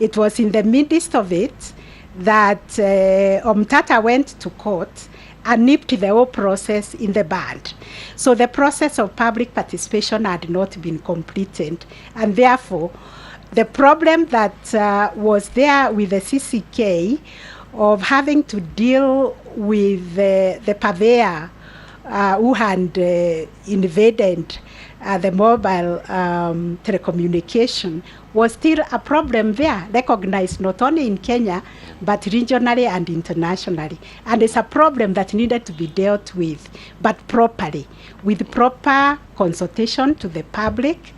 It was in the midst of it that Omtata went to court and nipped the whole process in the bud. So the process of public participation had not been completed, and therefore the problem that was there with the CCK of having to deal with the purveyor who had invaded the mobile telecommunication was still a problem there, recognized not only in Kenya, but regionally and internationally. And it's a problem that needed to be dealt with, but properly, with proper consultation to the public,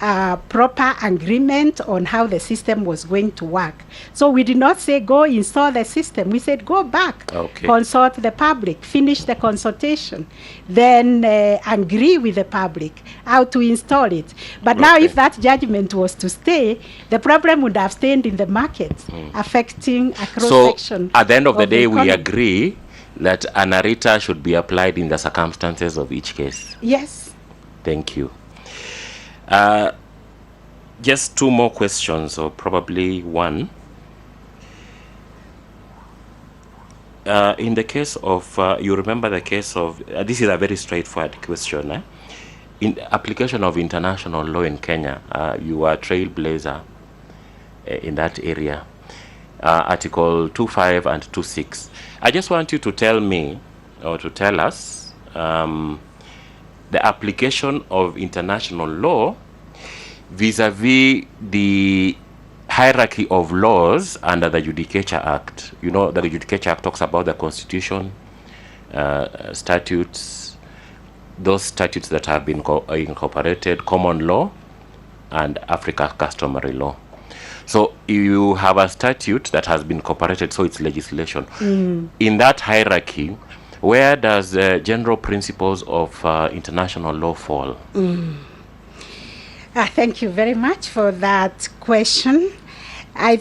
proper agreement on how the system was going to work. So we did not say go install the system. We said go back, consult the public, finish the consultation, then agree with the public how to install it. But now if that judgment was to stay, the problem would have stayed in the market, affecting a cross-section. So at the end of the day, we agree that an ARITA should be applied in the circumstances of each case. Yes. Thank you. Just two more questions, or probably one. In the case of, you remember the case of, this is a very straightforward question. In application of international law in Kenya, you are a trailblazer in that area. Article 2.5 and 2.6. I just want you to tell me, or to tell us, the application of international law vis-a-vis the hierarchy of laws under the Judicature Act. You know that the Judicature Act talks about the Constitution, statutes, those statutes that have been incorporated, common law, and Africa customary law. So you have a statute that has been incorporated, so it's legislation. In that hierarchy, where does the general principles of international law fall? Thank you very much for that question. I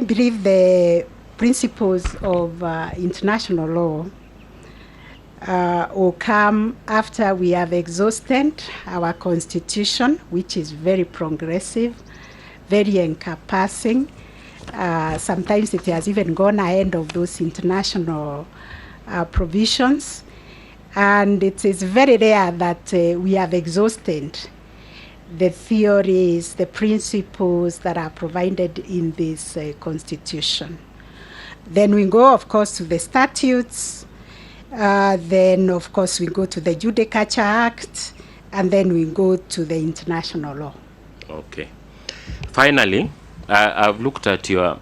believe the principles of international law will come after we have exhausted our constitution, which is very progressive, very encompassing. Sometimes it has even gone ahead of those international provisions. And it is very rare that we have exhausted the theories, the principles that are provided in this constitution. Then we go, of course, to the statutes. Then, of course, we go to the Judicature Act, and then we go to the international law. Okay. Finally, I've looked at your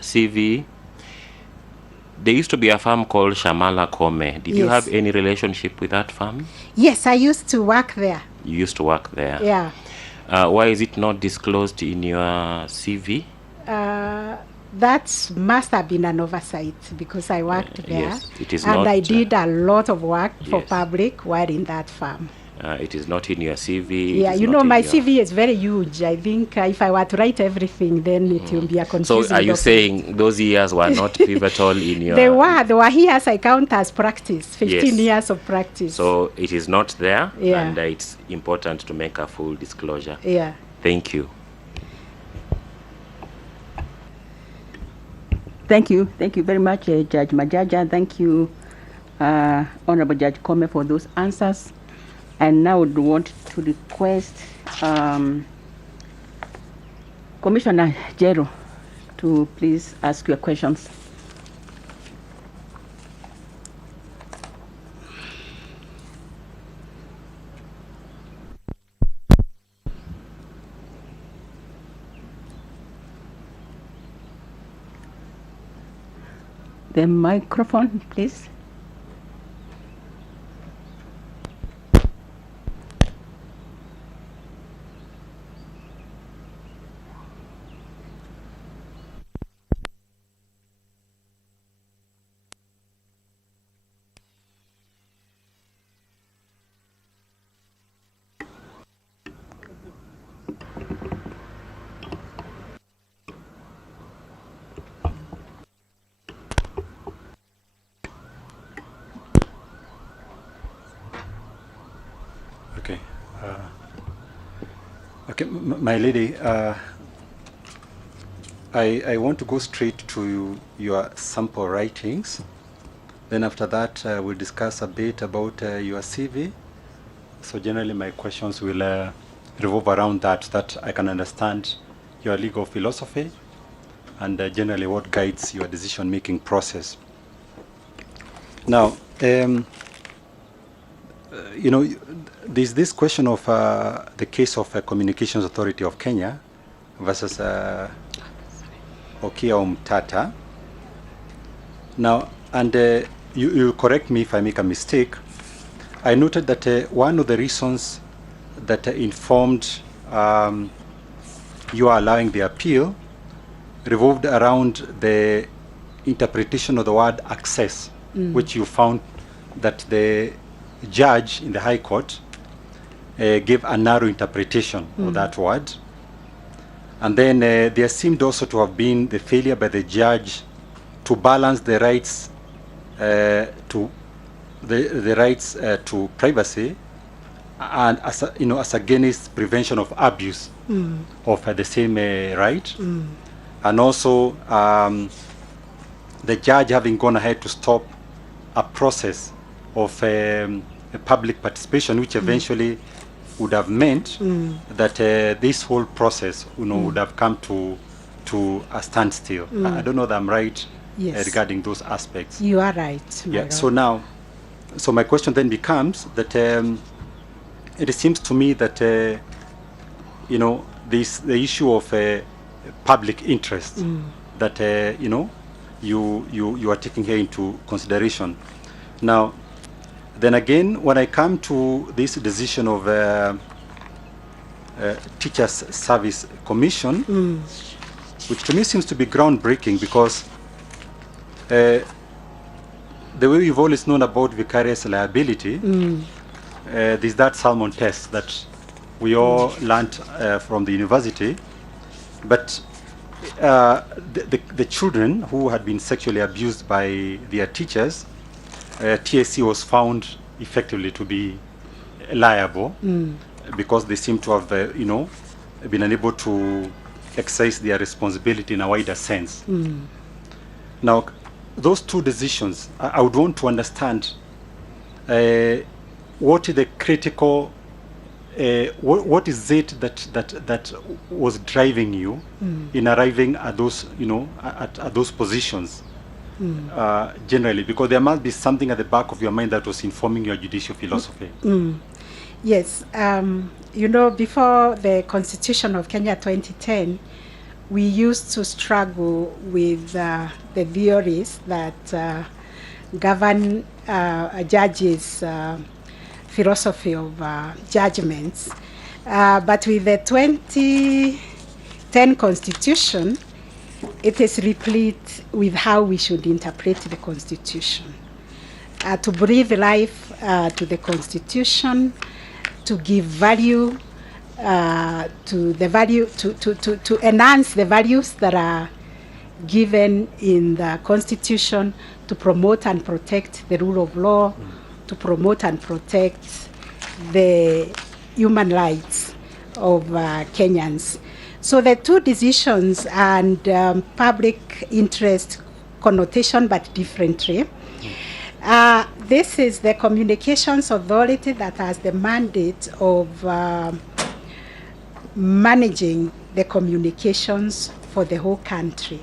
CV. There used to be a firm called Shamala Koome. Did you have any relationship with that firm? Yes, I used to work there. You used to work there? Yeah. Why is it not disclosed in your CV? That must have been an oversight because I worked there. Yes, it is and not, I did a lot of work for public while in that firm. It is not in your CV. Yeah, you know, my CV is very huge. I think if I were to write everything, then it will be a confusing So are you saying those years were not pivotal in your... They were years I count as practice, 15 years of practice. So it is not there, and it's important to make a full disclosure. Yeah. Thank you. Thank you. Thank you very much, Judge Majaja. Thank you, Honorable Judge Koome, for those answers. And now I would want to request Commissioner Jero to please ask your questions. The microphone, please. Okay, my lady, I want to go straight to your sample writings. Then after that, we'll discuss a bit about your CV. So generally, my questions will revolve around that I can understand your legal philosophy and generally what guides your decision-making process. Now, you know, there's this question of the case of Communications Authority of Kenya versus Okia Omtata. Now, and you correct me if I make a mistake, I noted that one of the reasons that informed you allowing the appeal revolved around the interpretation of the word access, which you found that the judge in the High Court gave a narrow interpretation of that word. And then there seemed also to have been the failure by the judge to balance the rights to the rights to privacy and as against prevention of abuse of the same right, and also the judge having gone ahead to stop a process of public participation, which eventually would have meant that this whole process, would have come to a standstill. I don't know that I'm right regarding those aspects. You are right. Yeah. So my question then becomes that it seems to me that the issue of public interest that you are taking here into consideration. Now, then again, when I come to this decision of Teachers Service Commission, which to me seems to be groundbreaking, because the way we've always known about vicarious liability, there's that Salmon test that we all learned from the university, but the children who had been sexually abused by their teachers, TSC was found effectively to be liable because they seem to have, been unable to exercise their responsibility in a wider sense. Now, those two decisions, I would want to understand what is the critical, what is it that was driving you in arriving at those, at those positions. Generally, because there must be something at the back of your mind that was informing your judicial philosophy. Yes, before the Constitution of Kenya 2010, we used to struggle with the theories that govern a judge's philosophy of judgments. But with the 2010 Constitution, it is replete with how we should interpret the Constitution. To breathe life to the Constitution, to give value to the value, to enhance the values that are given in the Constitution, to promote and protect the rule of law, to promote and protect the human rights of Kenyans. So the two decisions and public interest connotation, but differently. This is the Communications Authority that has the mandate of managing the communications for the whole country.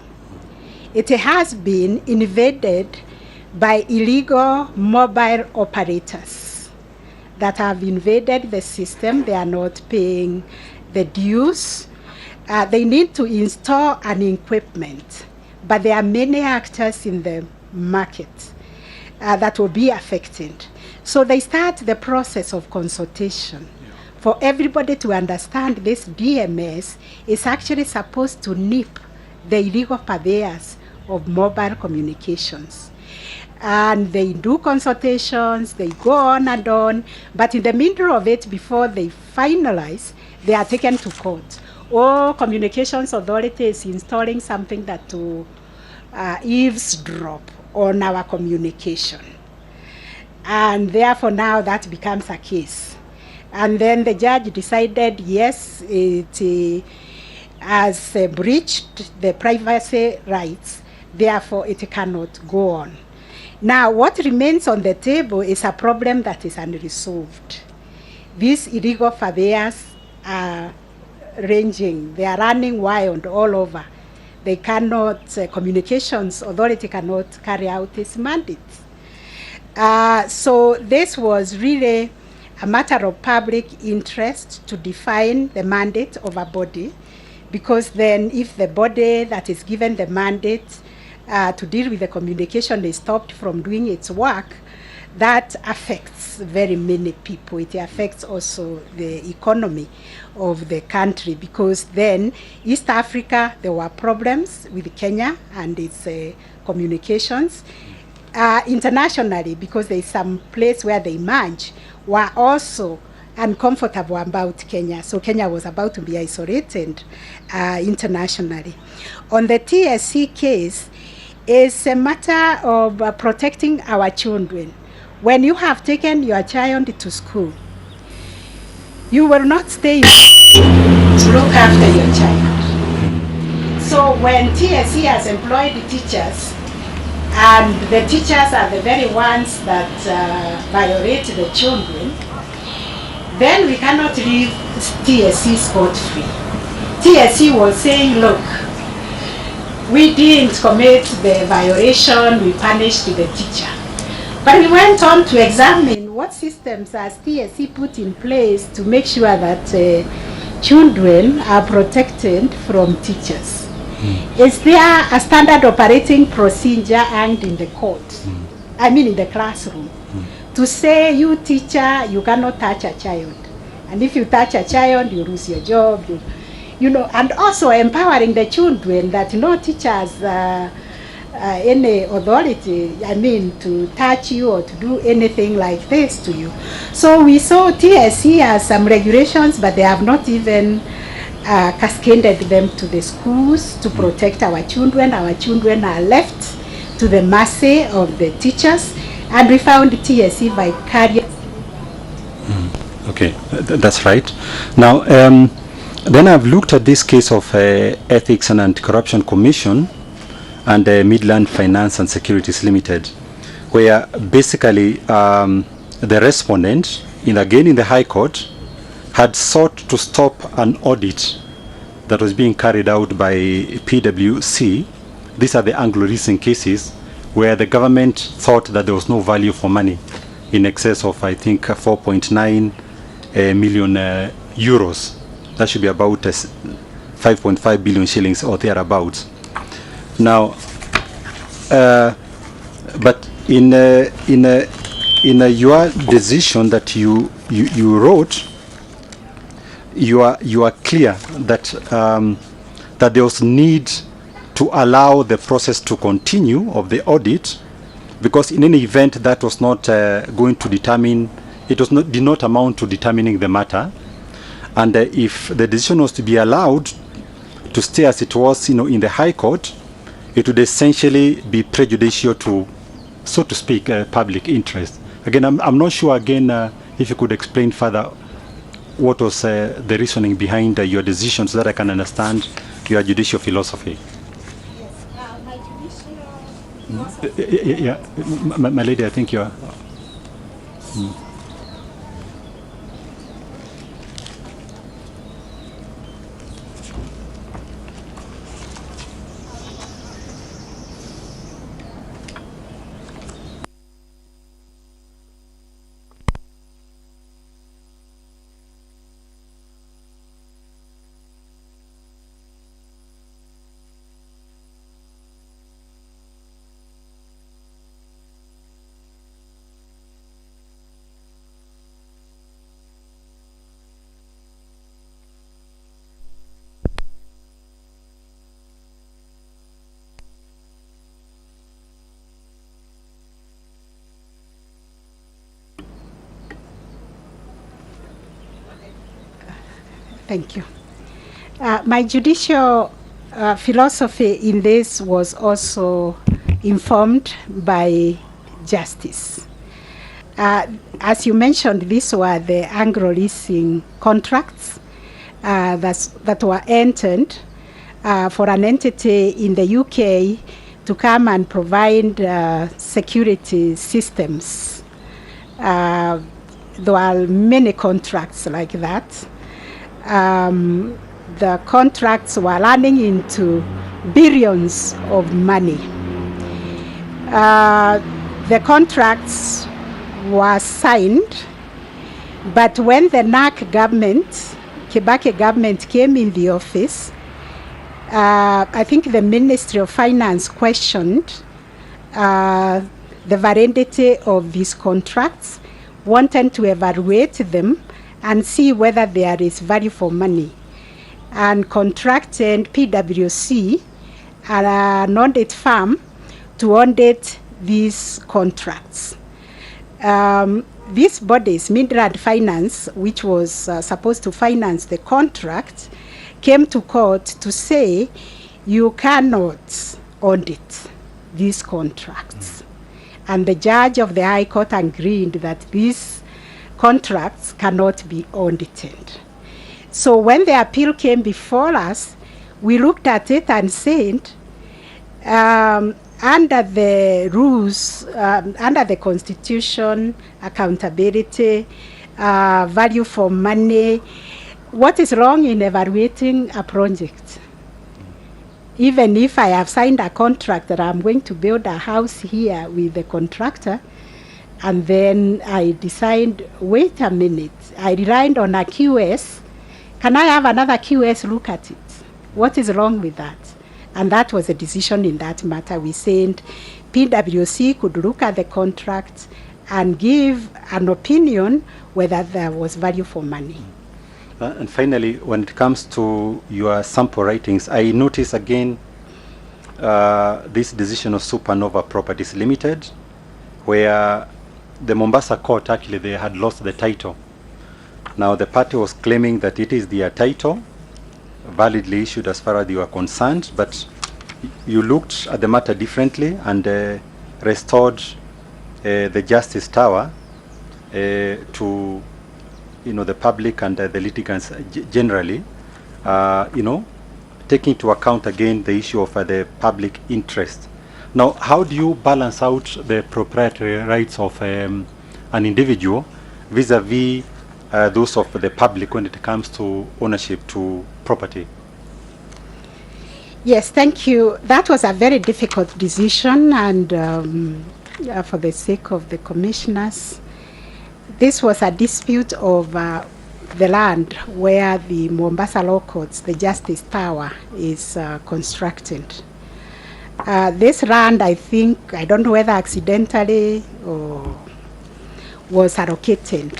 It has been invaded by illegal mobile operators that have invaded the system. They are not paying the dues. They need to install an equipment, but there are many actors in the market that will be affected. So they start the process of consultation for everybody to understand this DMS is actually supposed to nip the illegal purveyors of mobile communications. And they do consultations, they go on and on, but in the middle of it, before they finalize, they are taken to court. Or Communications Authority is installing something that to eavesdrop on our communication. And therefore now that becomes a case. And then the judge decided, yes, it has breached the privacy rights, therefore it cannot go on. Now, what remains on the table is a problem that is unresolved. These illegal surveyors are ranging, they are running wild all over. They cannot, communications authority cannot carry out its mandate. So this was really a matter of public interest to define the mandate of a body, because then if the body that is given the mandate to deal with the communication is stopped from doing its work, that affects very many people. It affects also the economy of the country, because then East Africa, there were problems with Kenya and its communications. Internationally, because there is some place where they merge, were also uncomfortable about Kenya. So Kenya was about to be isolated internationally. On the TSC case, it's a matter of protecting our children. When you have taken your child to school, you will not stay to look after your child. So when TSC has employed the teachers, and the teachers are the very ones that violate the children, then we cannot leave TSC scot-free. TSC was saying, look, we didn't commit the violation, we punished the teacher. But we went on to examine what systems has TSC put in place to make sure that children are protected from teachers. Is there a standard operating procedure and in the court? I mean in the classroom, to say, you teacher, you cannot touch a child, and if you touch a child, you lose your job. You know, and also empowering the children that no teacher has any authority, I mean, to touch you or to do anything like this to you. So we saw TSC has some regulations, but they have not even cascaded them to the schools to protect our children. Our children are left to the mercy of the teachers, and we found TSC vicarious. Okay, that's right. Now, then I've looked at this case of Ethics and Anti-Corruption Commission and Midland Finance and Securities Limited, where basically the respondent, again in the High Court, had sought to stop an audit that was being carried out by PwC. These are the Anglo-Leasing cases where the government thought that there was no value for money in excess of, I think, 4.9 million euros. That should be about 5.5 billion shillings or thereabouts. Now, but in your decision that you wrote, you are clear that that there was need to allow the process to continue of the audit, because in any event that was not going to determine, did not amount to determining the matter, and if the decision was to be allowed to stay as it was, in the High Court, it would essentially be prejudicial to, so to speak, public interest. Again, I'm not sure. Again, if you could explain further what was the reasoning behind your decision, so that I can understand your judicial philosophy. Yes, my judicial philosophy. Yeah, my lady, I think you're. Thank you. My judicial philosophy in this was also informed by justice. As you mentioned, these were the Anglo-Leasing contracts that were entered for an entity in the UK to come and provide security systems. There are many contracts like that. The contracts were running into billions of money. The contracts were signed, but when the NAC government, Kibaki government, came in the office, I think the Ministry of Finance questioned the validity of these contracts, wanted to evaluate them and see whether there is value for money, and contracted PwC, an audit firm, to audit these contracts. These bodies, Midland Finance, which was supposed to finance the contract, came to court to say you cannot audit these contracts. And the judge of the High Court agreed that these contracts cannot be audited. So when the appeal came before us, we looked at it and said, under the rules, under the Constitution, accountability, value for money, what is wrong in evaluating a project? Even if I have signed a contract that I'm going to build a house here with the contractor, and then I decide, wait a minute, I relied on a QS, can I have another QS look at it? What is wrong with that? And that was a decision in that matter. We said PwC could look at the contract and give an opinion whether there was value for money. And finally, when it comes to your sample writings, I notice again this decision of Supernova Properties Limited, where the Mombasa court, actually, they had lost the title. Now, the party was claiming that it is their title, validly issued as far as you are concerned, but you looked at the matter differently and restored the Justice Tower to the public and the litigants generally, taking into account again the issue of the public interest. Now, how do you balance out the proprietary rights of an individual vis-a-vis those of the public when it comes to ownership to property? Yes, thank you. That was a very difficult decision, and for the sake of the commissioners, this was a dispute of the land where the Mombasa Law Courts, the Justice Tower, is constructed. This land, I think, I don't know whether accidentally or was allocated,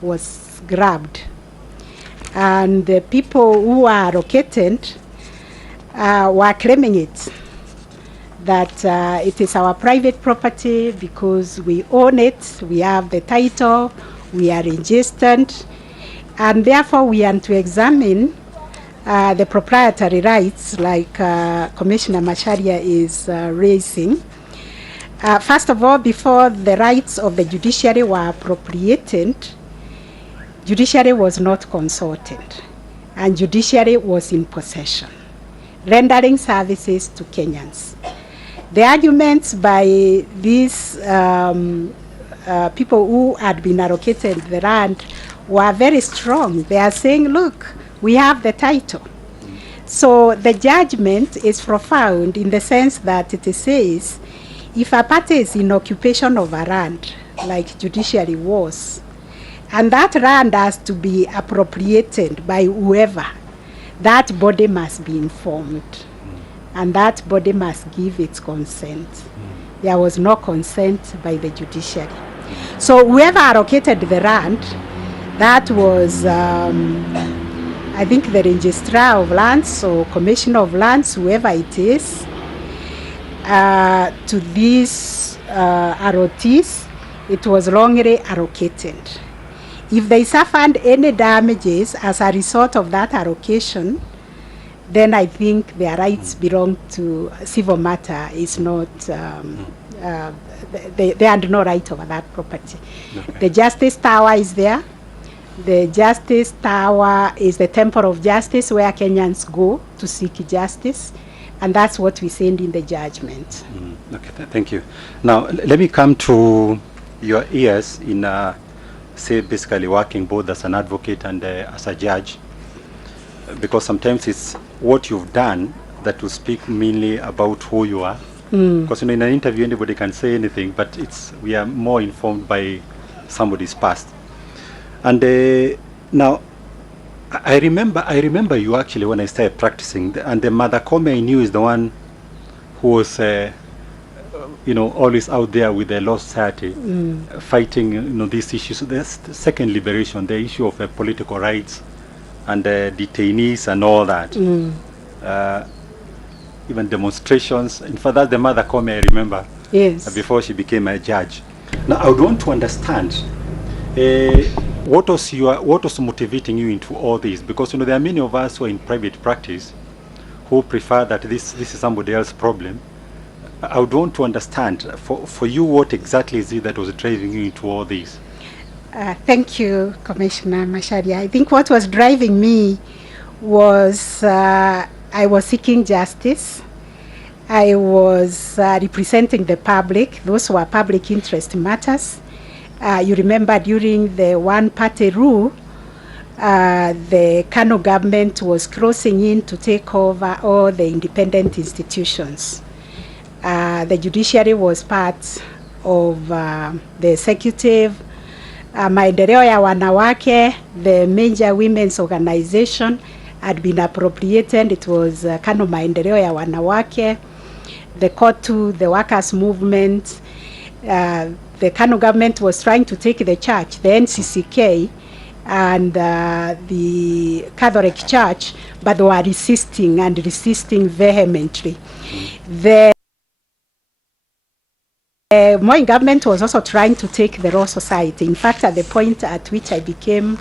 was grabbed. And the people who were allocated were claiming it, that it is our private property because we own it, we have the title, we are registered, and therefore we are to examine the proprietary rights like Commissioner Macharia is raising. First of all, before the rights of the judiciary were appropriated, judiciary was not consulted, and judiciary was in possession, rendering services to Kenyans. The arguments by these people who had been allocated the land were very strong. They are saying, look, we have the title. So the judgment is profound in the sense that it says, if a party is in occupation of a land, like judiciary was, and that land has to be appropriated by whoever, that body must be informed, and that body must give its consent. There was no consent by the judiciary. So whoever allocated the land, that was, I think, the registrar of lands or commissioner of lands, whoever it is, to these ROTs, it was wrongly allocated. If they suffered any damages as a result of that allocation, then I think their rights belong to civil matter. Is not, they had no right over that property. Okay. The Justice Tower is there. The Justice Tower is the temple of justice where Kenyans go to seek justice, and that's what we send in the judgment. Okay, thank you. Now, let me come to your ears in, say, basically working both as an advocate and as a judge, because sometimes it's what you've done that will speak mainly about who you are. Because in an interview, anybody can say anything, but we are more informed by somebody's past. And now, I remember you actually when I started practicing, and the Mother Koome I knew is the one who was, always out there with the Law Society, fighting, these issues. The second liberation, the issue of political rights and detainees and all that. Even demonstrations. In fact, that's the Mother Koome I remember. Yes. Before she became a judge. Now, I would want to understand what was motivating you into all this? Because there are many of us who are in private practice who prefer that this is somebody else's problem. I would want to understand for you, what exactly is it that was driving you into all this? Thank you, Commissioner Macharia. I think what was driving me was I was seeking justice. I was representing the public. Those were public interest matters. You remember during the one-party rule, the Kano government was crossing in to take over all the independent institutions. The judiciary was part of the executive. Maendeleo ya Wanawake, the major women's organization, had been appropriated. It was Kano Maendeleo ya Wanawake. The COTU, the workers' movement. The Kano government was trying to take the church, the NCCK, and the Catholic Church, but they were resisting vehemently. The Moi government was also trying to take the Law Society. In fact, at the point at which I became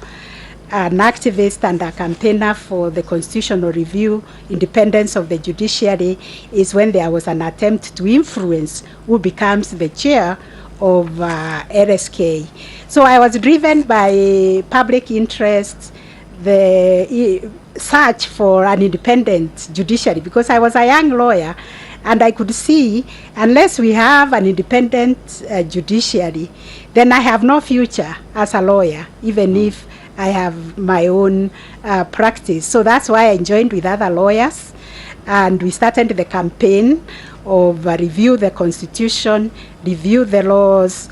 an activist and a campaigner for the constitutional review, independence of the judiciary, is when there was an attempt to influence who becomes the chair of LSK. So I was driven by public interest, the search for an independent judiciary, because I was a young lawyer and I could see unless we have an independent judiciary, then I have no future as a lawyer, even if I have my own practice. So that's why I joined with other lawyers, and we started the campaign of review the Constitution, review the laws,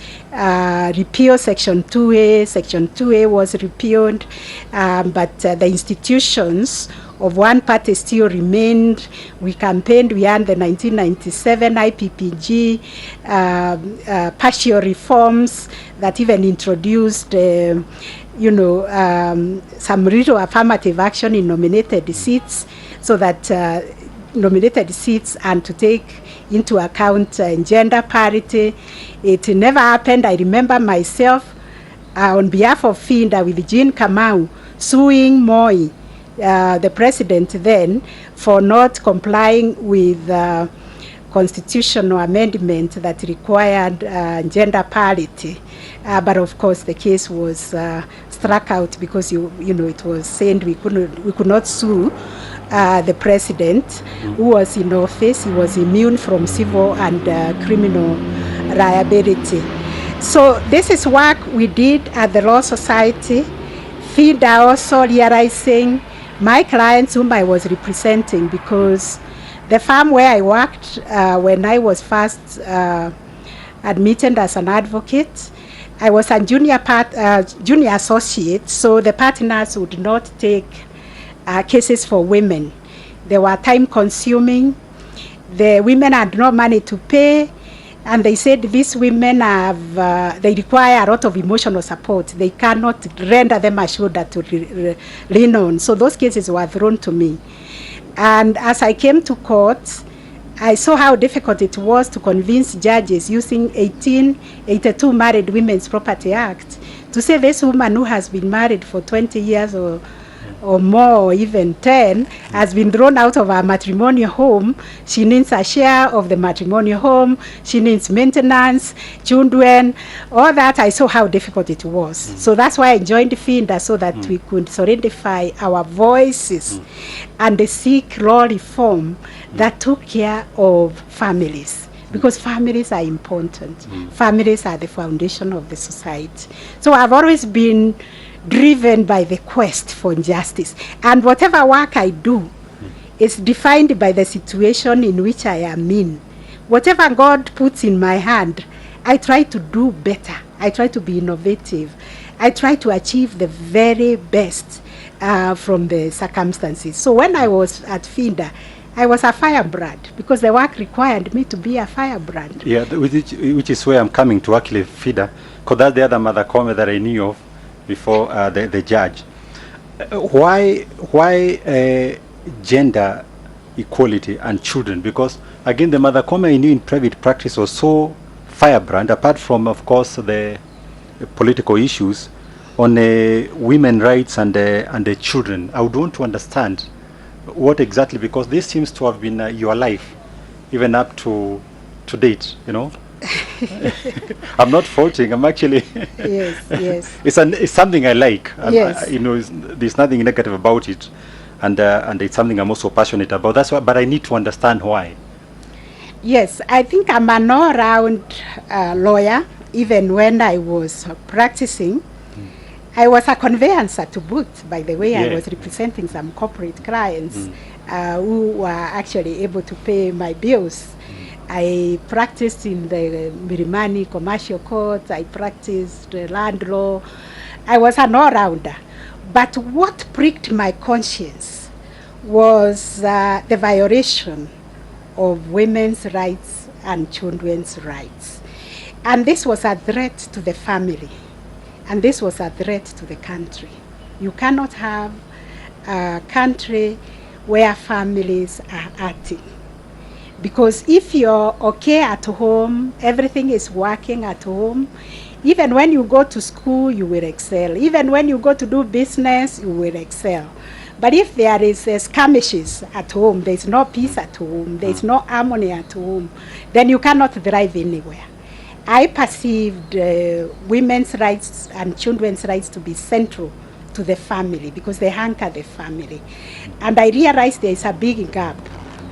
repeal Section 2A. Section 2A was repealed, but the institutions of one party still remained. We campaigned, we had the 1997 IPPG, partial reforms that even introduced some little affirmative action in nominated seats, so that nominated seats and to take into account gender parity. It never happened. I remember myself on behalf of FINDA with Jean Kamau suing Moi, the president then, for not complying with constitutional amendment that required gender parity. But of course the case was struck out because it was saying we could not sue the president who was in office. He was immune from civil and criminal liability. So this is work we did at the Law Society. FIDA also realizing my clients whom I was representing, because the firm where I worked when I was first admitted as an advocate, I was a junior associate, so the partners would not take cases for women. They were time consuming. The women had no money to pay, and they said these women they require a lot of emotional support. They cannot render them a shoulder to lean on. So those cases were thrown to me. And as I came to court, I saw how difficult it was to convince judges using 1882 Married Women's Property Act to say this woman who has been married for 20 years or or more, or even 10, has been thrown out of her matrimonial home. She needs a share of the matrimonial home. She needs maintenance, children, all that. I saw how difficult it was. So that's why I joined FINDA, so that we could solidify our voices and seek law reform that took care of families. Because families are important. Families are the foundation of the society. So I've always been driven by the quest for justice. And whatever work I do is defined by the situation in which I am in. Whatever God puts in my hand, I try to do better. I try to be innovative. I try to achieve the very best from the circumstances. So when I was at FINDA, I was a firebrand because the work required me to be a firebrand. Yeah, which is where I'm coming to actually FIDA, because that's the other mother Koome that I knew of before the judge. Why gender equality and children? Because again, the mother Koome I knew in private practice was so firebrand, apart from, of course, the political issues on women rights and the children. I would want to understand what exactly, because this seems to have been your life even up to date, you know. I'm not faulting, I'm actually Yes. it's something I like. Yes. You know, there's nothing negative about it, and it's something I'm also passionate about. That's why, but I need to understand why. Yes, I think I'm an all-round lawyer. Even when I was practicing, I was a conveyancer to boot, by the way. Yeah. I was representing some corporate clients who were actually able to pay my bills. I practiced in the Mirimani commercial court. I practiced land law. I was an all-rounder. But what pricked my conscience was the violation of women's rights and children's rights. And this was a threat to the family. And this was a threat to the country. You cannot have a country where families are acting. Because if you're okay at home, everything is working at home, even when you go to school, you will excel. Even when you go to do business, you will excel. But if there is skirmishes at home, there's no peace at home, there's no harmony at home, then you cannot thrive anywhere. I perceived women's rights and children's rights to be central to the family because they anchor the family. And I realized there is a big gap.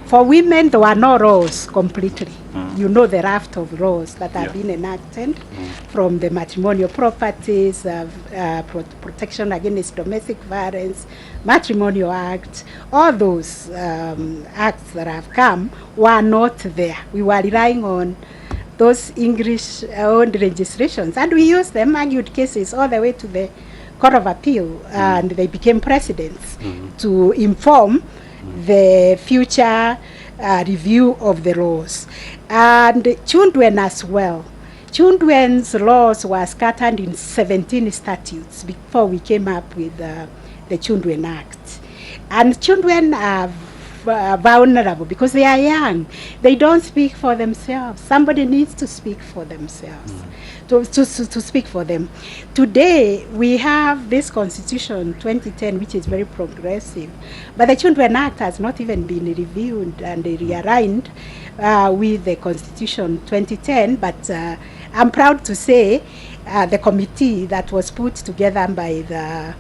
For women, there were no laws completely. You know the raft of laws that have been enacted from the matrimonial properties, protection against domestic violence, matrimonial act, all those acts that have come were not there. We were relying on those English-owned registrations, and we used them, argued cases all the way to the Court of Appeal, and they became precedents to inform the future review of the laws. And children as well. Children's laws were scattered in 17 statutes before we came up with the Children Act. And children are vulnerable because they are young. They don't speak for themselves. Somebody needs to speak for themselves, to speak for them. Today, we have this Constitution 2010, which is very progressive, but the Children Act has not even been reviewed and realigned with the Constitution 2010, but I'm proud to say the committee that was put together by the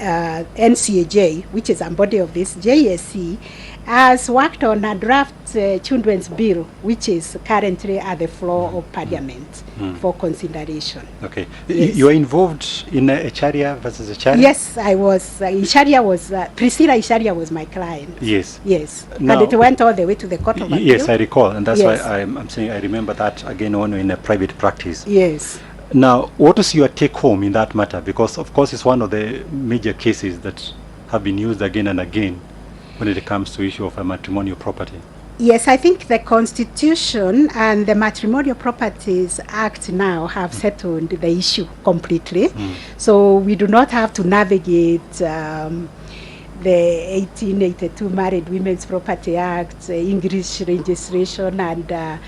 NCAJ, which is a body of this JSC, has worked on a draft children's bill, which is currently at the floor of Parliament for consideration. Okay. Yes. You are involved in Echaria versus Echaria? Yes, I was. Echaria was, Priscilla Echaria was my client. Yes. Yes. Now, and it went all the way to the Court of Appeal. Yes, I recall. And that's Yes. why I'm saying I remember that again when in a private practice. Yes. Now, what is your take home in that matter? Because, of course, it's one of the major cases that have been used again and again when it comes to issue of a matrimonial property. Yes, I think the Constitution and the Matrimonial Properties Act now have settled the issue completely. So we do not have to navigate the 1882 Married Women's Property Act, English registration, and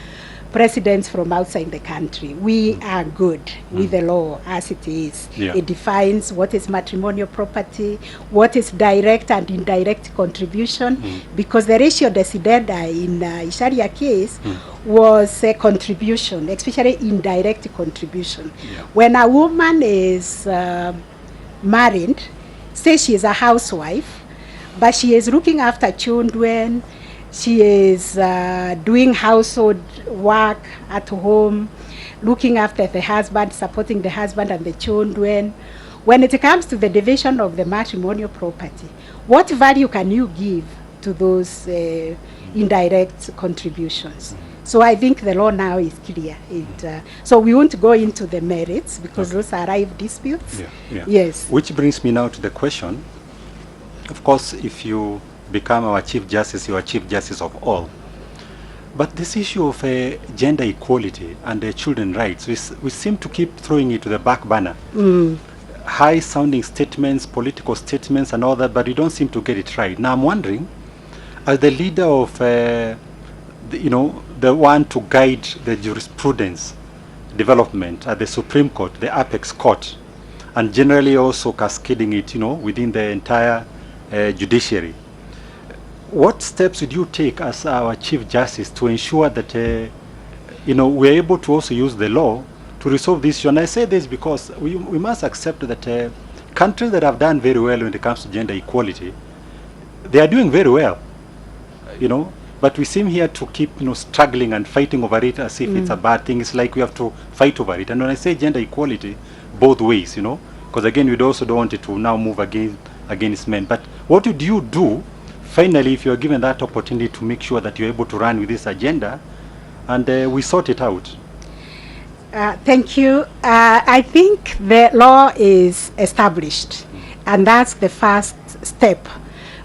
presidents from outside the country. We are good with the law as it is. Yeah. It defines what is matrimonial property, what is direct and indirect contribution, because the ratio decidenda in Isharia case was a contribution, especially indirect contribution. Yeah. When a woman is married, say she is a housewife, but she is looking after children, she is doing household work at home, looking after the husband, supporting the husband and the children. When it comes to the division of the matrimonial property, what value can you give to those indirect contributions? So I think the law now is clear. So we won't go into the merits because those are ripe disputes. Yeah, yeah. Yes. Which brings me now to the question. Of course, if you become our Chief Justice, you are Chief Justice of all. But this issue of gender equality and children's rights, we seem to keep throwing it to the back burner. High-sounding statements, political statements and all that, but we don't seem to get it right. Now I'm wondering, as the leader of, the one to guide the jurisprudence development at the Supreme Court, the apex court, and generally also cascading it, within the entire judiciary, what steps would you take as our Chief Justice to ensure that, we're able to also use the law to resolve this issue? And I say this because we must accept that countries that have done very well when it comes to gender equality, they are doing very well, but we seem here to keep, struggling and fighting over it as if it's a bad thing. It's like we have to fight over it. And when I say gender equality, both ways, because again, we also don't want it to now move against men. But what would you do, finally, if you're given that opportunity to make sure that you're able to run with this agenda and we sort it out? Thank you. I think the law is established, and that's the first step.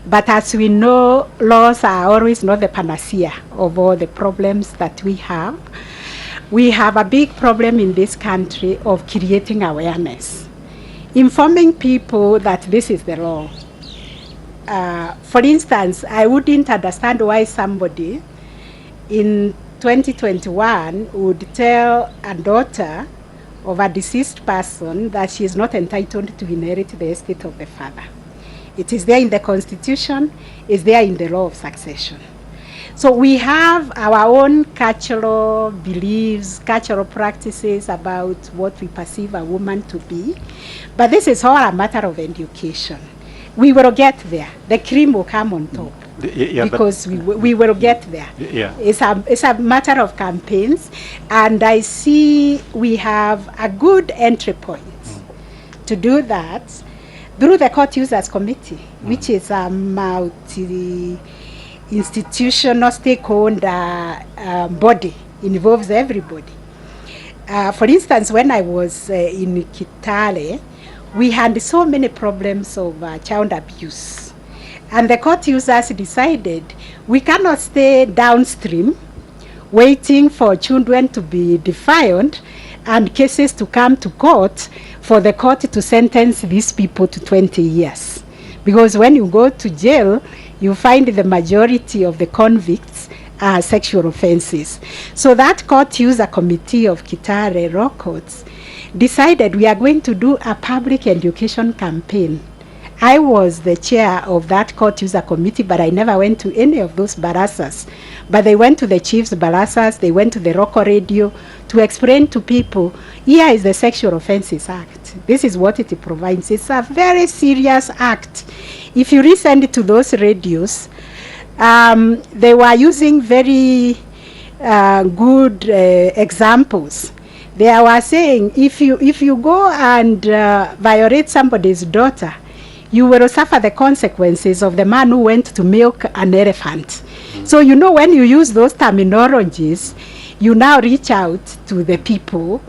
But as we know, laws are always not the panacea of all the problems that we have. We have a big problem in this country of creating awareness, informing people that this is the law. For instance, I wouldn't understand why somebody in 2021 would tell a daughter of a deceased person that she is not entitled to inherit the estate of the father. It is there in the Constitution, it's there in the law of succession. So we have our own cultural beliefs, cultural practices about what we perceive a woman to be. But this is all a matter of education. We will get there. The cream will come on top. Because we will get there. It's a matter of campaigns, and I see we have a good entry point to do that through the Court Users Committee, which is a multi-institutional stakeholder body, involves everybody. For instance, when I was in Kitale, we had so many problems of child abuse. And the court users decided we cannot stay downstream waiting for children to be defiant and cases to come to court for the court to sentence these people to 20 years. Because when you go to jail, you find the majority of the convicts are sexual offenses. So that court user committee of Kitale Law Courts decided we are going to do a public education campaign. I was the chair of that court user committee, but I never went to any of those barasas. But they went to the chief's barasas, they went to the local radio to explain to people, here is the Sexual Offences Act. This is what it provides. It's a very serious act. If you listen to those radios, they were using very good examples. They were saying, if you go and violate somebody's daughter, you will suffer the consequences of the man who went to milk an elephant. So when you use those terminologies, you now reach out to the people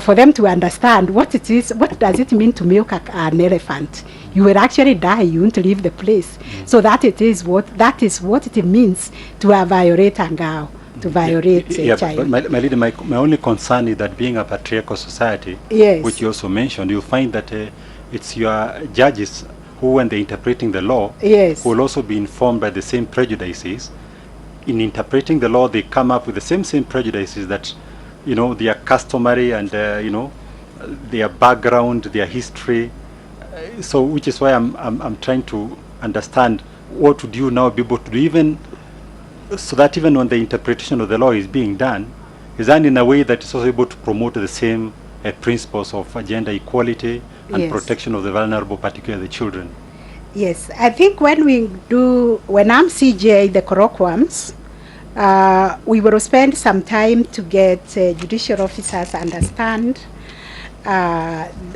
for them to understand what it is, what does it mean to milk an elephant. You will actually die, you won't leave the place. So that is what it means to violate a girl, to violate a child. But my lady, my only concern is that being a patriarchal society, which you also mentioned, you find that it's your judges who, when they're interpreting the law, will also be informed by the same prejudices. in interpreting the law, they come up with the same prejudices that, you know, they are customary and, you know, their background, their history. So which is why I'm trying to understand what would you now be able to do, even so that even when the interpretation of the law is being done, is done in a way that is also able to promote the same principles of gender equality and Yes. protection of the vulnerable, particularly the children. Yes, I think when I'm CJ, the colloquiums, we will spend some time to get judicial officers understand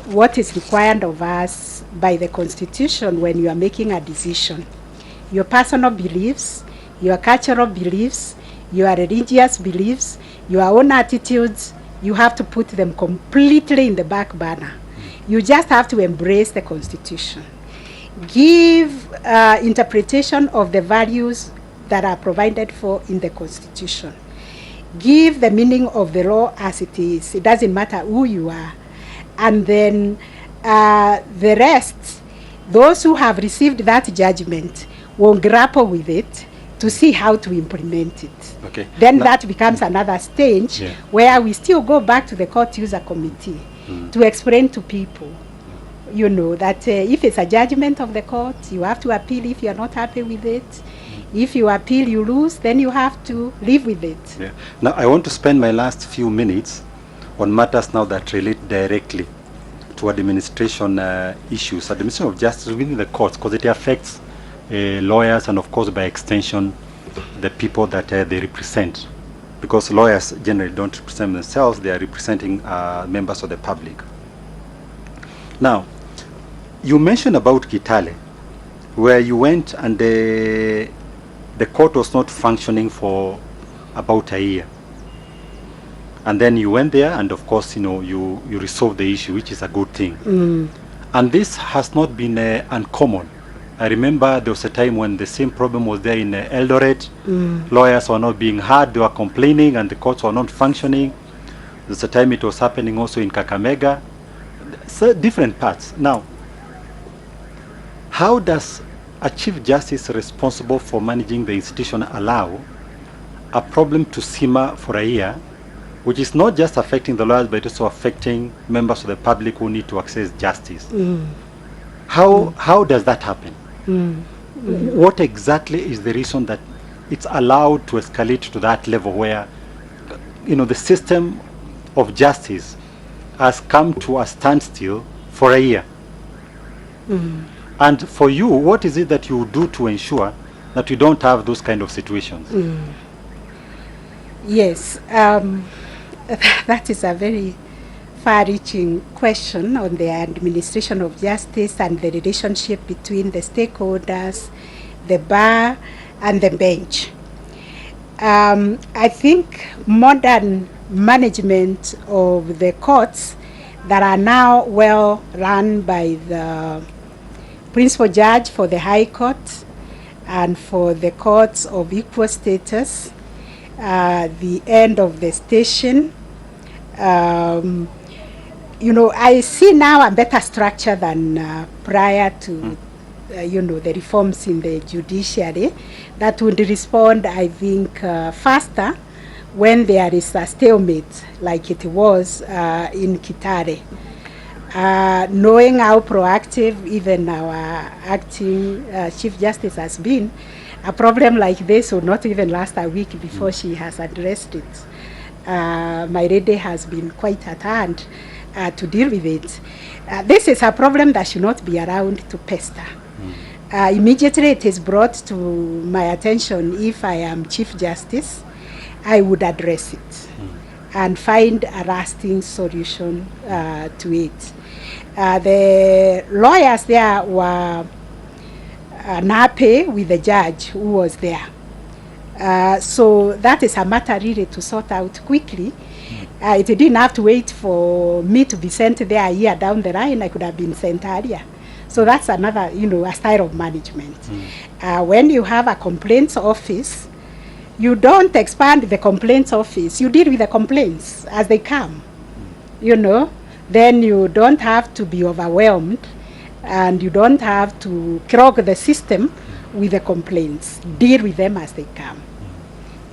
what is required of us by the Constitution when you are making a decision. Your personal beliefs, your cultural beliefs, your religious beliefs, your own attitudes, you have to put them completely in the back burner. You just have to embrace the Constitution. Give interpretation of the values that are provided for in the Constitution. Give the meaning of the law as it is. It doesn't matter who you are. And then the rest, those who have received that judgment will grapple with it to see how to implement it. Okay. Then Now- that becomes another stage Yeah. where we still go back to the court user committee to explain to people, you know, that if it's a judgment of the court, you have to appeal if you're not happy with it. If you appeal, you lose, then you have to live with it. Yeah. Now, I want to spend my last few minutes on matters now that relate directly to administration issues, administration of justice within the courts, because it affects lawyers and, of course, by extension, the people that they represent. Because lawyers generally don't represent themselves, they are representing members of the public. Now, you mentioned about Kitale, where you went and the court was not functioning for about a year. And then you went there and, of course, you know, you resolved the issue, which is a good thing. And this has not been uncommon. I remember there was a time when the same problem was there in Eldoret. Lawyers were not being heard, they were complaining, and the courts were not functioning. There's a time it was happening also in Kakamega. So different parts. Now, how does a Chief Justice responsible for managing the institution allow a problem to simmer for a year, which is not just affecting the lawyers, but also affecting members of the public who need to access justice? How does that happen? What exactly is the reason that it's allowed to escalate to that level where, you know, the system of justice has come to a standstill for a year? And for you, what is it that you do to ensure that you don't have those kind of situations? Yes, that is a very far-reaching question on the administration of justice and the relationship between the stakeholders, the bar, and the bench. I think modern management of the courts that are now well run by the principal judge for the High Court and for the courts of equal status, the end of the station. You know, I see now a better structure than prior to, you know, the reforms in the judiciary that would respond, I think, faster when there is a stalemate like it was in Kitale. Knowing how proactive even our acting Chief Justice has been, a problem like this will not even last a week before she has addressed it. My lady has been quite at hand to deal with it. This is a problem that should not be around to pester. Immediately it is brought to my attention. If I am Chief Justice, I would address it and find a lasting solution to it. The lawyers there were unhappy with the judge who was there. So that is a matter really to sort out quickly. It didn't have to wait for me to be sent there a year down the line. I could have been sent earlier. So that's another, you know, a style of management. When you have a complaints office, you don't expand the complaints office. You deal with the complaints as they come, you know. Then you don't have to be overwhelmed, and you don't have to clog the system with the complaints. Deal with them as they come.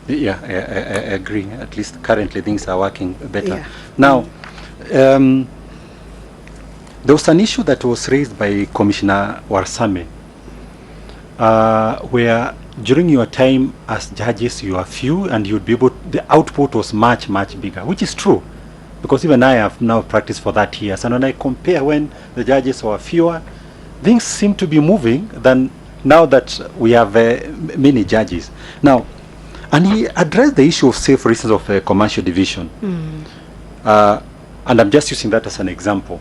Yeah, I agree. At least currently things are working better. Yeah. Now, there was an issue that was raised by Commissioner Warsame, where during your time as judges you are few and you'd be able, the output was much bigger, which is true, because even I have now practiced for that years, and when I compare when the judges were fewer, things seem to be moving than now that we have many judges now. And he addressed the issue of, say, for instance, of a commercial division. And I'm just using that as an example.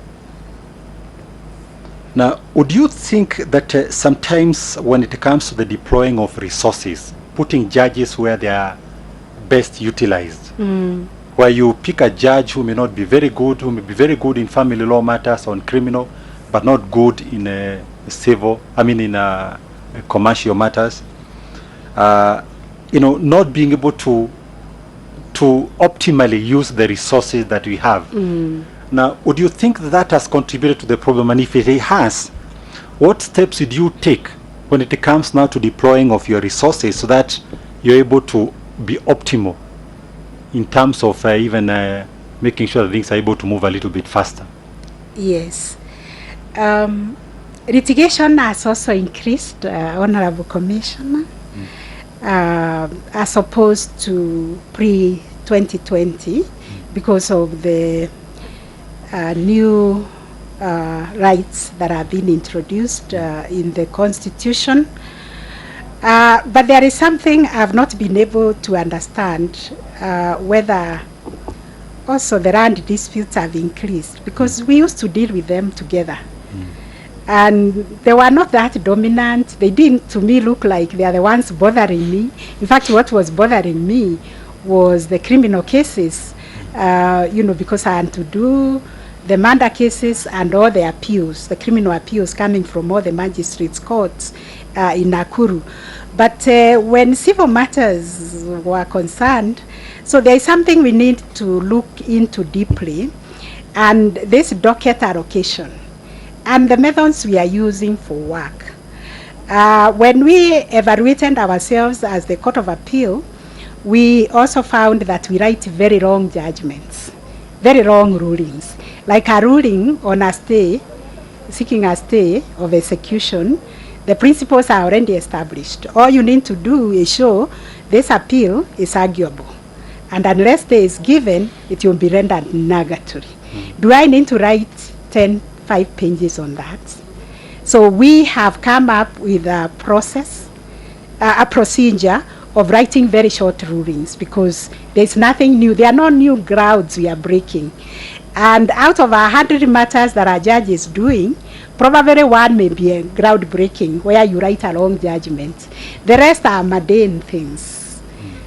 Now, would you think that sometimes when it comes to the deploying of resources, putting judges where they are best utilized, where you pick a judge who may not be very good, who may be very good in family law matters or in criminal, but not good in in commercial matters, not being able to optimally use the resources that we have. Now, would you think that has contributed to the problem? And if it has, what steps would you take when it comes now to deploying of your resources so that you're able to be optimal in terms of making sure that things are able to move a little bit faster? Yes. Litigation has also increased, Honorable Commissioner, as opposed to pre-2020 because of the new rights that have been introduced in the Constitution. But there is something I've not been able to understand, whether also the land disputes have increased, because we used to deal with them together. And they were not that dominant. They didn't, to me, look like they are the ones bothering me. In fact, what was bothering me was the criminal cases, because I had to do the murder cases and all the appeals, the criminal appeals coming from all the magistrates' courts in Nakuru. But when civil matters were concerned, so there is something we need to look into deeply, and this docket allocation and the methods we are using for work. When we evaluated ourselves as the Court of Appeal, we also found that we write very long judgments, very long rulings. Like a ruling on a stay, seeking a stay of execution, the principles are already established. All you need to do is show this appeal is arguable. And unless stay is given, it will be rendered nugatory. Do I need to write 5 pages on that? So we have come up with a process, a procedure of writing very short rulings, because there's nothing new. There are no new grounds we are breaking. And out of 100 matters that our judge is doing, probably one may be a groundbreaking where you write a long judgment. The rest are mundane things.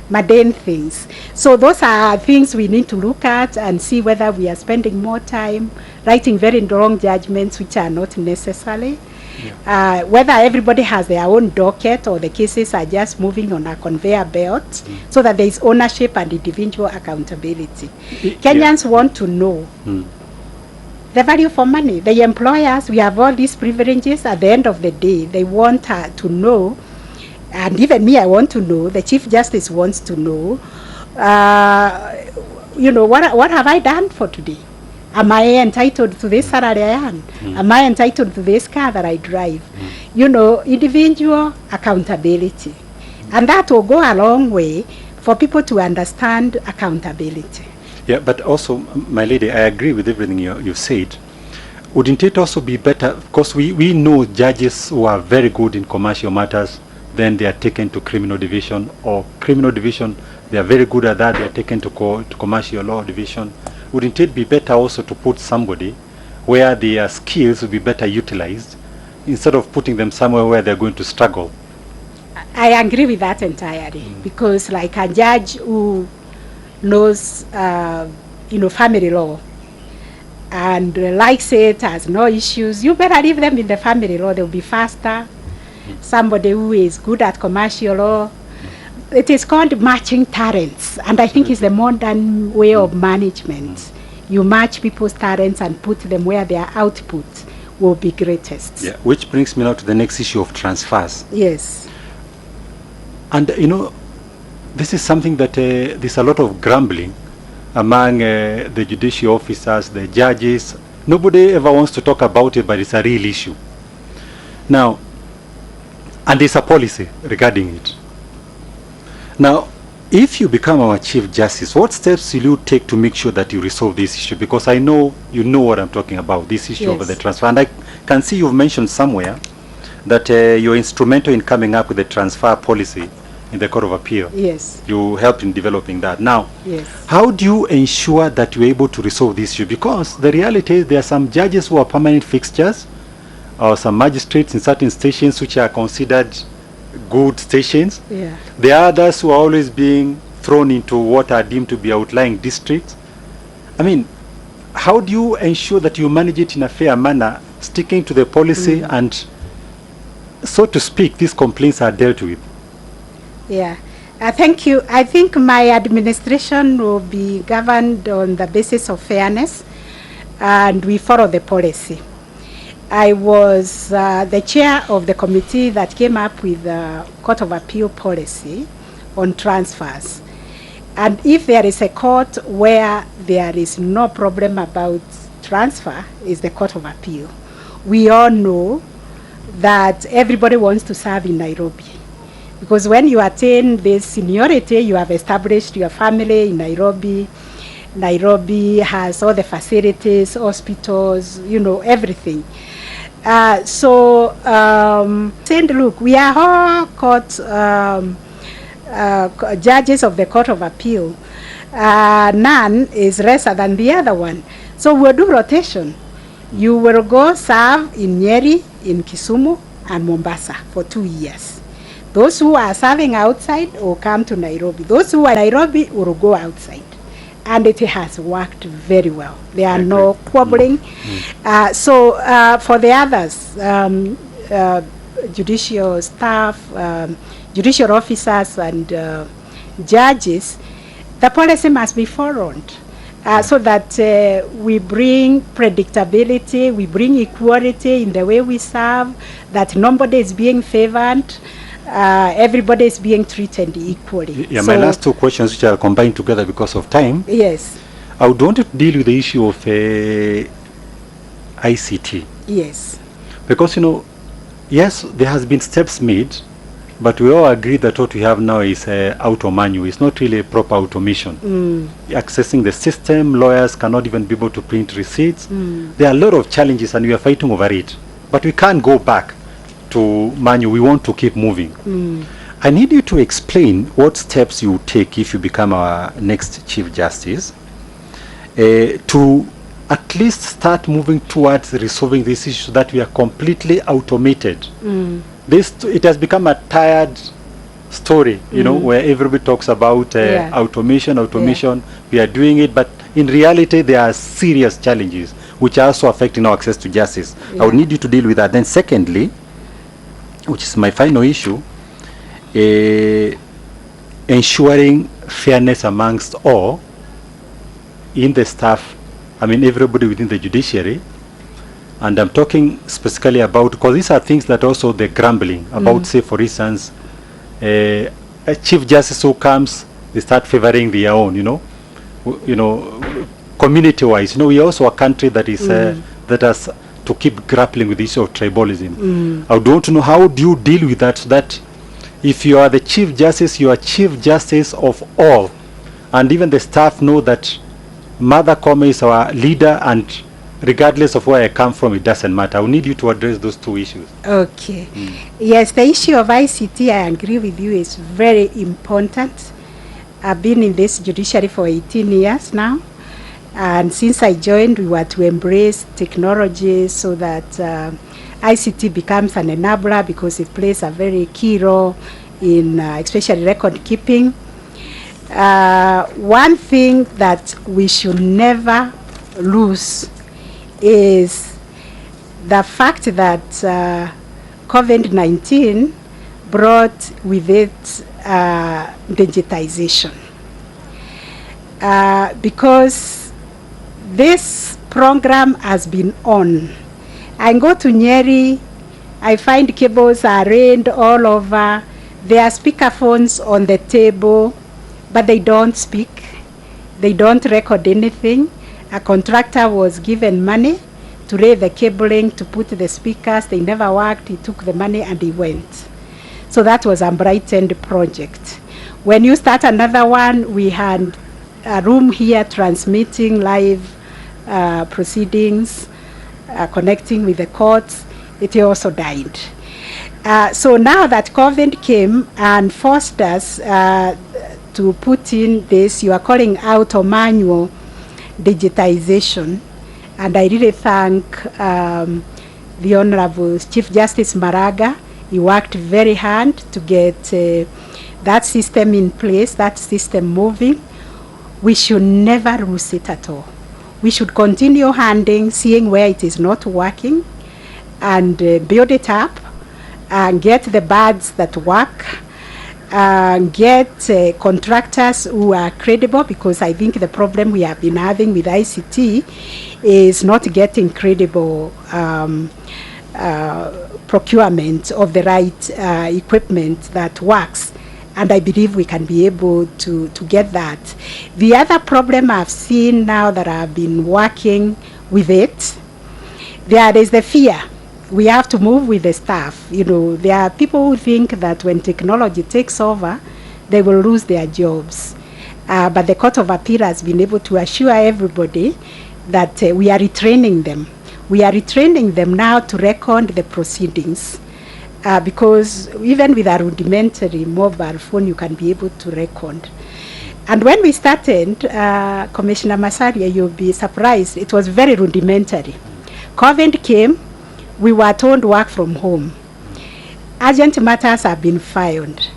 Mundane things. So those are things we need to look at and see whether we are spending more time writing very long judgments which are not necessary. Whether everybody has their own docket or the cases are just moving on a conveyor belt, so that there is ownership and individual accountability. Kenyans want to know the value for money. The employers, we have all these privileges. At the end of the day, they want to know, and even me, I want to know, the Chief Justice wants to know, what have I done for today? Am I entitled to this salary I earn? Am I entitled to this car that I drive? Individual accountability. And that will go a long way for people to understand accountability. Yeah, but also, my lady, I agree with everything you said. Wouldn't it also be better, because we know judges who are very good in commercial matters, then they are taken to criminal division, or criminal division, they are very good at that, they are taken to commercial law division. Wouldn't it be better also to put somebody where their skills will be better utilized, instead of putting them somewhere where they're going to struggle? I agree with that entirely, because like a judge who knows, family law and likes it, has no issues, you better leave them in the family law, they'll be faster. Somebody who is good at commercial law, it is called matching talents, and I think it's the modern way of management. You match people's talents and put them where their output will be greatest. Yeah, which brings me now to the next issue of transfers. Yes. And this is something that there's a lot of grumbling among the judicial officers, the judges. Nobody ever wants to talk about it, but it's a real issue. Now, and there's a policy regarding it. Now, if you become our Chief Justice, what steps will you take to make sure that you resolve this issue? Because I know you know what I'm talking about, this issue Yes. over the transfer. And I can see you've mentioned somewhere that you're instrumental in coming up with the transfer policy in the Court of Appeal. Yes. You helped in developing that. Now, Yes. how do you ensure that you're able to resolve this issue? Because the reality is there are some judges who are permanent fixtures, or some magistrates in certain stations which are considered good stations. Yeah. There are others who are always being thrown into what are deemed to be outlying districts. I mean, how do you ensure that you manage it in a fair manner, sticking to the policy and, so to speak, these complaints are dealt with? Yeah. Thank you. I think my administration will be governed on the basis of fairness, and we follow the policy. I was the chair of the committee that came up with the Court of Appeal policy on transfers. And if there is a court where there is no problem about transfer, is the Court of Appeal. We all know that everybody wants to serve in Nairobi, because when you attain this seniority, you have established your family in Nairobi. Nairobi has all the facilities, hospitals, you know, everything. Saying, look, we are all court judges of the Court of Appeal. None is lesser than the other one. So we'll do rotation. You will go serve in Nyeri, in Kisumu, and Mombasa for 2 years. Those who are serving outside will come to Nairobi. Those who are in Nairobi will go outside. And it has worked very well. There are no squabbling. For the others, judicial staff, judicial officers and judges, the policy must be followed so that we bring predictability, we bring equality in the way we serve, that nobody is being favored, everybody is being treated equally. Yeah, my last two questions, which are combined together because of time. Yes. I would want to deal with the issue of ICT. Yes. Because, you know, yes, there has been steps made, but we all agree that what we have now is auto manual. It's not really a proper automation. Accessing the system, lawyers cannot even be able to print receipts. There are a lot of challenges and we are fighting over it. But we can't go back to manual. We want to keep moving. I need you to explain what steps you take if you become our next Chief Justice to at least start moving towards resolving this issue so that we are completely automated. It has become a tired story, you know, where everybody talks about automation. We are doing it, but in reality there are serious challenges which are also affecting our access to justice. I would need you to deal with that. Then secondly, which is my final issue, ensuring fairness amongst all in the staff, I mean everybody within the judiciary. And I'm talking specifically about, because these are things that also they're grumbling about, say for instance, a Chief Justice who comes, they start favoring their own, you know, community-wise. You know, we are also a country that is that has to keep grappling with the issue of tribalism. I would want to know, how do you deal with that, so that if you are the Chief Justice, you are Chief Justice of all, and even the staff know that Mother Koome is our leader, and regardless of where I come from, it doesn't matter. I will need you to address those two issues. Okay. Yes, the issue of ICT, I agree with you, is very important. I've been in this judiciary for 18 years now. And since I joined, we were to embrace technology so that ICT becomes an enabler, because it plays a very key role in especially record keeping. One thing that we should never lose is the fact that COVID-19 brought with it digitization. Because this program has been on. I go to Nyeri, I find cables are arranged all over. There are speaker phones on the table. but they don't speak. They don't record anything. A contractor was given money to lay the cabling, to put the speakers. They never worked. He took the money and he went. So that was a Brightened project. When you start another one, we had a room here transmitting live proceedings, connecting with the courts. It also died. So now that COVID came and forced us to put in this, you are calling out or manual digitization. And I really thank the Honorable Chief Justice Maraga. He worked very hard to get that system in place, that system moving. We should never lose it at all. We should continue handing, seeing where it is not working, and build it up, and get the birds that work, get contractors who are credible, because I think the problem we have been having with ICT is not getting credible procurement of the right equipment that works. And I believe we can be able to get that. The other problem I've seen now that I've been working with it, there is the fear. We have to move with the staff. You know, there are people who think that when technology takes over, they will lose their jobs. But the Court of Appeal has been able to assure everybody that we are retraining them. We are retraining them now to record the proceedings. Because even with a rudimentary mobile phone, you can be able to record. And when we started, Commissioner Masaria, you'll be surprised, it was very rudimentary. COVID came, we were told work from home. Urgent matters have been filed.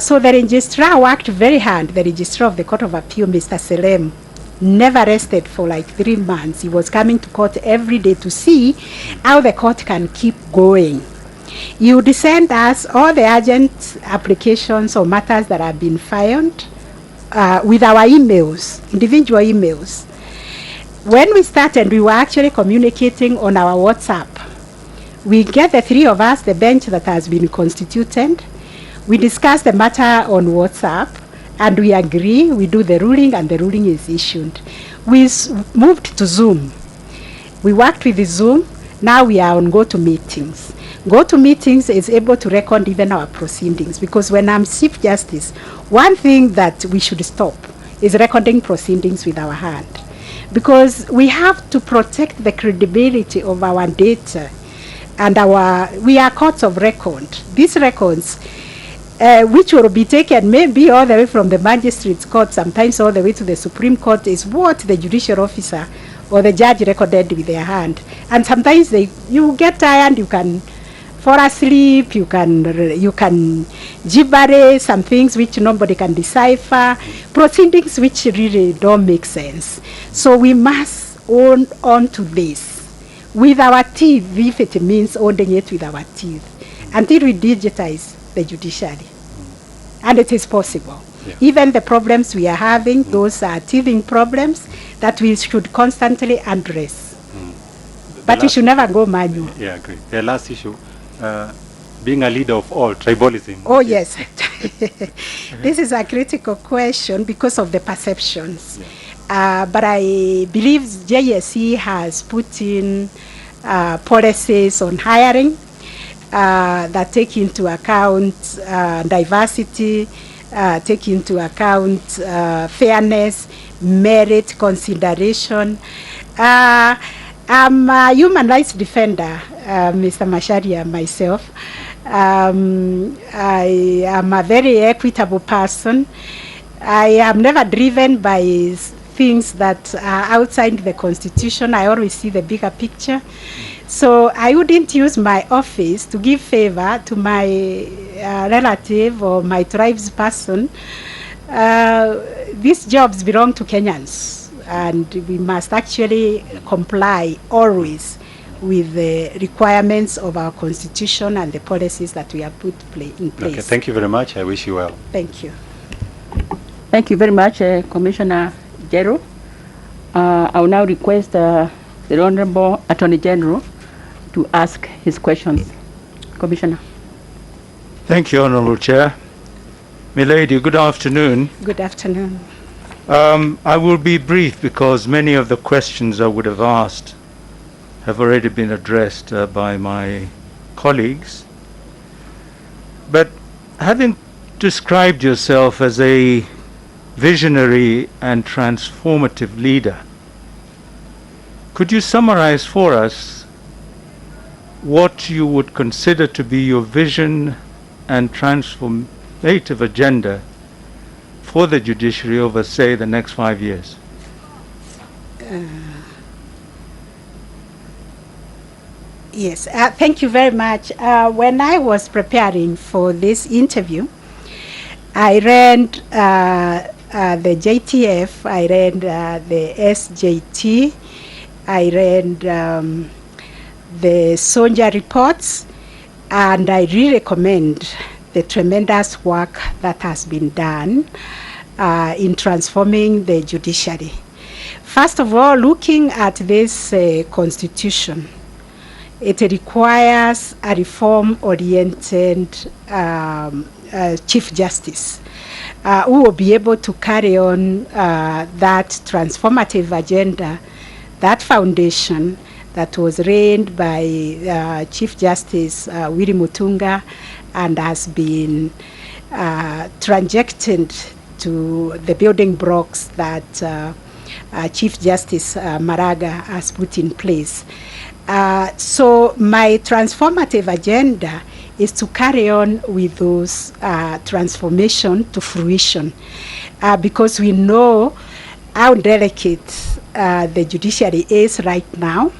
So the registrar worked very hard. The registrar of the Court of Appeal, Mr. Selem, never rested for like 3 months. He was coming to court every day to see how the court can keep going. You would send us all the urgent applications or matters that have been filed with our emails, individual emails. When we started, we were actually communicating on our WhatsApp. We get the three of us, the bench that has been constituted. We discuss the matter on WhatsApp, and we agree, we do the ruling, and the ruling is issued. We moved to Zoom. We worked with the Zoom. Now we are on GoToMeetings. GoToMeetings is able to record even our proceedings, because when I'm Chief Justice, one thing that we should stop is recording proceedings with our hand, because we have to protect the credibility of our data, and we are courts of record. These records, which will be taken maybe all the way from the magistrate's court, sometimes all the way to the Supreme Court, is what the judicial officer or the judge recorded with their hand. And sometimes you get tired, you can fall asleep, you can gibberish some things which nobody can decipher, proceedings which really don't make sense. So we must own on to this with our teeth, if it means owning it with our teeth, until we digitize the judiciary. And it is possible. Yeah. Even the problems we are having, those are teething problems that we should constantly address. But we should never go manual. Yeah, I agree. The last issue, being a leader of all, tribalism. Oh, yes. This is a critical question because of the perceptions. Yeah. But I believe JSE has put in policies on hiring that take into account diversity, take into account fairness, merit, consideration. I'm a human rights defender, Mr. Macharia, myself. I am a very equitable person. I am never driven by things that are outside the Constitution. I always see the bigger picture. So I wouldn't use my office to give favor to my relative or my tribe's person. These jobs belong to Kenyans, and we must actually comply always with the requirements of our Constitution and the policies that we have put in place. Okay, thank you very much. I wish you well. Thank you. Thank you very much, Commissioner Jero. I will now request the Honorable Attorney General to ask his questions. Commissioner. Thank you, Honorable Chair. Milady, good afternoon. Good afternoon. I will be brief because many of the questions I would have asked have already been addressed by my colleagues. But having described yourself as a visionary and transformative leader, could you summarize for us what you would consider to be your vision and transformative agenda for the judiciary over, say, the next 5 years? Yes, thank you very much. When I was preparing for this interview, I read the JTF, I read the SJT, I read the Sonja reports, and I really recommend the tremendous work that has been done in transforming the judiciary. First of all, looking at this constitution, it requires a reform-oriented Chief Justice who will be able to carry on that transformative agenda, that foundation that was reigned by Chief Justice Willy Mutunga and has been trajected to the building blocks that Chief Justice Maraga has put in place. So my transformative agenda is to carry on with those transformation to fruition, because we know how delicate the judiciary is right now.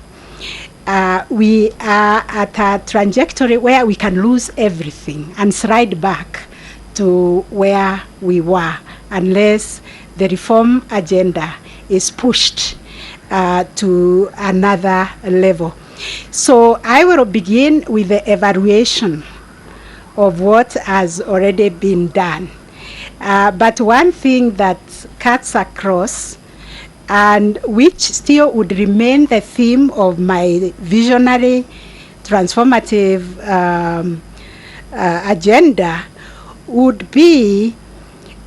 We are at a trajectory where we can lose everything and slide back to where we were unless the reform agenda is pushed to another level. So I will begin with the evaluation of what has already been done. But one thing that cuts across and which still would remain the theme of my visionary transformative agenda would be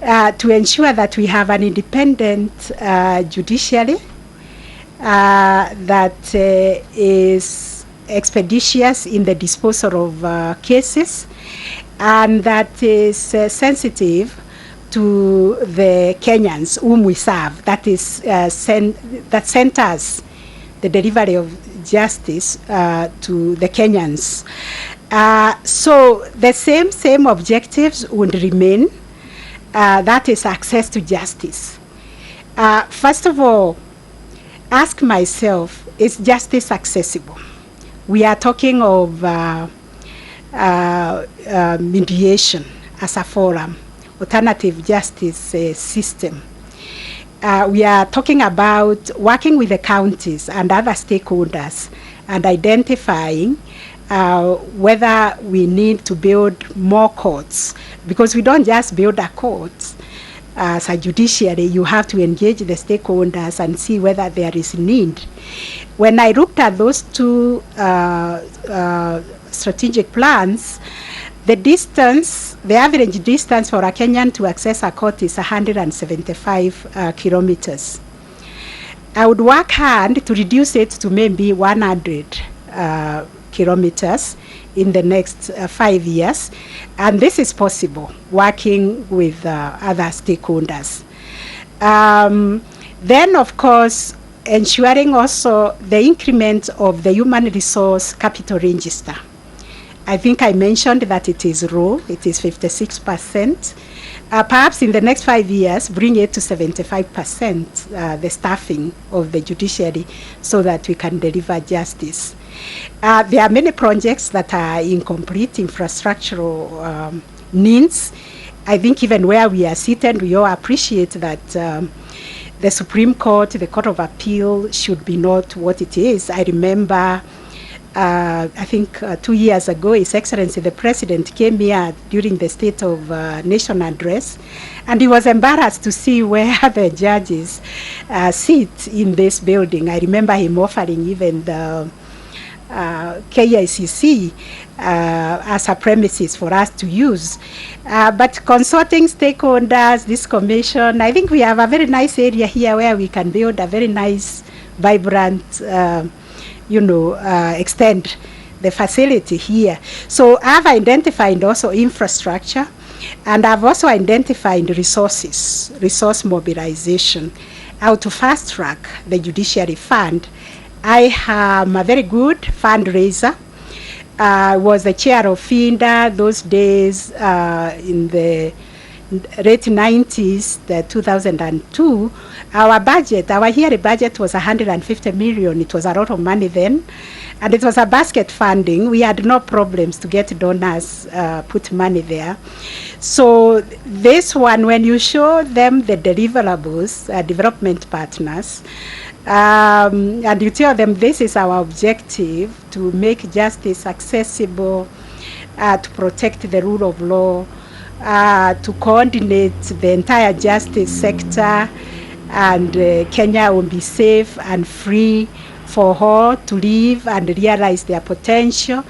to ensure that we have an independent judiciary that is expeditious in the disposal of cases, and that is sensitive to the Kenyans whom we serve. That is that centers the delivery of justice to the Kenyans. So the same objectives would remain. That is access to justice. First of all, ask myself, is justice accessible? We are talking of mediation as a forum, alternative justice system. We are talking about working with the counties and other stakeholders and identifying whether we need to build more courts, because we don't just build a court. As a judiciary, you have to engage the stakeholders and see whether there is need. When I looked at those two strategic plans, the average distance for a Kenyan to access a court is 175 kilometers. I would work hard to reduce it to maybe 100 kilometers in the next 5 years, and this is possible working with other stakeholders. Then, of course, ensuring also the increment of the human resource capital register. I think I mentioned that it is low, it is 56%. Perhaps in the next 5 years, bring it to 75%, the staffing of the judiciary, so that we can deliver justice. There are many projects that are incomplete infrastructural needs. I think even where we are seated, we all appreciate that the Supreme Court, the Court of Appeal, should be not what it is. I remember, I think 2 years ago, His Excellency the President came here during the State of Nation address, and he was embarrassed to see where the judges sit in this building. I remember him offering even the KICC as a premises for us to use. But consulting stakeholders, this commission, I think we have a very nice area here where we can build a very nice, vibrant, extend the facility here. So I've identified also infrastructure, and I've also identified resource mobilization, how to fast track the judiciary fund. I am a very good fundraiser. I was the chair of FINDA those days in the late 90s, 2002. Our yearly budget was 150 million. It was a lot of money then. And it was a basket funding. We had no problems to get donors put money there. So this one, when you show them the deliverables, development partners, and you tell them this is our objective, to make justice accessible, to protect the rule of law, to coordinate the entire justice sector, and Kenya will be safe and free for all to live and realize their potential,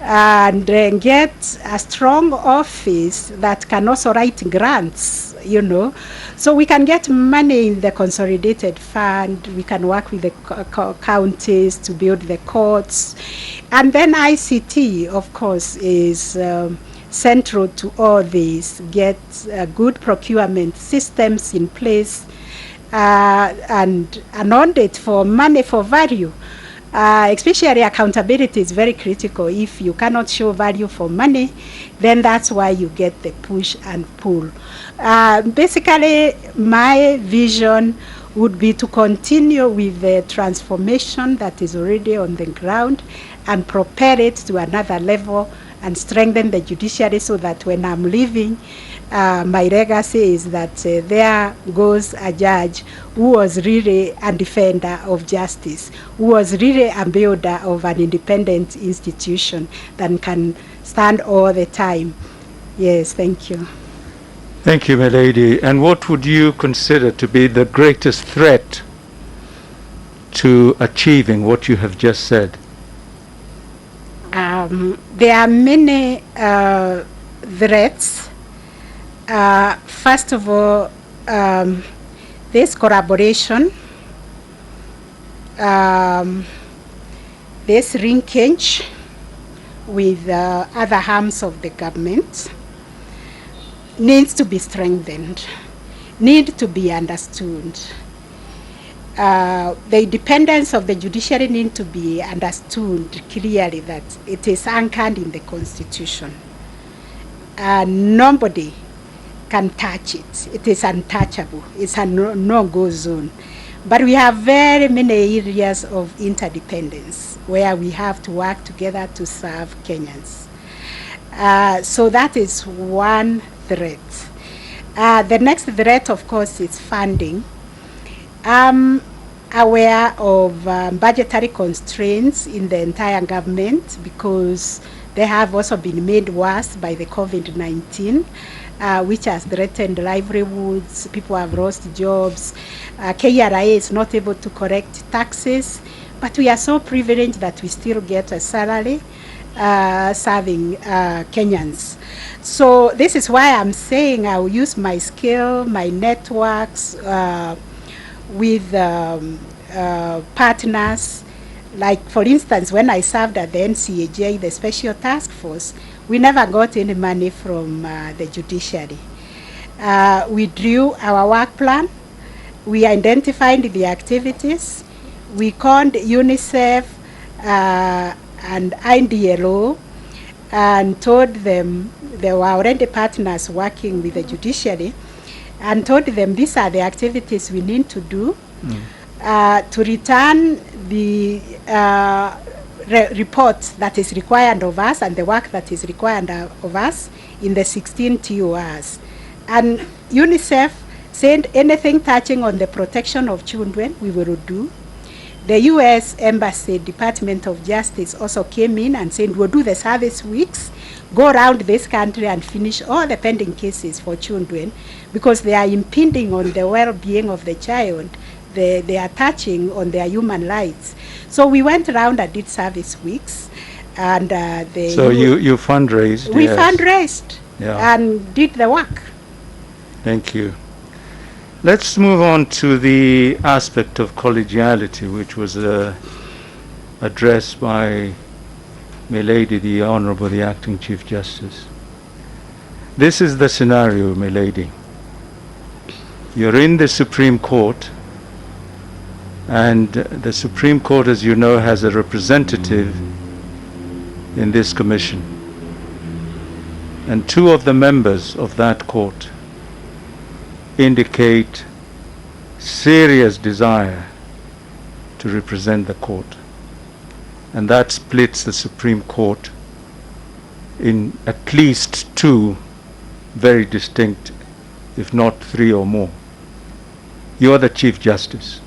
and get a strong office that can also write grants, So we can get money in the consolidated fund, we can work with the counties to build the courts. And then ICT, of course, is central to all this, get good procurement systems in place, and an audit for money for value. Especially accountability is very critical. If you cannot show value for money, then that's why you get the push and pull. Basically, my vision would be to continue with the transformation that is already on the ground and propel it to another level and strengthen the judiciary, so that when I'm leaving, my legacy is that there goes a judge who was really a defender of justice, who was really a builder of an independent institution that can stand all the time. Yes, thank you. Thank you, my lady. And what would you consider to be the greatest threat to achieving what you have just said? There are many threats. First of all, this collaboration, this linkage with other arms of the government needs to be strengthened, need to be understood. The independence of the judiciary needs to be understood clearly, that it is anchored in the Constitution. Nobody can touch it. It is untouchable. It's a no-go zone. But we have very many areas of interdependence where we have to work together to serve Kenyans. So that is one threat. The next threat, of course, is funding. I'm aware of budgetary constraints in the entire government, because they have also been made worse by the COVID-19, which has threatened livelihoods. People have lost jobs. KRA is not able to collect taxes, but we are so privileged that we still get a salary serving Kenyans. So this is why I'm saying I will use my skill, my networks, with partners. Like, for instance, when I served at the NCAJ, the Special Task Force, we never got any money from the judiciary. We drew our work plan, we identified the activities, we called UNICEF and INDLO and told them, there were already partners working with the judiciary, and told them these are the activities we need to do to return the report that is required of us and the work that is required of us in the 16 TORs. And UNICEF said anything touching on the protection of children we will do. The US Embassy, Department of Justice also came in and said we'll do the service weeks, go around this country and finish all the pending cases for children, because they are impinging on the well-being of the child they are touching on their human rights. So we went around and did service weeks, and So you fundraised? We yes. fundraised and did the work. Thank you. Let's move on to the aspect of collegiality, which was addressed by my lady, the Honorable, the Acting Chief Justice. This is the scenario, my lady. You're in the Supreme Court, and the Supreme Court, as you know, has a representative in this commission. And two of the members of that court indicate serious desire to represent the court. And that splits the Supreme Court in at least two very distinct, if not three or more. You're the Chief Justice.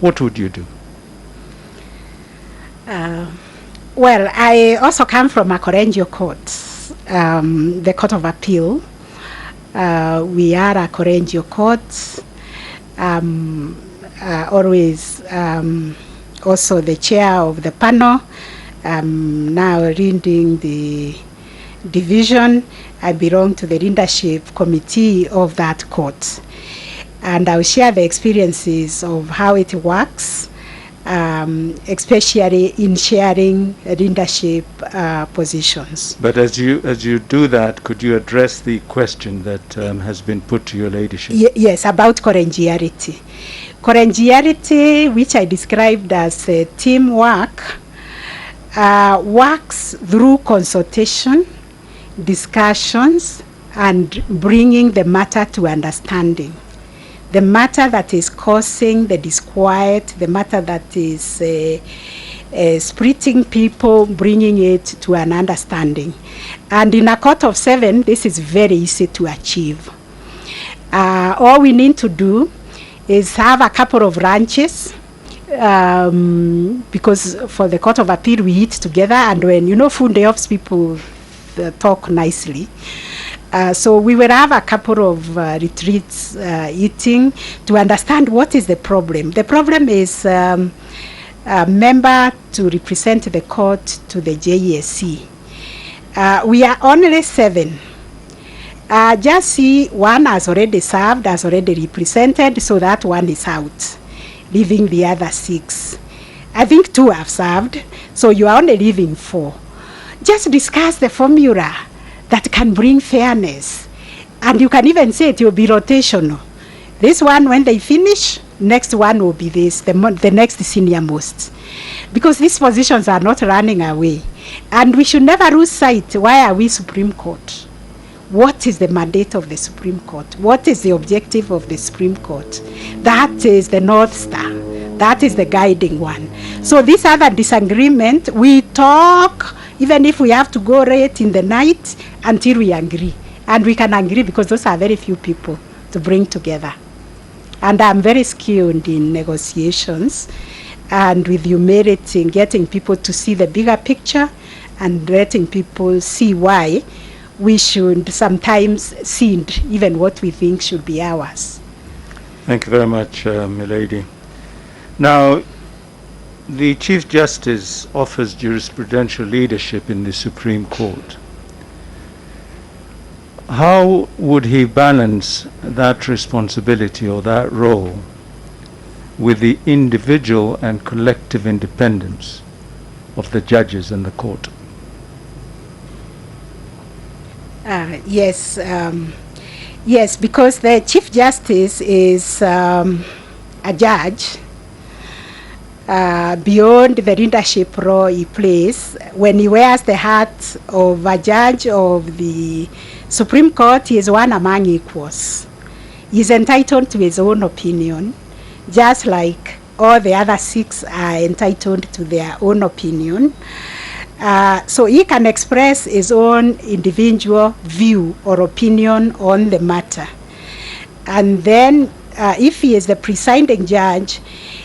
What would you do? Well, I also come from a Korengio court, the Court of Appeal. We are a Korengio court, always also the chair of the panel, now leading the division. I belong to the leadership committee of that court. And I'll share the experiences of how it works, especially in sharing leadership positions. But as you do that, could you address the question that has been put to your ladyship? Yes, about collegiality. Collegiality, which I described as teamwork, works through consultation, discussions, and bringing the matter to understanding. The matter that is causing the disquiet, the matter that is splitting people, bringing it to an understanding. And in a court of 7, this is very easy to achieve. All we need to do is have a couple of ranches, because for the Court of Appeal we eat together, and when food day offs, people talk nicely. So we will have a couple of retreats eating to understand what is the problem. The problem is a member to represent the court to the JSC. We are only 7. Just see, one has already served, has already represented, so that one is out, leaving the other 6. I think 2 have served, so you are only leaving 4. Just discuss the formula that can bring fairness. And you can even say it will be rotational. This one, when they finish, next one will be this, the next senior most. Because these positions are not running away. And we should never lose sight, why are we Supreme Court? What is the mandate of the Supreme Court? What is the objective of the Supreme Court? That is the North Star. That is the guiding one. So this other disagreement, we talk, even if we have to go late in the night, until we agree. And we can agree because those are very few people to bring together. And I'm very skilled in negotiations and with humility in getting people to see the bigger picture and letting people see why we should sometimes cede even what we think should be ours. Thank you very much, milady. Now, the Chief Justice offers jurisprudential leadership in the Supreme Court. How would he balance that responsibility or that role with the individual and collective independence of the judges and the court? Yes, because the Chief Justice is a judge. Beyond the leadership role he plays, when he wears the hat of a judge of the Supreme Court, he is one among equals. He is entitled to his own opinion, just like all the other 6 are entitled to their own opinion. So he can express his own individual view or opinion on the matter. And then if he is the presiding judge,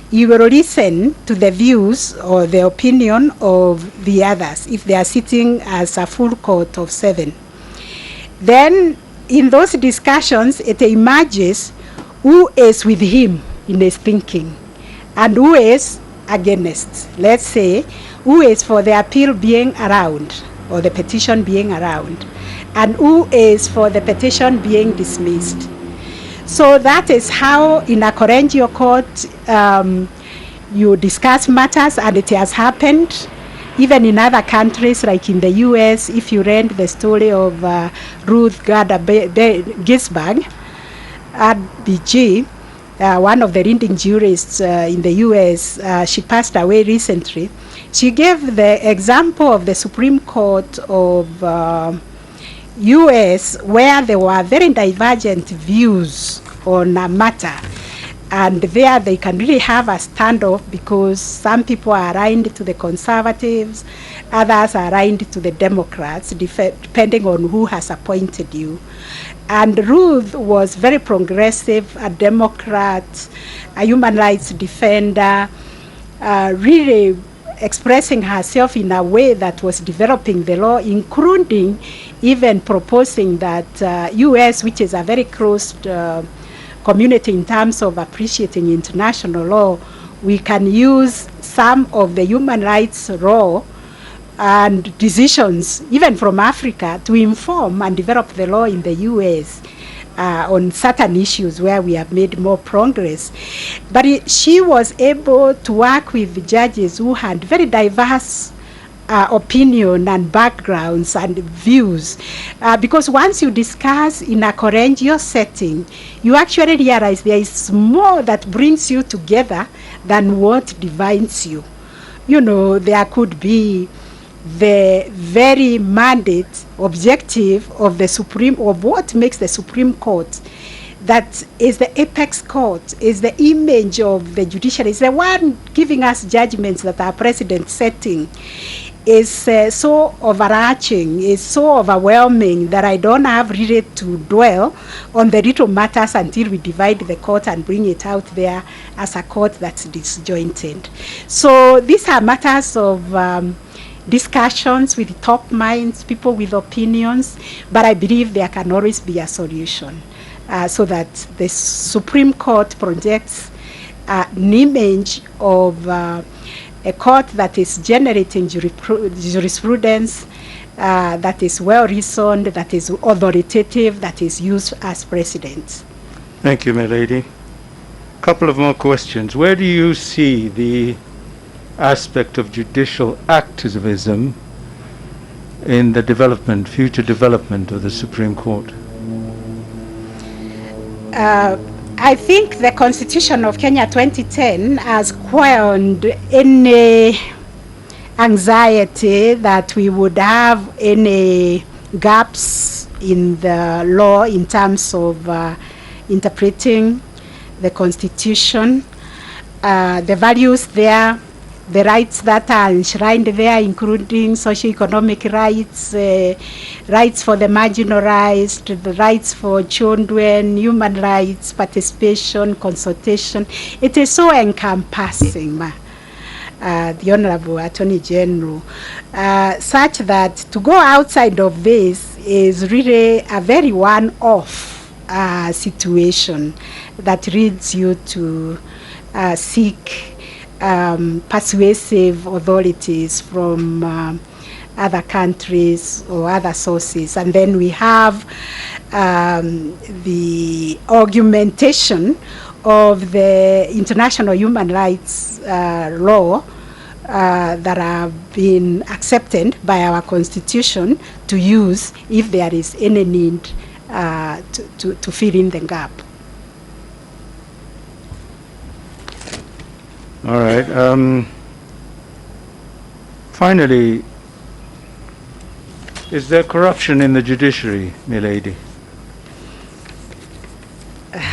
he will listen to the views or the opinion of the others if they are sitting as a full court of 7. Then in those discussions, it emerges who is with him in his thinking, and who is against. Let's say, who is for the appeal being around or the petition being around, and who is for the petition being dismissed. So that is how in a Korengio court you discuss matters, and it has happened even in other countries, like in the US. If you read the story of Ruth Bader Ginsburg, RBG, one of the leading jurists in the US, she passed away recently. She gave the example of the Supreme Court of US, where there were very divergent views on a matter, and there they can really have a standoff because some people are aligned to the conservatives, others are aligned to the Democrats, depending on who has appointed you. And Ruth was very progressive, a Democrat, a human rights defender, really expressing herself in a way that was developing the law, including even proposing that US, which is a very closed community in terms of appreciating international law, we can use some of the human rights law and decisions, even from Africa, to inform and develop the law in the US on certain issues where we have made more progress. But she was able to work with judges who had very diverse opinion and backgrounds and views, because once you discuss in a Korengio setting, you actually realize there is more that brings you together than what divides you. You know, there could be the very mandate, objective of the Supreme, of what makes the Supreme Court, that is the apex court, is the image of the judiciary, is the one giving us judgments that our president setting, is so overarching, is so overwhelming that I don't have really to dwell on the little matters until we divide the court and bring it out there as a court that's disjointed. So these are matters of discussions with top minds, people with opinions, but I believe there can always be a solution so that the Supreme Court projects an image of a court that is generating jurisprudence that is well-reasoned, that is authoritative, that is used as precedent. Thank you, my lady. Couple of more questions. Where do you see the aspect of judicial activism in the development, future development of the Supreme Court? I think the Constitution of Kenya 2010 has quelled any anxiety that we would have any gaps in the law in terms of interpreting the Constitution, the values there, the rights that are enshrined there, including socio-economic rights, rights for the marginalized, the rights for children, human rights, participation, consultation. It is so encompassing, the Honorable Attorney General, such that to go outside of this is really a very one-off situation that leads you to seek persuasive authorities from other countries or other sources. And then we have the augmentation of the international human rights law that have been accepted by our Constitution to use if there is any need to fill in the gap. All right. Finally, is there corruption in the judiciary, milady?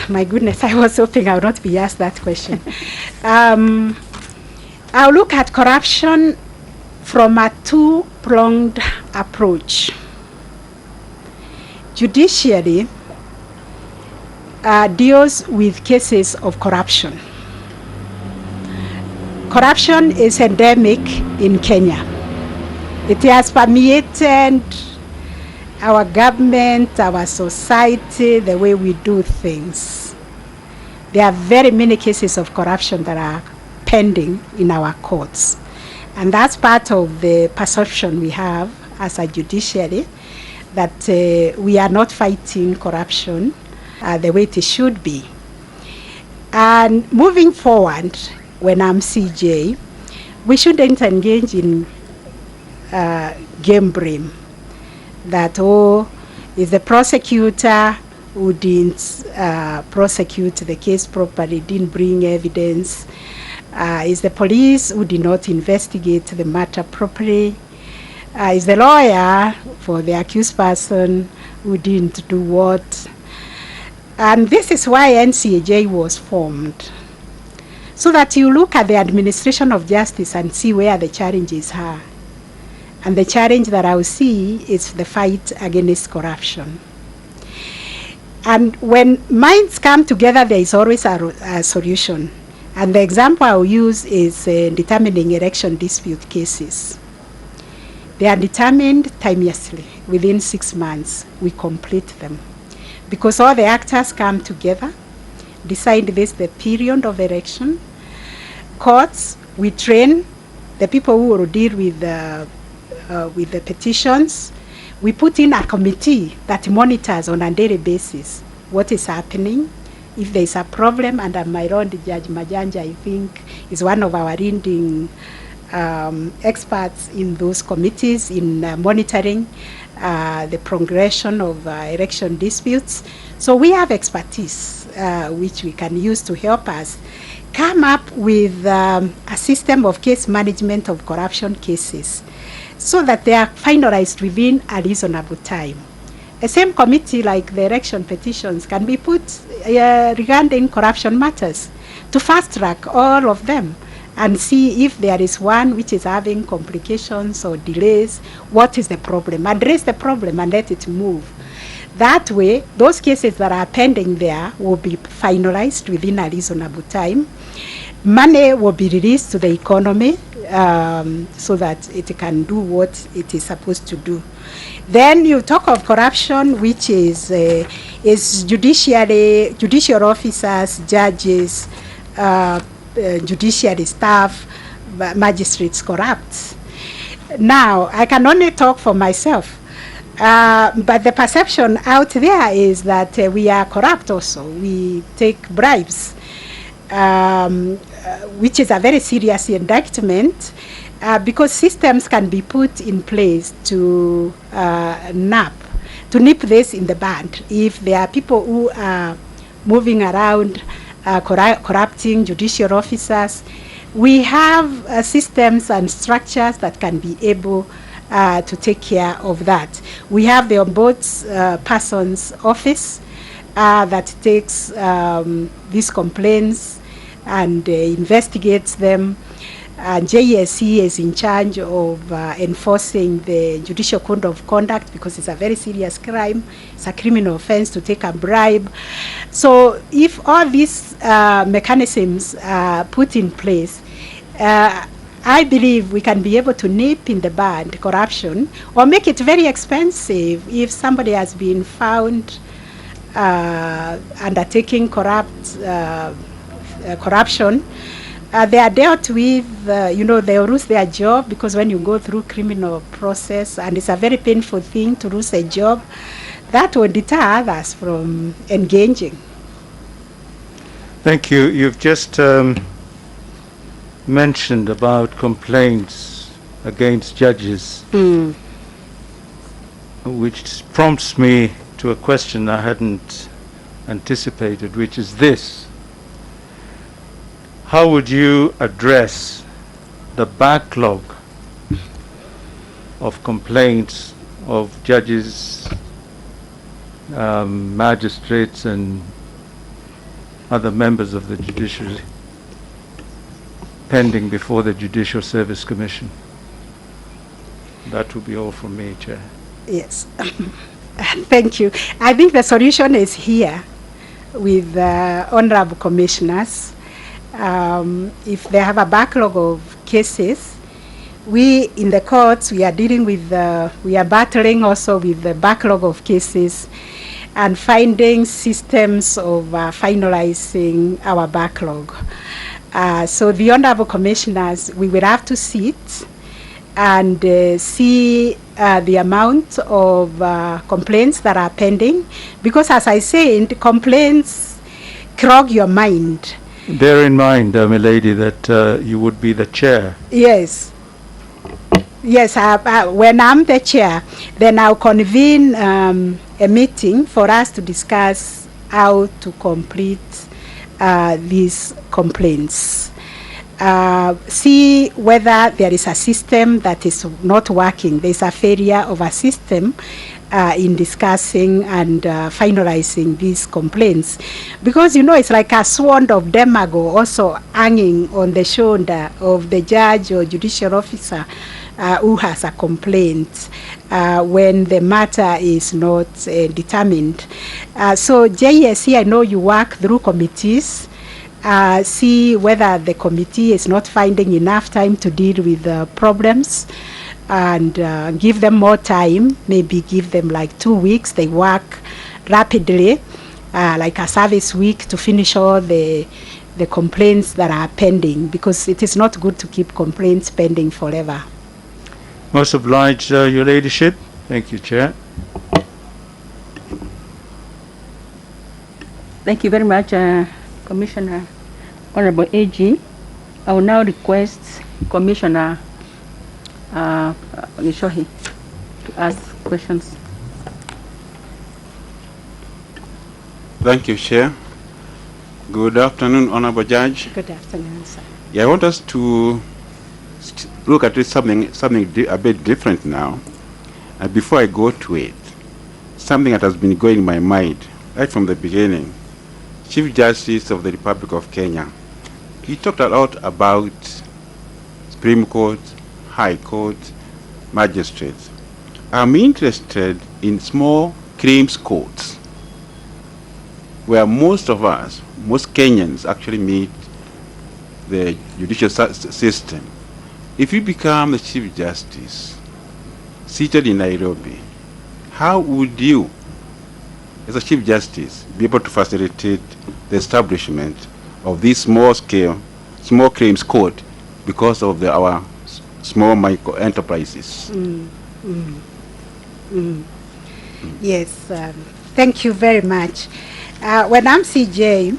My goodness, I was hoping I would not be asked that question. I'll look at corruption from a two-pronged approach. Judiciary deals with cases of corruption. Corruption is endemic in Kenya. It has permeated our government, our society, the way we do things. there are very many cases of corruption that are pending in our courts. And that's part of the perception we have as a judiciary, that we are not fighting corruption the way it should be. And moving forward, when I'm CJ, we shouldn't engage in game blame. That, if the prosecutor who didn't prosecute the case properly, didn't bring evidence, is the police who did not investigate the matter properly, is the lawyer for the accused person who didn't do what. And this is why NCAJ was formed, so that you look at the administration of justice and see where the challenges are. And the challenge that I will see is the fight against corruption. And when minds come together, there is always a solution. And the example I will use is determining election dispute cases. They are determined timelessly. Within 6 months, we complete them. Because all the actors come together, decide this the period of election. Courts, we train the people who will deal with the petitions. We put in a committee that monitors on a daily basis what is happening. If there is a problem, and my own Judge Majanja, I think, is one of our leading experts in those committees in monitoring the progression of election disputes. So we have expertise which we can use to help us come up with a system of case management of corruption cases, so that they are finalized within a reasonable time. The same committee like the election petitions can be put regarding corruption matters to fast track all of them and see if there is one which is having complications or delays, what is the problem, address the problem and let it move. That way, those cases that are pending there will be finalized within a reasonable time. Money will be released to the economy so that it can do what it is supposed to do. Then you talk of corruption, which is judicial officers, judges, judiciary staff, magistrates corrupt. Now, I can only talk for myself, but the perception out there is that we are corrupt also. We take bribes, which is a very serious indictment, because systems can be put in place to nip this in the bud. If there are people who are moving around corrupting judicial officers, we have systems and structures that can be able to take care of that. We have the ombudsperson's office that takes these complaints and investigates them. JSC is in charge of enforcing the judicial code of conduct, because it's a very serious crime. It's a criminal offense to take a bribe. So if all these mechanisms are put in place, I believe we can be able to nip in the bud corruption, or make it very expensive if somebody has been found undertaking corruption. They are dealt with, they'll lose their job, because when you go through criminal process, and it's a very painful thing to lose a job, that will deter others from engaging. Thank you. You've just mentioned about complaints against judges, which prompts me to a question I hadn't anticipated, which is this. How would you address the backlog of complaints of judges, magistrates, and other members of the judiciary pending before the Judicial Service Commission? That would be all from me, Chair. Yes. Thank you. I think the solution is here with honorable commissioners. If they have a backlog of cases, we in the courts, we are dealing with we are battling also with the backlog of cases. and finding systems of finalizing our backlog. So the Honorable Commissioners, we will have to sit and see the amount of complaints that are pending, because as I said, complaints clog your mind. Bear in mind, my lady, that you would be the chair. Yes. Yes, when I'm the chair, then I'll convene a meeting for us to discuss how to complete these complaints. See whether there is a system that is not working. There's a failure of a system in discussing and finalizing these complaints. Because, you know, it's like a sword of demagogue also hanging on the shoulder of the judge or judicial officer who has a complaint when the matter is not determined. So JSC, I know you work through committees. See whether the committee is not finding enough time to deal with the problems, and give them more time, maybe give them like 2 weeks. They work rapidly, like a service week, to finish all the complaints that are pending, because it is not good to keep complaints pending forever. Most obliged, Your Ladyship. Thank you, Chair. Thank you very much, Commissioner, Honorable AG. I will now request Commissioner Gishohi to ask questions. Thank you, Chair. Good afternoon, Honorable Judge. Good afternoon, sir. Yeah, I want us to look at something a bit different now. And before I go to it, something that has been going in my mind right from the beginning. Chief Justice of the Republic of Kenya, he talked a lot about Supreme Court, High Court, magistrates. I'm interested in small claims courts, where most of us, most Kenyans actually meet the judicial system. If you become the Chief Justice, seated in Nairobi, how would you, as a Chief Justice, be able to facilitate the establishment of this small claims court because of our small micro enterprises? Yes, thank you very much. When I'm CJ,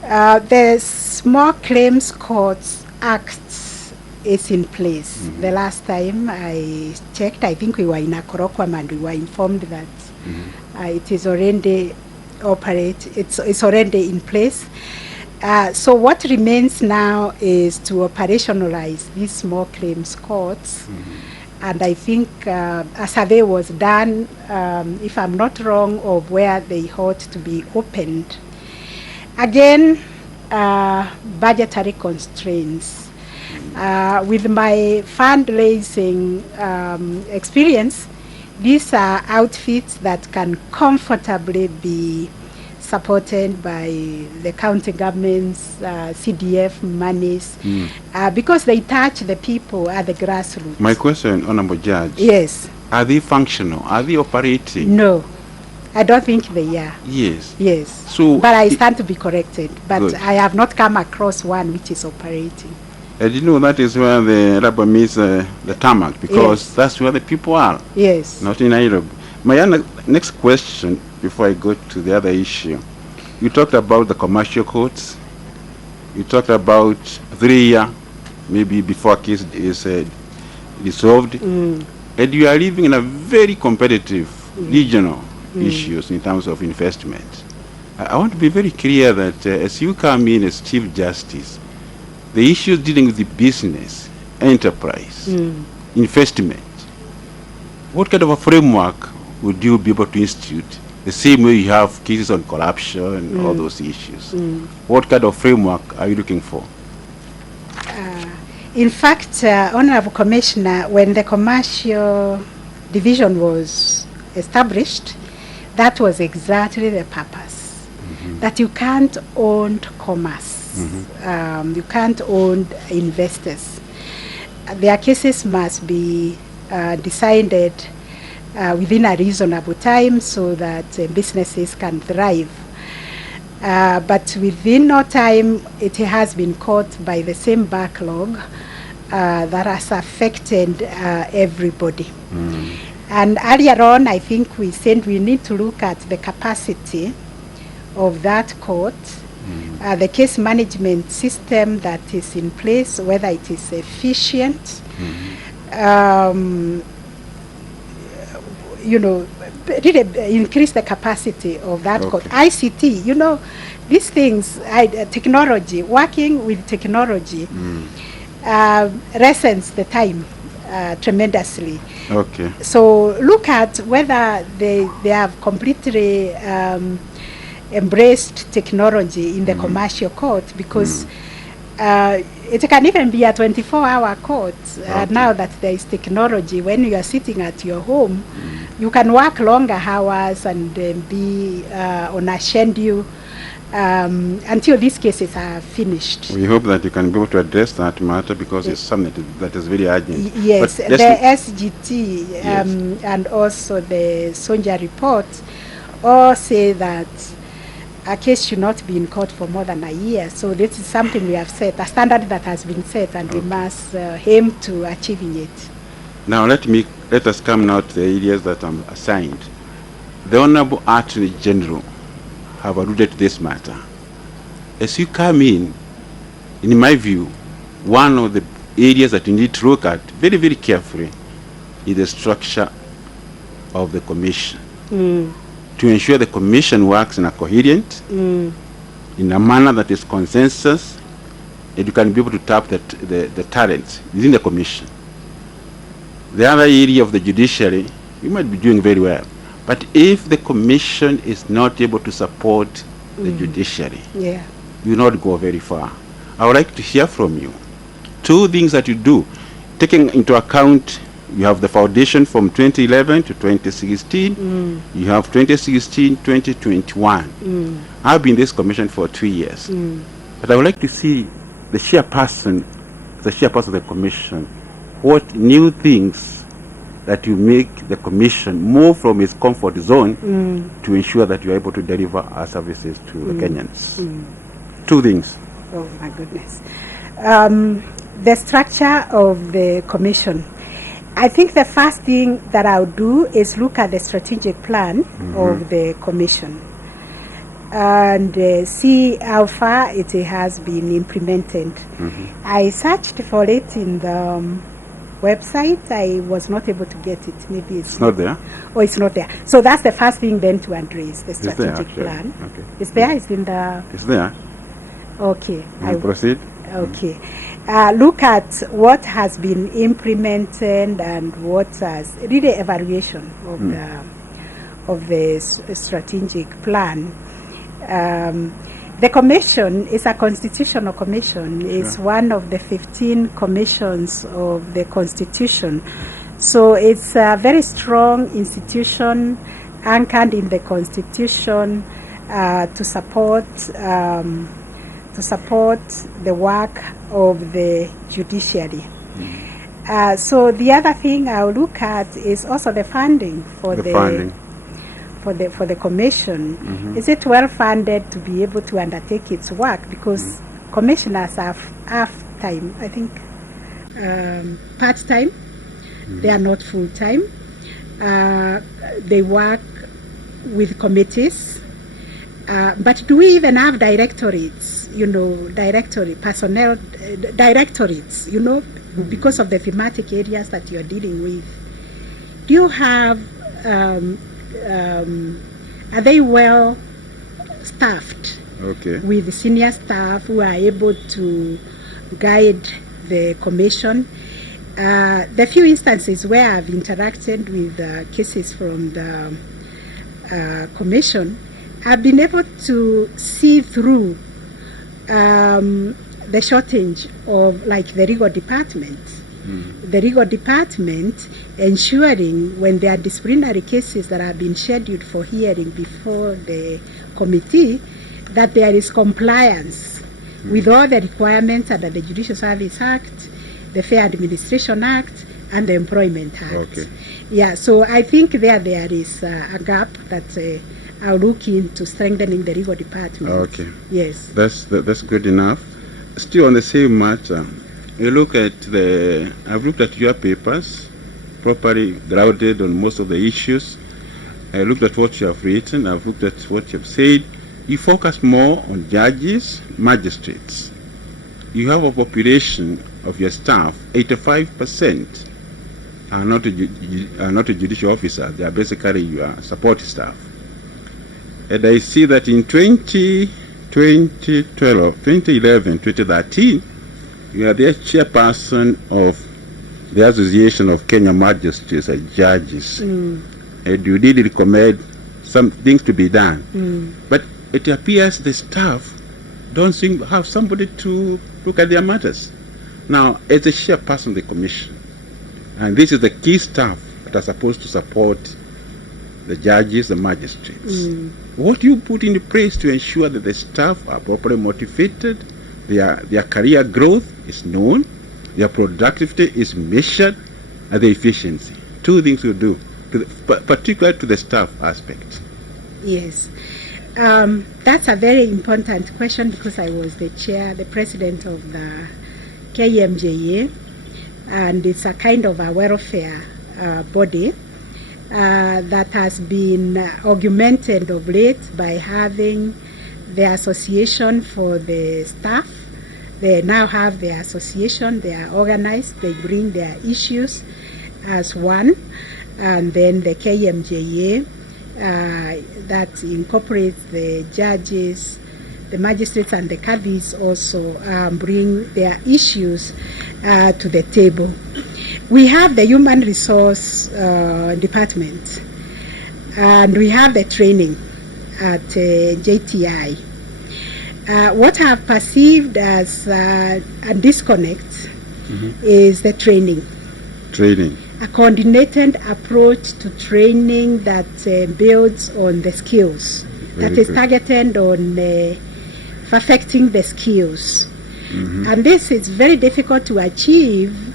the Small Claims Courts Act is in place. The last time I checked, I think we were in Akorokwam and we were informed that it is already it's already in place. So what remains now is to operationalize these small claims courts. And I think a survey was done, if I'm not wrong, of where they ought to be opened. Again, budgetary constraints. With my fundraising experience, these are outfits that can comfortably be supported by the county government's CDF monies, because they touch the people at the grassroots. My question, Honorable Judge. Yes. Are they functional? Are they operating? No, I don't think they are. Yes. Yes. So but I stand to be corrected. But good. I have not come across one which is operating. I didn't know that is where the rubber meets the tarmac, because Yes. that's where the people are, Yes. not in Nairobi. My next question, before I go to the other issue, you talked about the commercial courts. You talked about 3 years, maybe before a case is resolved. And you are living in a very competitive regional issues in terms of investment. I want to be very clear that as you come in as Chief Justice, the issues dealing with the business, enterprise, investment, what kind of a framework would you be able to institute? The same way you have cases on corruption and all those issues. What kind of framework are you looking for? In fact, Honorable Commissioner, when the commercial division was established, that was exactly the purpose. That you can't own commerce. You can't own investors. Their cases must be decided within a reasonable time so that businesses can thrive. But within no time, it has been caught by the same backlog that has affected everybody. And earlier on, I think we said we need to look at the capacity of that court, the case management system that is in place, whether it is efficient, really increase the capacity of that court. ICT, these things, technology, working with technology lessens the time tremendously. Okay. So look at whether they have completely embraced technology in the commercial court, because it can even be a 24-hour court now that there is technology. When you are sitting at your home, you can work longer hours and be on a schedule until these cases are finished. We hope that you can be able to address that matter, because it's something that is very urgent. Yes, But the SGT and also the Sonja report all say that a case should not be in court for more than a year. So this is something we have set, a standard that has been set, and we must aim to achieving it. Now let us come now to the areas that I'm assigned. The Honorable Attorney General have alluded to this matter. As you come in my view, one of the areas that you need to look at very, very carefully is the structure of the commission. To ensure the commission works in a coherent, in a manner that is consensus, and you can be able to tap the talents within the commission. The other area of the judiciary, you might be doing very well. But if the commission is not able to support the judiciary, you will not go very far. I would like to hear from you. Two things that you do, taking into account you have the foundation from 2011 to 2016. You have 2016, 2021. I've been in this commission for 2 years. But I would like to see the chairperson of the commission, what new things that you make the commission move from its comfort zone to ensure that you are able to deliver our services to the Kenyans. Two things. Oh my goodness. The structure of the commission. I think the first thing that I'll do is look at the strategic plan of the commission and see how far it has been implemented. I searched for it in the website. I was not able to get it. Maybe it's not there. Oh, it's not there. So that's the first thing then to address, the strategic plan. Okay. It's there. It's in the. It's there. Okay. I proceed. Okay. Look at what has been implemented and what has really evaluation of the strategic plan. The commission is a constitutional commission. It's one of the 15 commissions of the Constitution. So it's a very strong institution anchored in the Constitution to support the work of the judiciary. So the other thing I'll look at is also the funding for the commission. Is it well funded to be able to undertake its work? Because commissioners have half-time, I think, part-time. They are not full-time. They work with committees. But do we even have directorates, directorates, because of the thematic areas that you're dealing with? Do you have, are they well staffed with senior staff who are able to guide the commission? The few instances where I've interacted with cases from the commission, I've been able to see through the shortage of, like, the legal department. The legal department ensuring when there are disciplinary cases that have been scheduled for hearing before the committee, that there is compliance with all the requirements under the Judicial Service Act, the Fair Administration Act, and the Employment Act. Okay. Yeah, so I think there is a gap that I'll look into strengthening the legal department. Okay. Yes. That's good enough. Still on the same matter, you look at I've looked at your papers, properly grounded on most of the issues. I looked at what you have written. I've looked at what you have said. You focus more on judges, magistrates. You have a population of your staff, 85% are not a judicial officer. They are basically your support staff. And I see that in 2012, 2011, 2013, you are the chairperson of the Association of Kenya Magistrates and Judges. And you did recommend some things to be done. But it appears the staff don't seem to have somebody to look at their matters. Now, as a chairperson of the commission, and this is the key staff that are supposed to support the judges, the magistrates. What do you put in place to ensure that the staff are properly motivated, their career growth is known, their productivity is measured, and the efficiency? Two things you do, particularly to the staff aspect. Yes. That's a very important question because I was the president of the KMJA, and it's a kind of a welfare body that has been augmented of late by having the association for the staff. They now have their association, they are organized, they bring their issues as one, and then the KMJA that incorporates the judges, the magistrates, and the caddies also bring their issues to the table. We have the human resource department, and we have the training at JTI. What I've perceived as a disconnect is the training. A coordinated approach to training that builds on the skills, that is targeted on perfecting the skills. And this is very difficult to achieve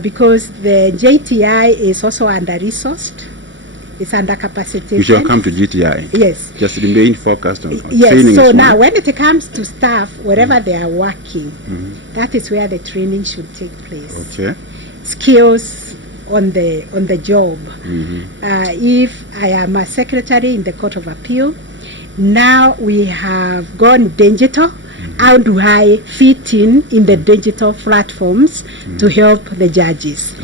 because the JTI is also under-resourced. It's under-capacitated. We shall come to GTI. Yes. Just remain focused on yes, training. So now when it comes to staff, wherever they are working, that is where the training should take place. Okay. Skills on the job. If I am a secretary in the Court of Appeal, now we have gone digital. How do I fit in the digital platforms to help the judges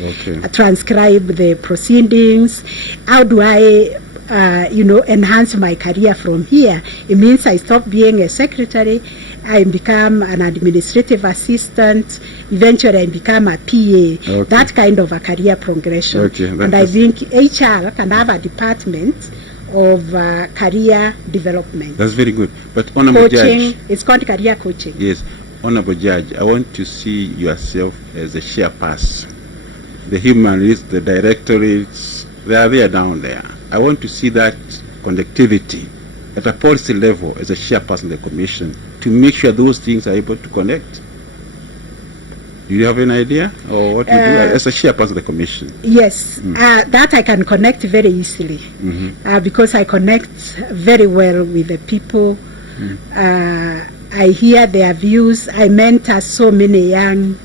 transcribe the proceedings? How do I enhance my career from here? It means I stop being a secretary, I become an administrative assistant, eventually I become a PA, that kind of a career progression. And I think HR can have a department of career development. That's very good. But Honorable coaching, Judge, it's called career coaching. Yes. Honorable Judge, I want to see yourself as a chairperson. The humanists, the directorates, they are there down there. I want to see that connectivity at a policy level as a chairperson of the commission to make sure those things are able to connect. Do you have any idea or what you do as a chairperson of the commission? Yes, that I can connect very easily because I connect very well with the people. I hear their views. I mentor so many young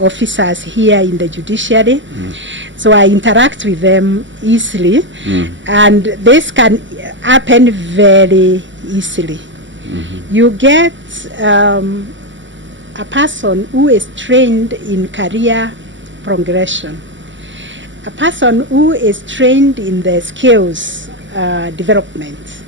officers here in the judiciary. So I interact with them easily, and this can happen very easily. You get a person who is trained in career progression, a person who is trained in the skills development,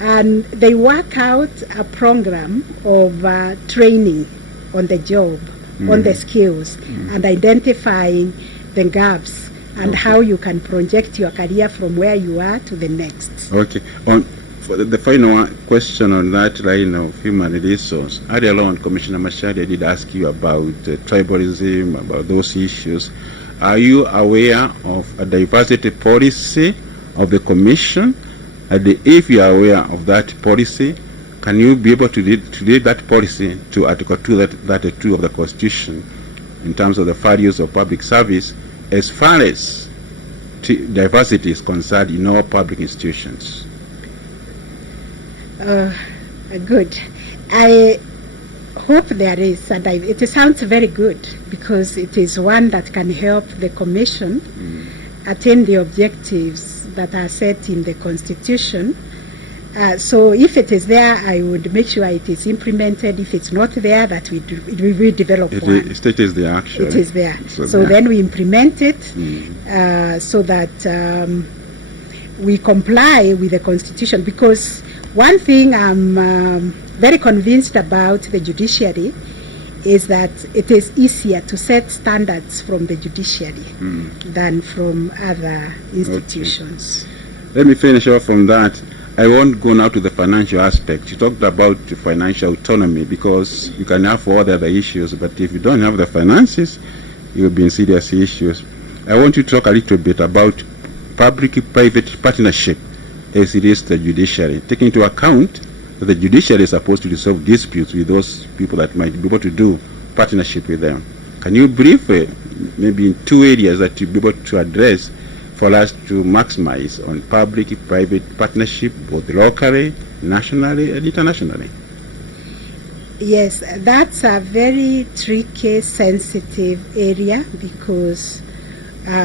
and they work out a program of training on the job, on the skills, and identifying the gaps and how you can project your career from where you are to the next. Okay. For the final question on that line of human resource, earlier on, Commissioner Machadi did ask you about tribalism, about those issues. Are you aware of a diversity policy of the Commission? And if you are aware of that policy, can you be able to lead that policy to Article 2, that 2 of the Constitution, in terms of the values of public service as far as diversity is concerned in all public institutions? Good. I hope there is, and it sounds very good, because it is one that can help the Commission attain the objectives that are set in the Constitution. So if it is there, I would make sure it is implemented. If it's not there, that we develop one. It is there, actually. It is there. So then we implement it so that we comply with the Constitution. Because one thing I'm very convinced about the judiciary is that it is easier to set standards from the judiciary than from other institutions. Okay. Let me finish off from that. I won't go now to the financial aspect. You talked about financial autonomy, because you can have all the other issues, but if you don't have the finances, you'll be in serious issues. I want you to talk a little bit about public-private partnership as it is the judiciary, taking into account that the judiciary is supposed to resolve disputes with those people that might be able to do partnership with them. Can you brief maybe in two areas that you'll be able to address for us to maximize on public-private partnership, both locally, nationally, and internationally? Yes, that's a very tricky, sensitive area, because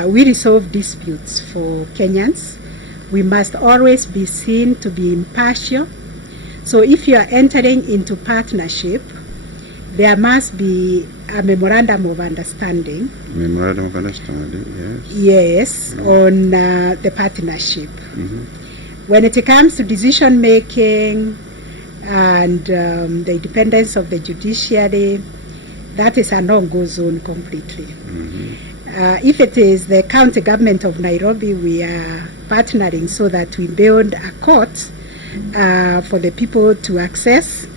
we resolve disputes for Kenyans. We must always be seen to be impartial. So if you are entering into partnership, there must be a memorandum of understanding. Memorandum of understanding, yes. Yes, on the partnership. When it comes to decision making and the independence of the judiciary, that is a no-go zone completely. If it is the county government of Nairobi, we are partnering so that we build a court for the people to access.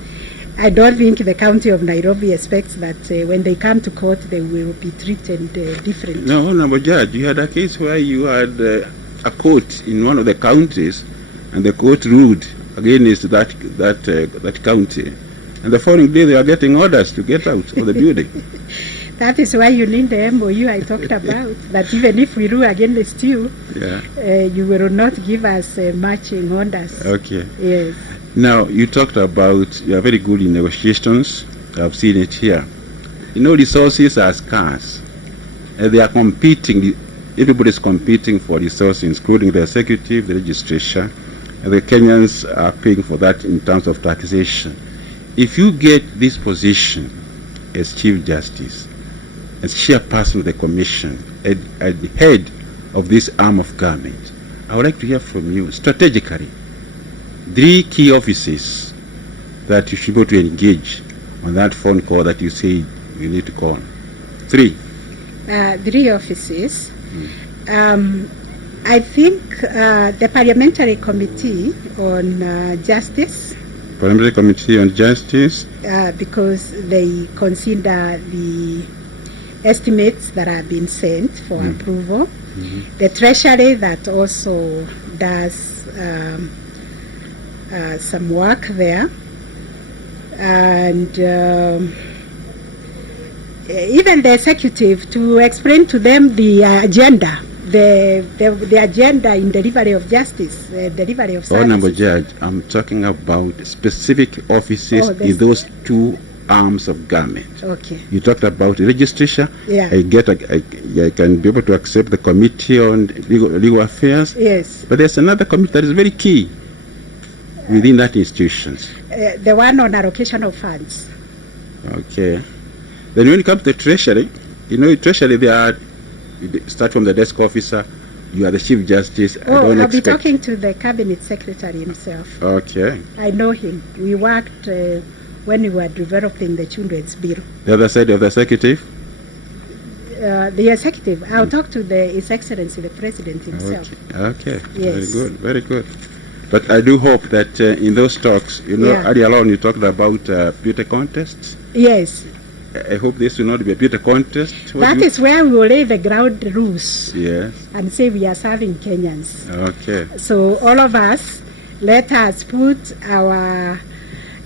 I don't think the county of Nairobi expects that when they come to court they will be treated differently. No, Honorable Judge, you had a case where you had a court in one of the counties, and the court ruled against that county. And the following day they are getting orders to get out of the building. That is why you need the MOU I talked about, that even if we rule against you, you will not give us matching orders. Okay. Yes. Now, you talked about, you are very good in negotiations. I've seen it here. You know, resources are scarce. They are competing, everybody's competing for resources, including the executive, the legislature, and the Kenyans are paying for that in terms of taxation. If you get this position as Chief Justice, as chairperson of the Commission, at the head of this arm of government, I would like to hear from you, strategically, 3 key offices that you should be able to engage on that phone call that you say you need to call. 3. 3 offices. I think the Parliamentary Committee on Justice. Parliamentary Committee on Justice. Because they consider the estimates that have been sent for approval. The Treasury, that also does some work there, and even the executive, to explain to them the agenda, the agenda in delivery of justice, delivery of services. Honorable Judge, I'm talking about specific offices in those 2 arms of government. Okay. You talked about the legislature. Yeah. I can be able to accept the Committee on Legal Affairs. Yes. But there's another committee that is very key within that institutions. The one on allocation of funds. Okay. Then when it comes to the Treasury, you know, Treasury, start from the desk officer, you are the Chief Justice. I'll be talking to the Cabinet Secretary himself. Okay. I know him. We worked when we were developing the Children's Bill. The other side of the executive? The executive. I'll talk to His Excellency, the President himself. Okay. Yes. Very good. Very good. But I do hope that in those talks, you know, earlier on you talked about beauty contests. Yes. I hope this will not be a beauty contest. That is where we will lay the ground rules. Yes. And say we are serving Kenyans. Okay. So all of us, let us put our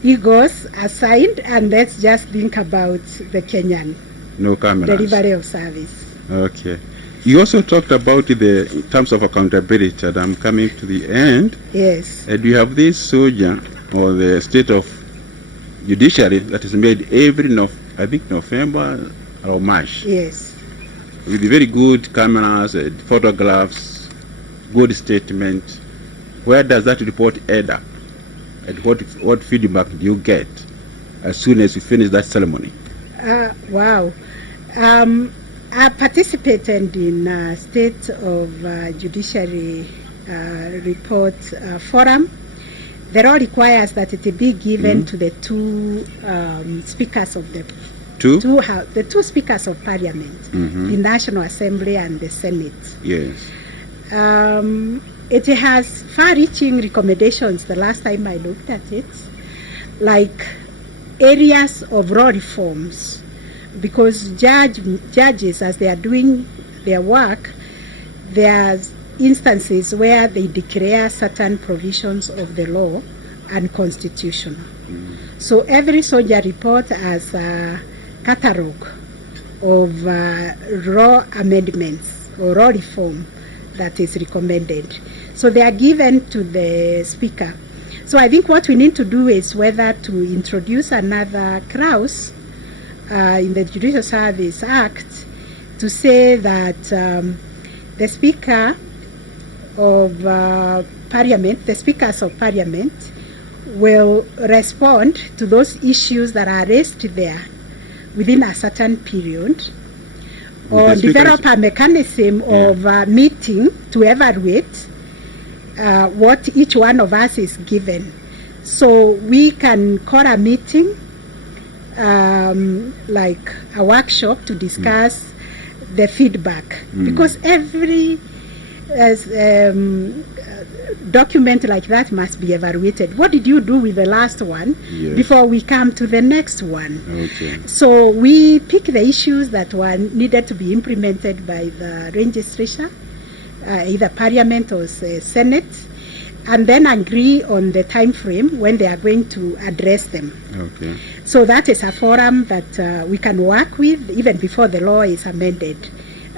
egos aside and let's just think about the Kenyan. No cameras. delivery of service. Okay. You also talked about the in terms of accountability, and I'm coming to the end. Yes. And you have this soldier or the state of judiciary that is made every November or March, Yes. with very good cameras and photographs, good statement. Where does that report end up? And what feedback do you get as soon as you finish that ceremony? Wow. I participated in State of Judiciary Report Forum. The law requires that it be given to the two speakers of the the two speakers of Parliament, the National Assembly and the Senate. Yes. It has far-reaching recommendations the last time I looked at it, like areas of law reforms, because judges, as they are doing their work, there are instances where they declare certain provisions of the law unconstitutional. So every soldier report has a catalogue of law amendments or law reform that is recommended. So they are given to the speaker. So I think what we need to do is whether to introduce another clause in the Judicial Service Act to say that the Speaker of Parliament, the Speakers of Parliament, will respond to those issues that are raised there within a certain period, or develop a mechanism of meeting to evaluate what each one of us is given. So we can call a meeting, like a workshop, to discuss the feedback, because every document like that must be evaluated. What did you do with the last one before we come to the next one? Okay. So we pick the issues that were needed to be implemented by the legislature, either Parliament or Senate, and then agree on the time frame when they are going to address them. Okay. So that is a forum that we can work with even before the law is amended.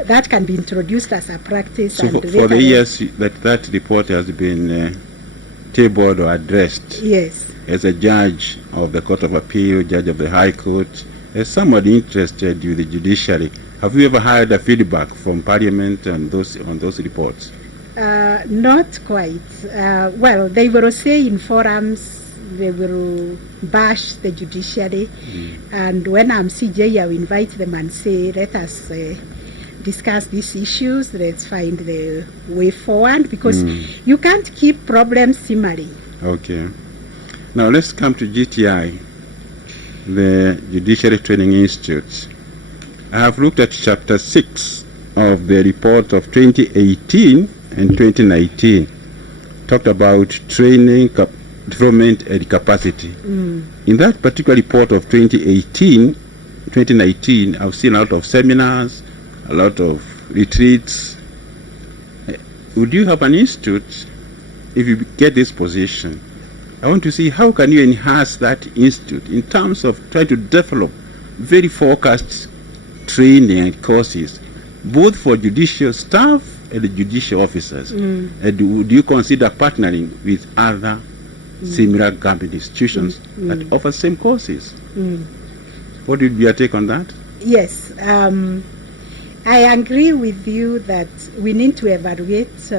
That can be introduced as a practice. So and for the years that report has been tabled or addressed, yes, as a judge of the Court of Appeal, judge of the High Court, as somebody interested with the judiciary, have you ever had a feedback from Parliament and on those reports? Not quite. Well, they will say in forums, they will bash the judiciary, and when I'm CJ, I will invite them and say, let us discuss these issues, let's find the way forward, because you can't keep problems simmering. Okay. Now let's come to GTI, the Judiciary Training Institute. I have looked at Chapter 6 of the report of 2018 and 2019. Talked about training, development and capacity. In that particular report of 2019, I've seen a lot of seminars, a lot of retreats. Would you have an institute, if you get this position? I want to see how can you enhance that institute in terms of trying to develop very focused training and courses, both for judicial staff and judicial officers. And would you consider partnering with other similar government institutions that offer same courses? What would be your take on that? Yes. I agree with you that we need to evaluate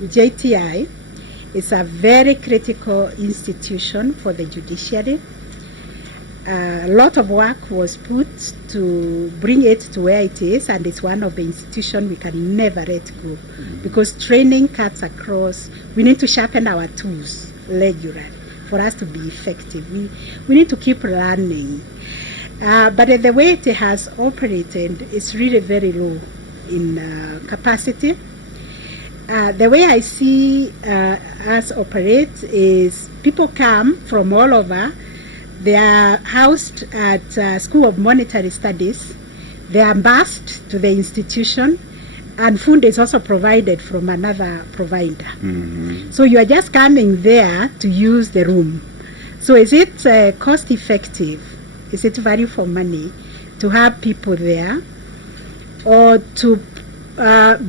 JTI. It's a very critical institution for the judiciary. A lot of work was put to bring it to where it is, and it's one of the institutions we can never let go, because training cuts across. We need to sharpen our tools regularly for us to be effective. We need to keep learning. But the way it has operated is really very low in capacity. The way I see us operate is people come from all over. They are housed at School of Monetary Studies. They are bused to the institution, and food is also provided from another provider. So you are just coming there to use the room. So is it cost effective? Is it value for money? to have people there, or to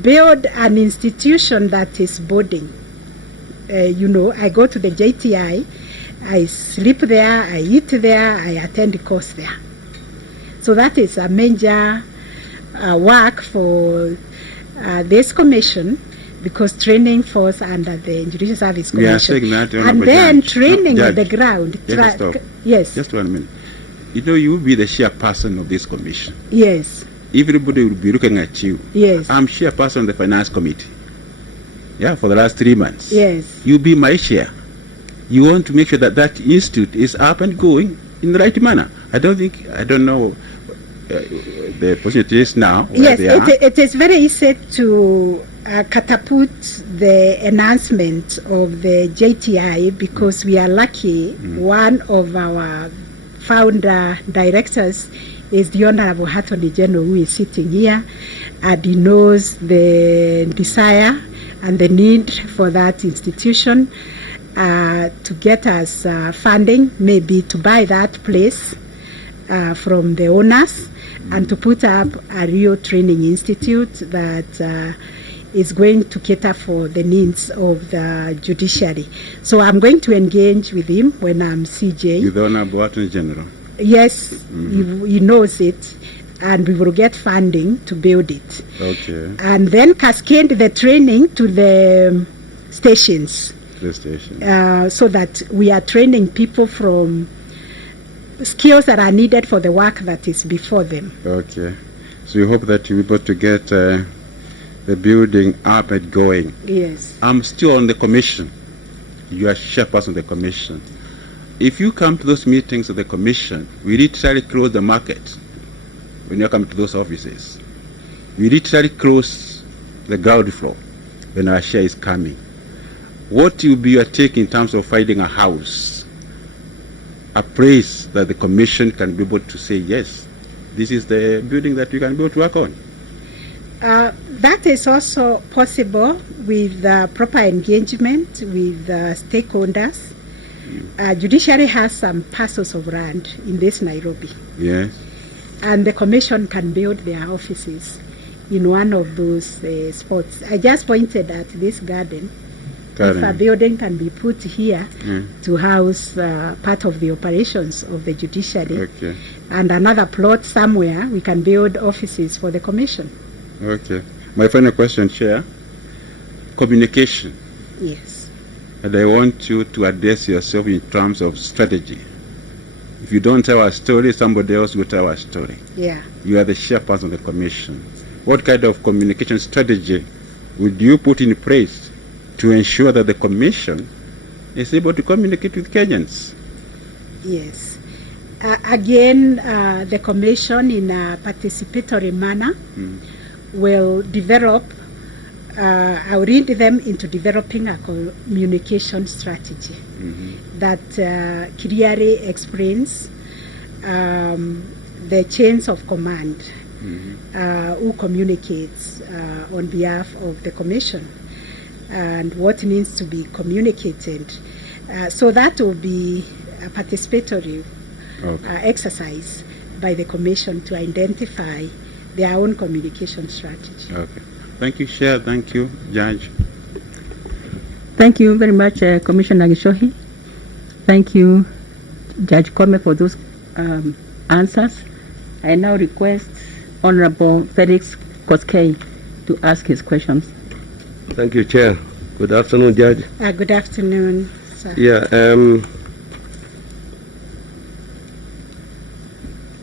build an institution that is boarding. I go to the JTI, I sleep there, I eat there, I attend the course there. So that is a major work for this commission, because training falls under the Judicial Service We are Commission. saying that, And Honorable then Judge. training No, on the Judge. ground. Yes, stop. Yes. Just 1 minute. You will be the chairperson of this commission. Yes. Everybody will be looking at you. Yes. I'm chairperson of the finance committee. Yeah, for the last 3 months. Yes. You be my chair. You want to make sure that that institute is up and going in the right manner. I don't know the position it is now. where Yes, they are. it is very easy to catapult the enhancement of the JTI, because we are lucky. One of our founder directors is the Honorable Attorney General, who is sitting here, and he knows the desire and the need for that institution to get us funding, maybe to buy that place from the owners, and to put up a real training institute that is going to cater for the needs of the judiciary. So I'm going to engage with him when I'm CJ. With the Honorable Attorney General. Yes, he knows it, and we will get funding to build it. Okay. And then cascade the training to the stations, The station. so that we are training people from skills that are needed for the work that is before them. Okay. So we hope that you'll be able to get the building up and going. Yes. I'm still on the commission. You are chairperson of the commission. If you come to those meetings of the commission, we literally close the market when you come to those offices. We literally close the ground floor when our share is coming. What will be your take in terms of finding a house, a place that the commission can be able to say, yes, this is the building that we can be able to work on? That is also possible with proper engagement with stakeholders. Judiciary has some parcels of land in this Nairobi, Yes. and the commission can build their offices in one of those spots. I just pointed at this garden. If a Karen. building can be put here Mm. to house part of the operations of the judiciary, Okay. and another plot somewhere, we can build offices for the commission. Okay. My final question, Chair. Communication. Yes. And I want you to address yourself in terms of strategy. If you don't tell a story, somebody else will tell a story. Yeah. You are the chairperson of the commission. What kind of communication strategy would you put in place to ensure that the commission is able to communicate with Kenyans? Yes. Again, the commission, in a participatory manner, will develop, I'll lead them into developing a communication strategy that clearly explains the chains of command, who communicates on behalf of the commission, and what needs to be communicated. So that will be a participatory exercise by the commission to identify their own communication strategy. Okay. Thank you, Chair. Thank you, Judge. Thank you very much, Commissioner Gishohi. Thank you, Judge Koome, for those answers. I now request Honorable Felix Koskei to ask his questions. Thank you, Chair. Good afternoon, Judge. Good afternoon, sir. Yeah,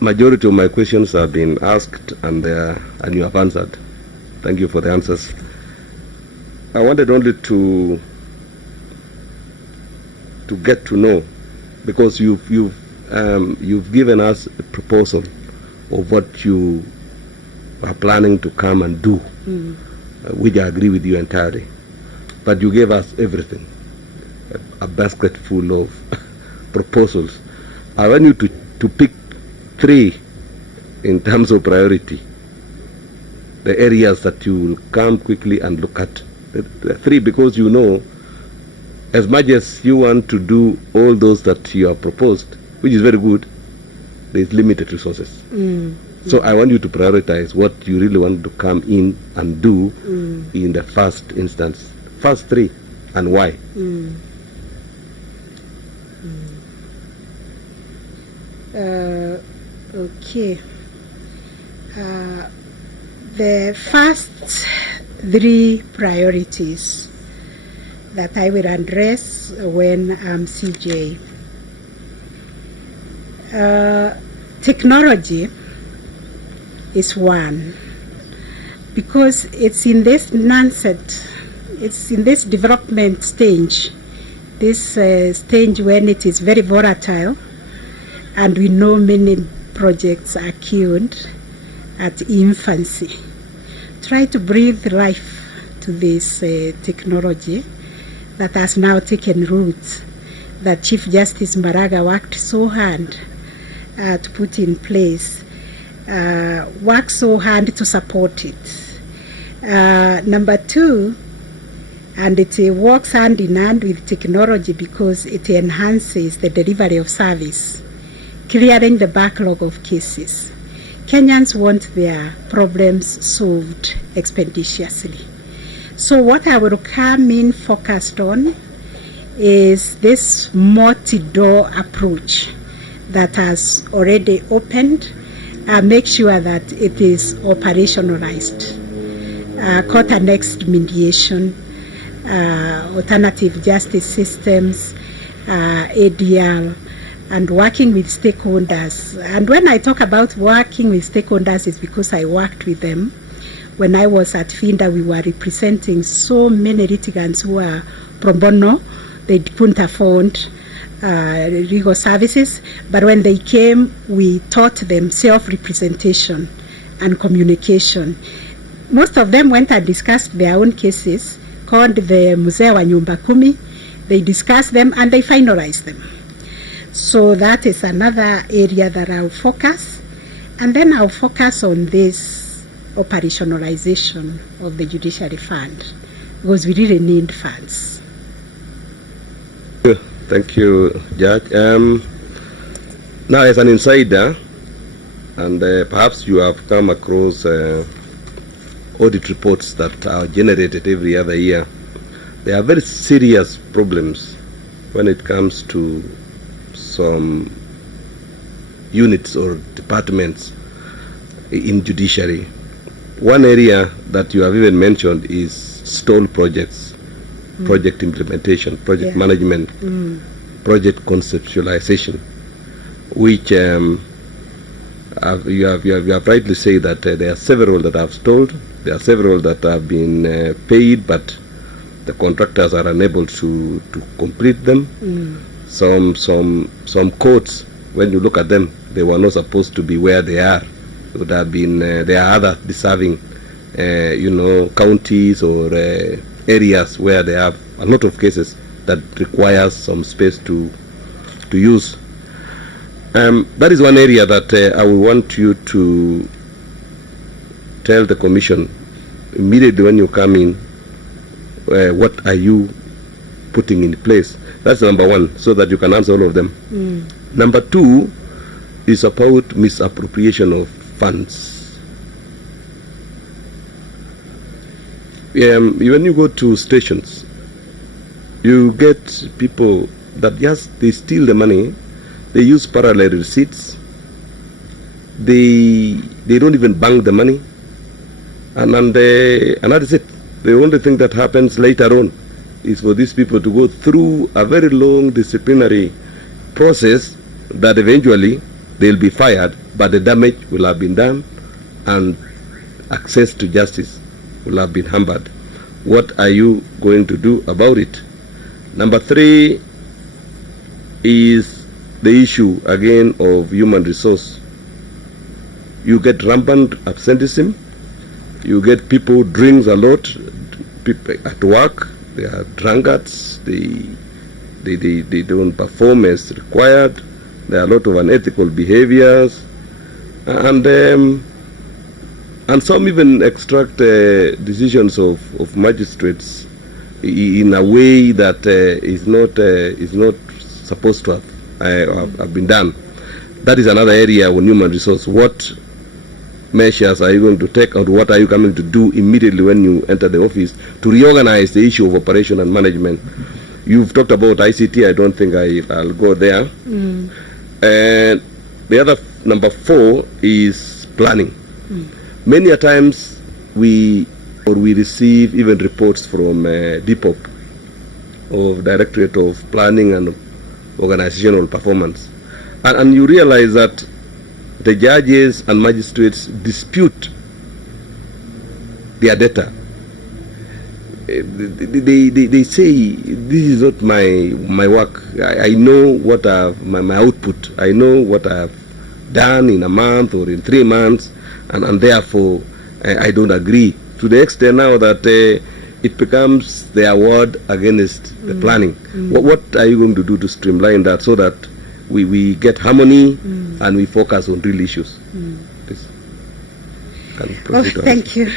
majority of my questions have been asked and you have answered. Thank you for the answers. I wanted only to get to know, because you've given us a proposal of what you are planning to come and do, which I agree with you entirely. But you gave us everything, a basket full of proposals. I want you to pick 3 in terms of priority, the areas that you will come quickly and look at. The 3, because you know, as much as you want to do all those that you have proposed, which is very good, there is limited resources. So I want you to prioritize what you really want to come in and do in the first instance. First three, and why. Okay. The first three priorities that I will address when I'm CJ. Technology is one, because it's in this nascent, it's in this development stage, this stage when it is very volatile, and we know many projects are killed at infancy. Try to breathe life to this technology that has now taken root, that Chief Justice Mbaraga worked so hard to put in place, worked so hard to support it. Number two, and it works hand in hand with technology because it enhances the delivery of service, clearing the backlog of cases. Kenyans want their problems solved expeditiously. So what I will come in focused on is this multi-door approach that has already opened. Make sure that it is operationalized. Court-annexed mediation, alternative justice systems, ADL, and working with stakeholders. And when I talk about working with stakeholders, it's because I worked with them. When I was at FINDA, we were representing so many litigants who are pro bono. They couldn't afford legal services, but when they came, we taught them self-representation and communication. Most of them went and discussed their own cases, called the Mzee wa Nyumba Kumi. They discussed them and they finalized them. So that is another area that I'll focus. And then I'll focus on this operationalization of the Judiciary Fund, because we really need funds. Thank you, Judge. Now, as an insider, and perhaps you have come across audit reports that are generated every other year, there are very serious problems when it comes to some units or departments in judiciary. One area that you have even mentioned is stall projects, project implementation, project management, project conceptualization, which you have rightly said that there are several that have stalled, there are several that have been paid, but the contractors are unable to complete them. Some courts, when you look at them, they were not supposed to be where they are. It would have been there are other deserving, counties or areas where they have a lot of cases that requires some space to use. That is one area that I will want you to tell the Commission immediately when you come in, what are you putting in place. That's number one, so that you can answer all of them. Number two is about misappropriation of funds. When you go to stations, you get people that they steal the money, they use parallel receipts, they don't even bank the money, and that is it. The only thing that happens later on is for these people to go through a very long disciplinary process that eventually they'll be fired, but the damage will have been done and access to justice will have been hampered. What are you going to do about it? Number three is the issue again of human resource. You get rampant absenteeism, you get people drinks a lot, people at work, they are drunkards, they don't perform as required, there are a lot of unethical behaviors, and some even extract decisions of magistrates in a way that is not supposed to have been done. That is another area on human resource. What measures are you going to take, or what are you coming to do immediately when you enter the office to reorganize the issue of operation and management? You've talked about ICT. I don't think I'll go there. And the other number 4 is planning. Many a times we receive even reports from DPOP, of Directorate of Planning and Organizational Performance, and you realize that the judges and magistrates dispute their data. They say, this is not my work. I know what my output. I know what I've done in a month or in 3 months, and therefore I don't agree. To the extent now that it becomes their word against the planning. What are you going to do to streamline that so that we get harmony and we focus on real issues? Please. Thank you.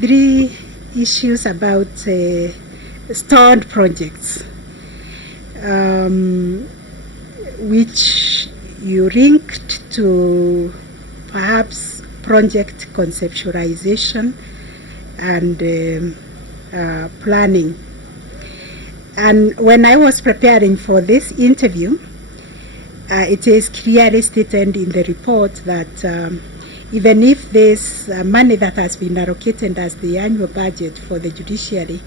3 issues about stalled projects, which you linked to perhaps project conceptualization and planning. And when I was preparing for this interview, it is clearly stated in the report that even if this money that has been allocated as the annual budget for the judiciary,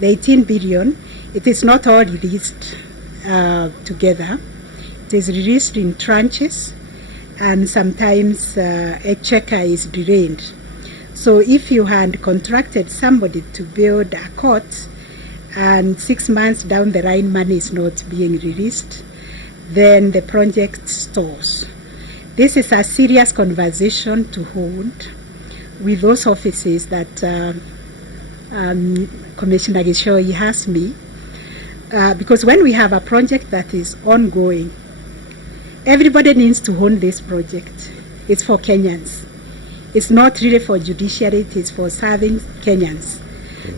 the 18 billion, it is not all released together. It is released in tranches, and sometimes a checker is delayed. So if you had contracted somebody to build a court and 6 months down the line money is not being released, then the project stalls. This is a serious conversation to hold with those offices that Commissioner Gishoyi has me, because when we have a project that is ongoing, everybody needs to own this project. It's for Kenyans. It's not really for judiciary, it is for serving Kenyans,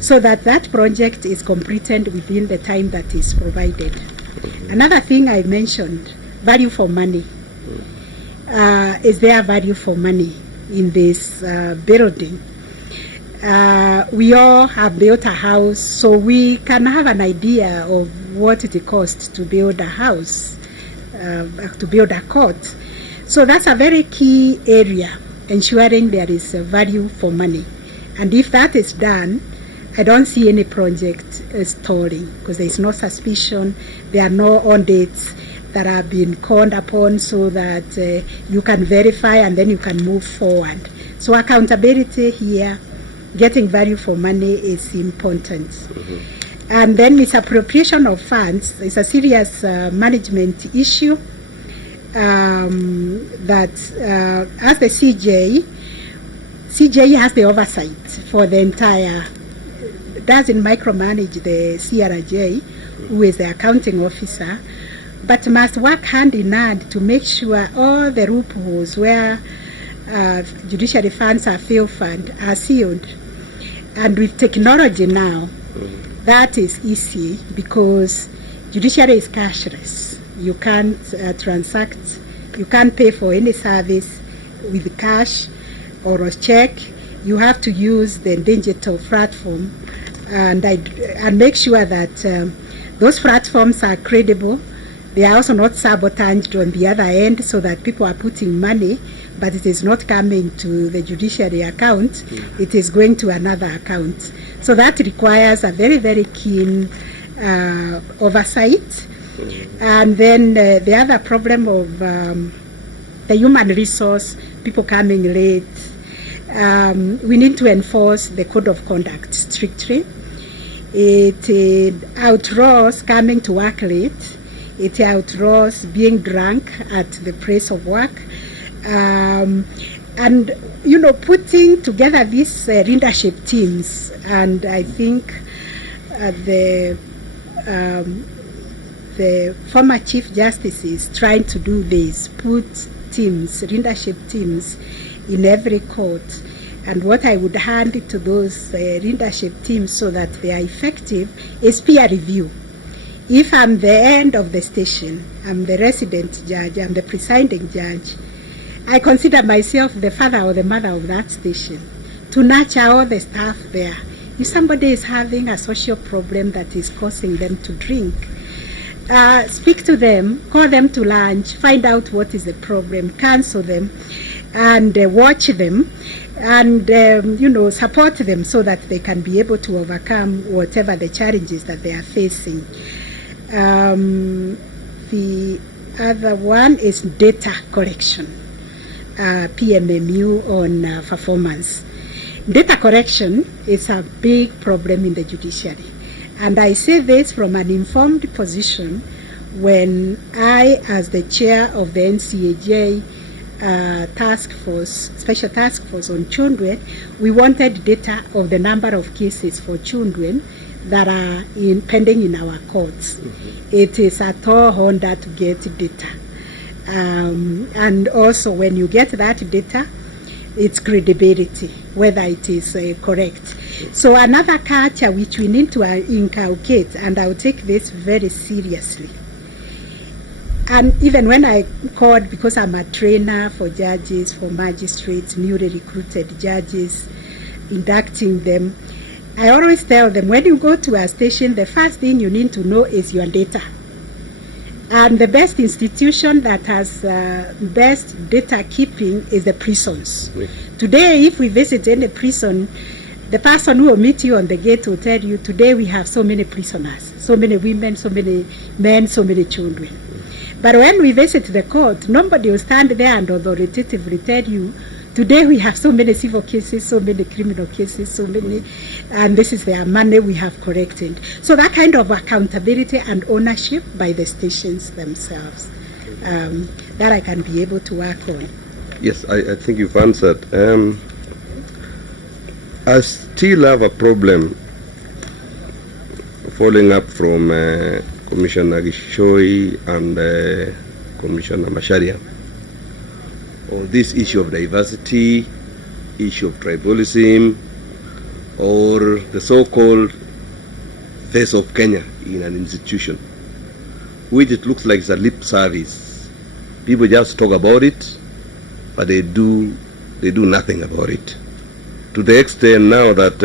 so that that project is completed within the time that is provided. Another thing I mentioned, value for money. Is there value for money in this building? We all have built a house, so we can have an idea of what it costs to build a house, to build a court. So that's a very key area, ensuring there is a value for money. And if that is done, I don't see any project stalling, because there is no suspicion, there are no audits that have been called upon, so that you can verify and then you can move forward. So accountability here, getting value for money is important. And then misappropriation of funds is a serious management issue that as the CJ has the oversight for the entire, doesn't micromanage the CRJ, who is the accounting officer, but must work hand in hand to make sure all the loopholes where judiciary funds are fund are sealed. And with technology now, that is easy, because judiciary is cashless. You can't transact, you can't pay for any service with cash or a check. You have to use the digital platform and make sure that those platforms are credible. They are also not sabotaged on the other end, so that people are putting money, but it is not coming to the judiciary account, it is going to another account. So that requires a very, very keen oversight. And then the other problem of the human resource, people coming late. We need to enforce the code of conduct strictly. It outlaws coming to work late. It outlaws being drunk at the place of work. And, putting together these leadership teams, and I think the former Chief Justice is trying to do this, put teams, leadership teams in every court. And what I would hand to those leadership teams so that they are effective is peer review. If I'm the end of the station, I'm the resident judge, I'm the presiding judge, I consider myself the father or the mother of that station, to nurture all the staff there. If somebody is having a social problem that is causing them to drink, speak to them, call them to lunch, find out what is the problem, counsel them, and watch them, and support them so that they can be able to overcome whatever the challenges that they are facing. The other one is data collection, PMMU on performance. Data collection is a big problem in the judiciary. And I say this from an informed position when I, as the chair of the NCAJ special task force on children, we wanted data of the number of cases for children that are pending in our courts. Mm-hmm. It is a tall order to get data. And also when you get that data, its credibility, whether it is correct. So another culture which we need to inculcate, and I'll take this very seriously. And even when I called, because I'm a trainer for judges, for magistrates, newly recruited judges, inducting them, I always tell them, when you go to a station, the first thing you need to know is your data. And the best institution that has best data keeping is the prisons. Oui. Today, if we visit any prison, the person who will meet you on the gate will tell you, today we have so many prisoners, so many women, so many men, so many children. But when we visit the court, nobody will stand there and authoritatively tell you, today we have so many civil cases, so many criminal cases, so many, and this is their money we have collected. So that kind of accountability and ownership by the stations themselves, that I can be able to work on. Yes, I think you've answered. I still have a problem following up from Commissioner Gishoi and Commissioner Macharia on this issue of diversity, issue of tribalism, or the so-called face of Kenya in an institution, which it looks like it's a lip service. People just talk about it, but they do nothing about it. To the extent now that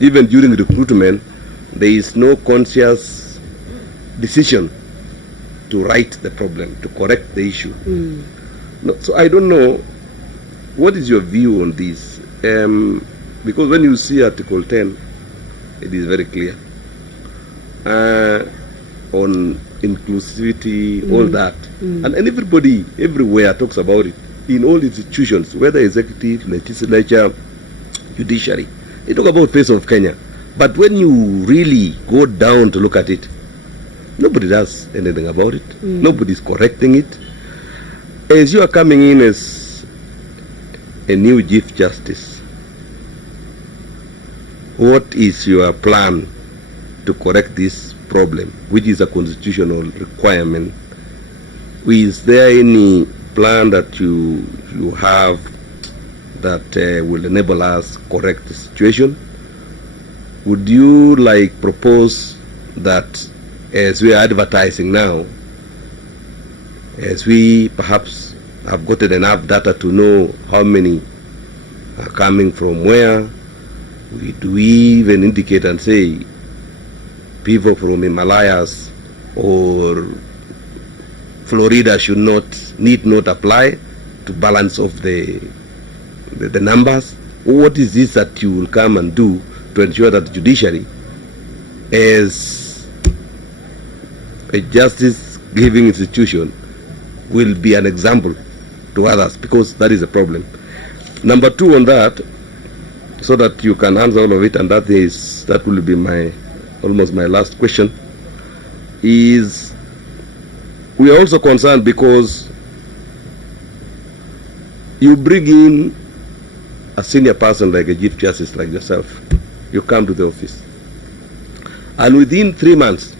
even during recruitment, there is no conscious decision to right the problem, to correct the issue. No, so I don't know, what is your view on this? Because when you see Article 10, it is very clear. On inclusivity, all that. And everybody, everywhere talks about it. In all institutions, whether executive, legislature, judiciary, they talk about face of Kenya. But when you really go down to look at it, nobody does anything about it. Nobody's correcting it. As you are coming in as a new Chief Justice, what is your plan to correct this problem, which is a constitutional requirement? Is there any plan that you have that will enable us correct the situation? Would you propose that, as we are advertising now, as we perhaps have gotten enough data to know how many are coming from where, do we even indicate and say people from Himalayas or Florida need not apply to balance off the numbers? What is this that you will come and do to ensure that the judiciary, as a justice-giving institution, will be an example to others? Because that is a problem. Number two on that, so that you can answer all of it, and that will be almost my last question, is we are also concerned because you bring in a senior person like a Chief Justice like yourself. You come to the office, and within 3 months,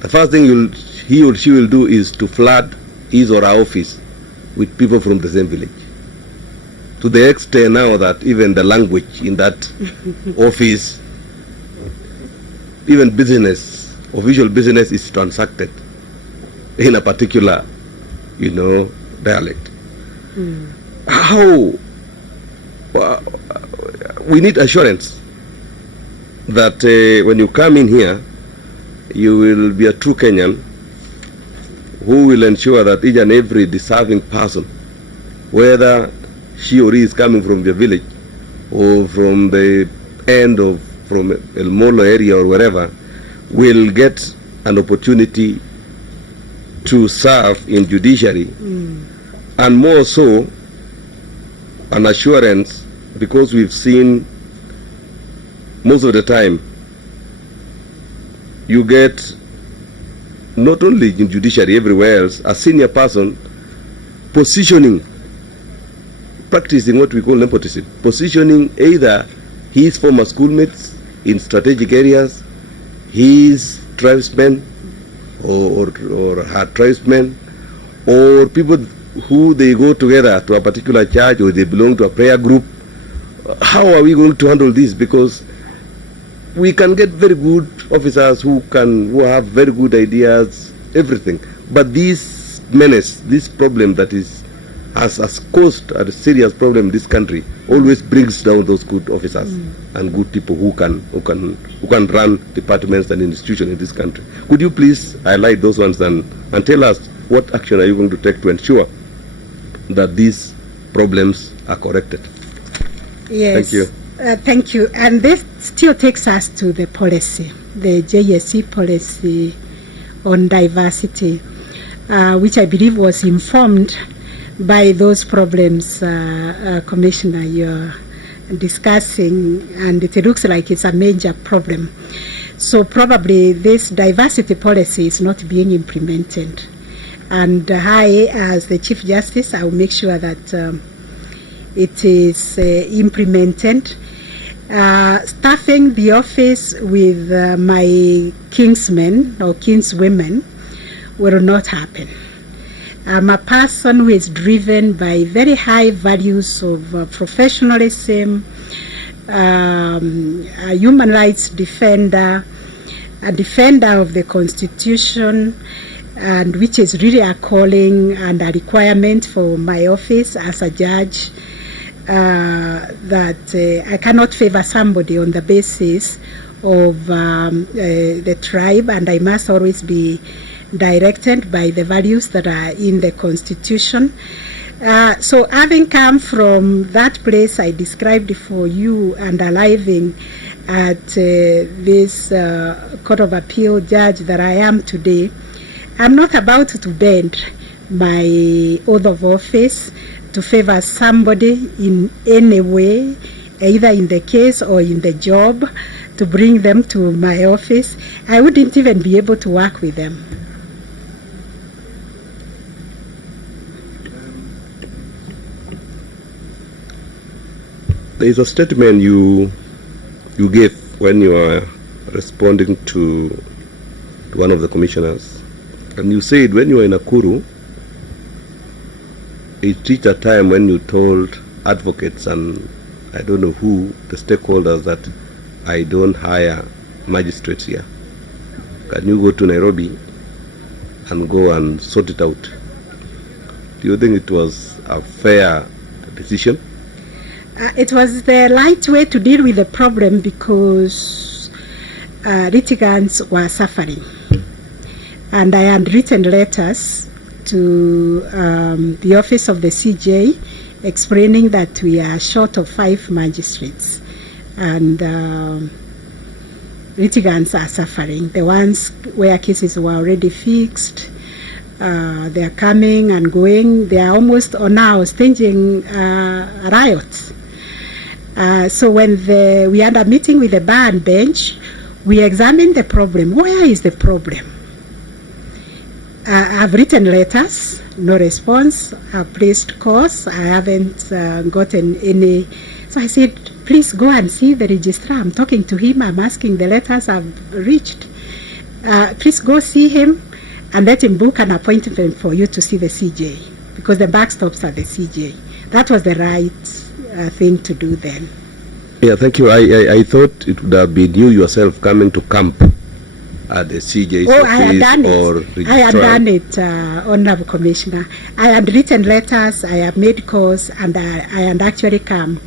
the first thing he or she will do is to flood his or her office with people from the same village. To the extent now that even the language in that office, even official business is transacted in a particular dialect. How we need assurance that when you come in here, you will be a true Kenyan who will ensure that each and every deserving person, whether she or he is coming from the village or from the end of from El Molo area or wherever, will get an opportunity to serve in judiciary, and more so an assurance, because we've seen most of the time you get, not only in judiciary, everywhere else, a senior person practicing what we call nepotism, positioning either his former schoolmates in strategic areas, his tribesmen or her tribesmen, or people who they go together to a particular church or they belong to a prayer group. How are we going to handle this? Because we can get very good officers who have very good ideas, everything. But this menace, this problem that has caused a serious problem in this country, always brings down those good officers and good people who can run departments and institutions in this country. Could you please highlight those ones and tell us what action are you going to take to ensure that these problems are corrected? Yes. Thank you. Thank you. And this still takes us to the policy, the JSC policy on diversity, which I believe was informed by those problems, Commissioner, you're discussing, and it looks like it's a major problem. So probably this diversity policy is not being implemented. And I, as the Chief Justice, I will make sure that it is implemented. Staffing the office with my kinsmen or kinswomen will not happen. I'm a person who is driven by very high values of professionalism, a human rights defender, a defender of the Constitution, and which is really a calling and a requirement for my office as a judge, that I cannot favor somebody on the basis of the tribe, and I must always be directed by the values that are in the Constitution. So having come from that place I described for you and arriving at this Court of Appeal judge that I am today, I'm not about to bend my oath of office to favor somebody in any way, either in the case or in the job, to bring them to my office. I wouldn't even be able to work with them. There is a statement you gave when you were responding to one of the commissioners, and you said when you were in Nakuru, it reached a time when you told advocates and I don't know who, the stakeholders, that I don't hire magistrates here. Can you go to Nairobi and go and sort it out? Do you think it was a fair decision? It was the right way to deal with the problem because litigants were suffering. And I had written letters to the office of the CJ explaining that we are short of 5 magistrates and litigants are suffering. The ones where cases were already fixed, they are coming and going. They are almost now staging riots. So when we had a meeting with the bar and bench, we examined the problem. Where is the problem? I've written letters, no response. I've placed calls. I haven't gotten any. So I said, please go and see the registrar. I'm talking to him. I'm asking the letters I've reached. Please go see him and let him book an appointment for you to see the CJ, because the backstops are the CJ. That was the right thing to do then. Yeah, thank you. I thought it would have been you yourself coming to camp at the CJ's I had done office or it. I had done it, Honorable Commissioner. I had written letters, I have made calls, and I had actually come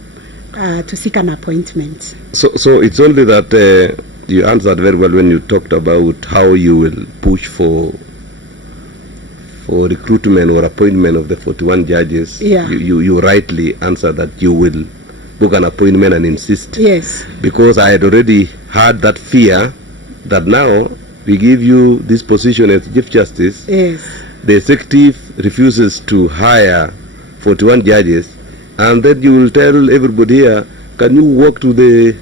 to seek an appointment. So it's only that you answered very well when you talked about how you will push for recruitment or appointment of the 41 judges. Yeah. You rightly answered that you will book an appointment and insist. Yes. Because I had already had that fear that now we give you this position as Chief Justice. Yes. The executive refuses to hire 41 judges, and then you will tell everybody here, can you walk to the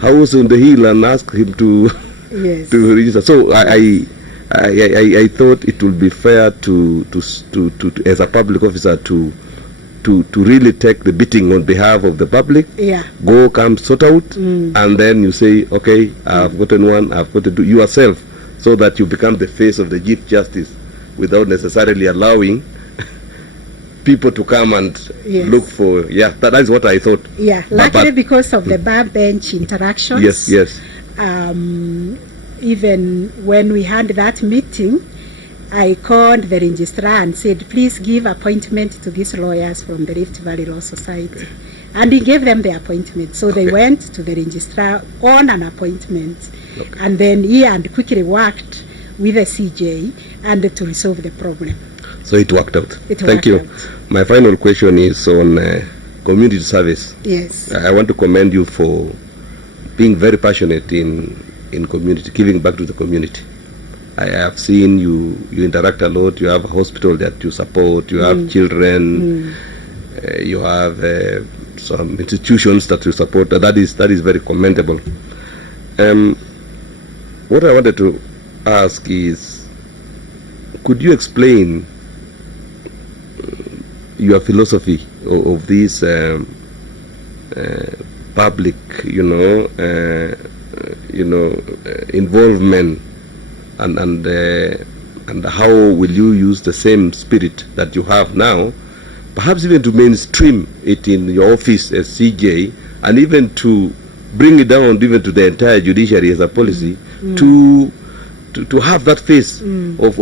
house on the hill and ask him to Yes. to register? So I thought it would be fair to as a public officer to really take the beating on behalf of the public. Yeah. Go, come, sort out, and then you say, okay, I've gotten one, I've got to do yourself, so that you become the face of the Chief Justice without necessarily allowing people to come and Yes. look for. Yeah, that is what I thought. Yeah. Luckily, because of the bar bench interactions. Yes. Even when we had that meeting, I called the registrar and said, please give appointment to these lawyers from the Rift Valley Law Society. And he gave them the appointment. So they went to the registrar on an appointment. Okay. And then he had quickly worked with the CJ and to resolve the problem. So it worked out. It Thank worked you. out. My final question is on community service. Yes. I want to commend you for being very passionate in community, giving back to the community. I have seen you interact a lot. You have a hospital that you support. You have children. You have some institutions that you support. That is very commendable. What I wanted to ask is, could you explain your philosophy of this public, involvement, and how will you use the same spirit that you have now, perhaps even to mainstream it in your office as CJ, and even to bring it down even to the entire judiciary as a policy, to have that face of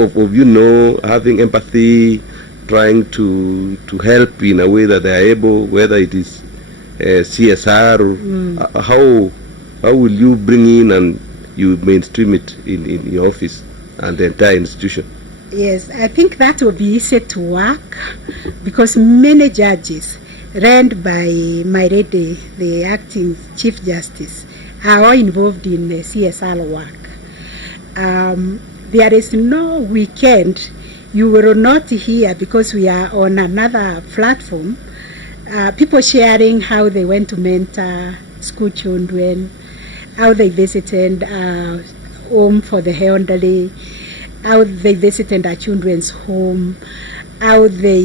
having empathy, trying to help in a way that they are able, whether it is CSR or how will you bring in and you mainstream it in your office and the entire institution? Yes, I think that will be easy to work because many judges, led by my lady, the acting Chief Justice, are all involved in the CSR work. There is no weekend you will not hear, because we are on another platform, people sharing how they went to mentor school children, how they visited home for the elderly, how they visited our children's home, how they,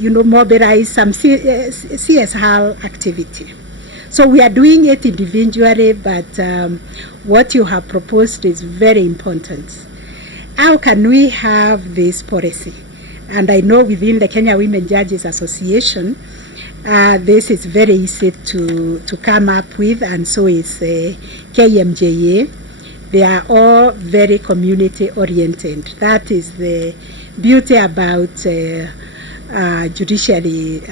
mobilize some CSR activity. So we are doing it individually, but what you have proposed is very important. How can we have this policy? And I know within the Kenya Women Judges Association, this is very easy to come up with, and so is KMJA. They are all very community oriented. That is the beauty about judiciary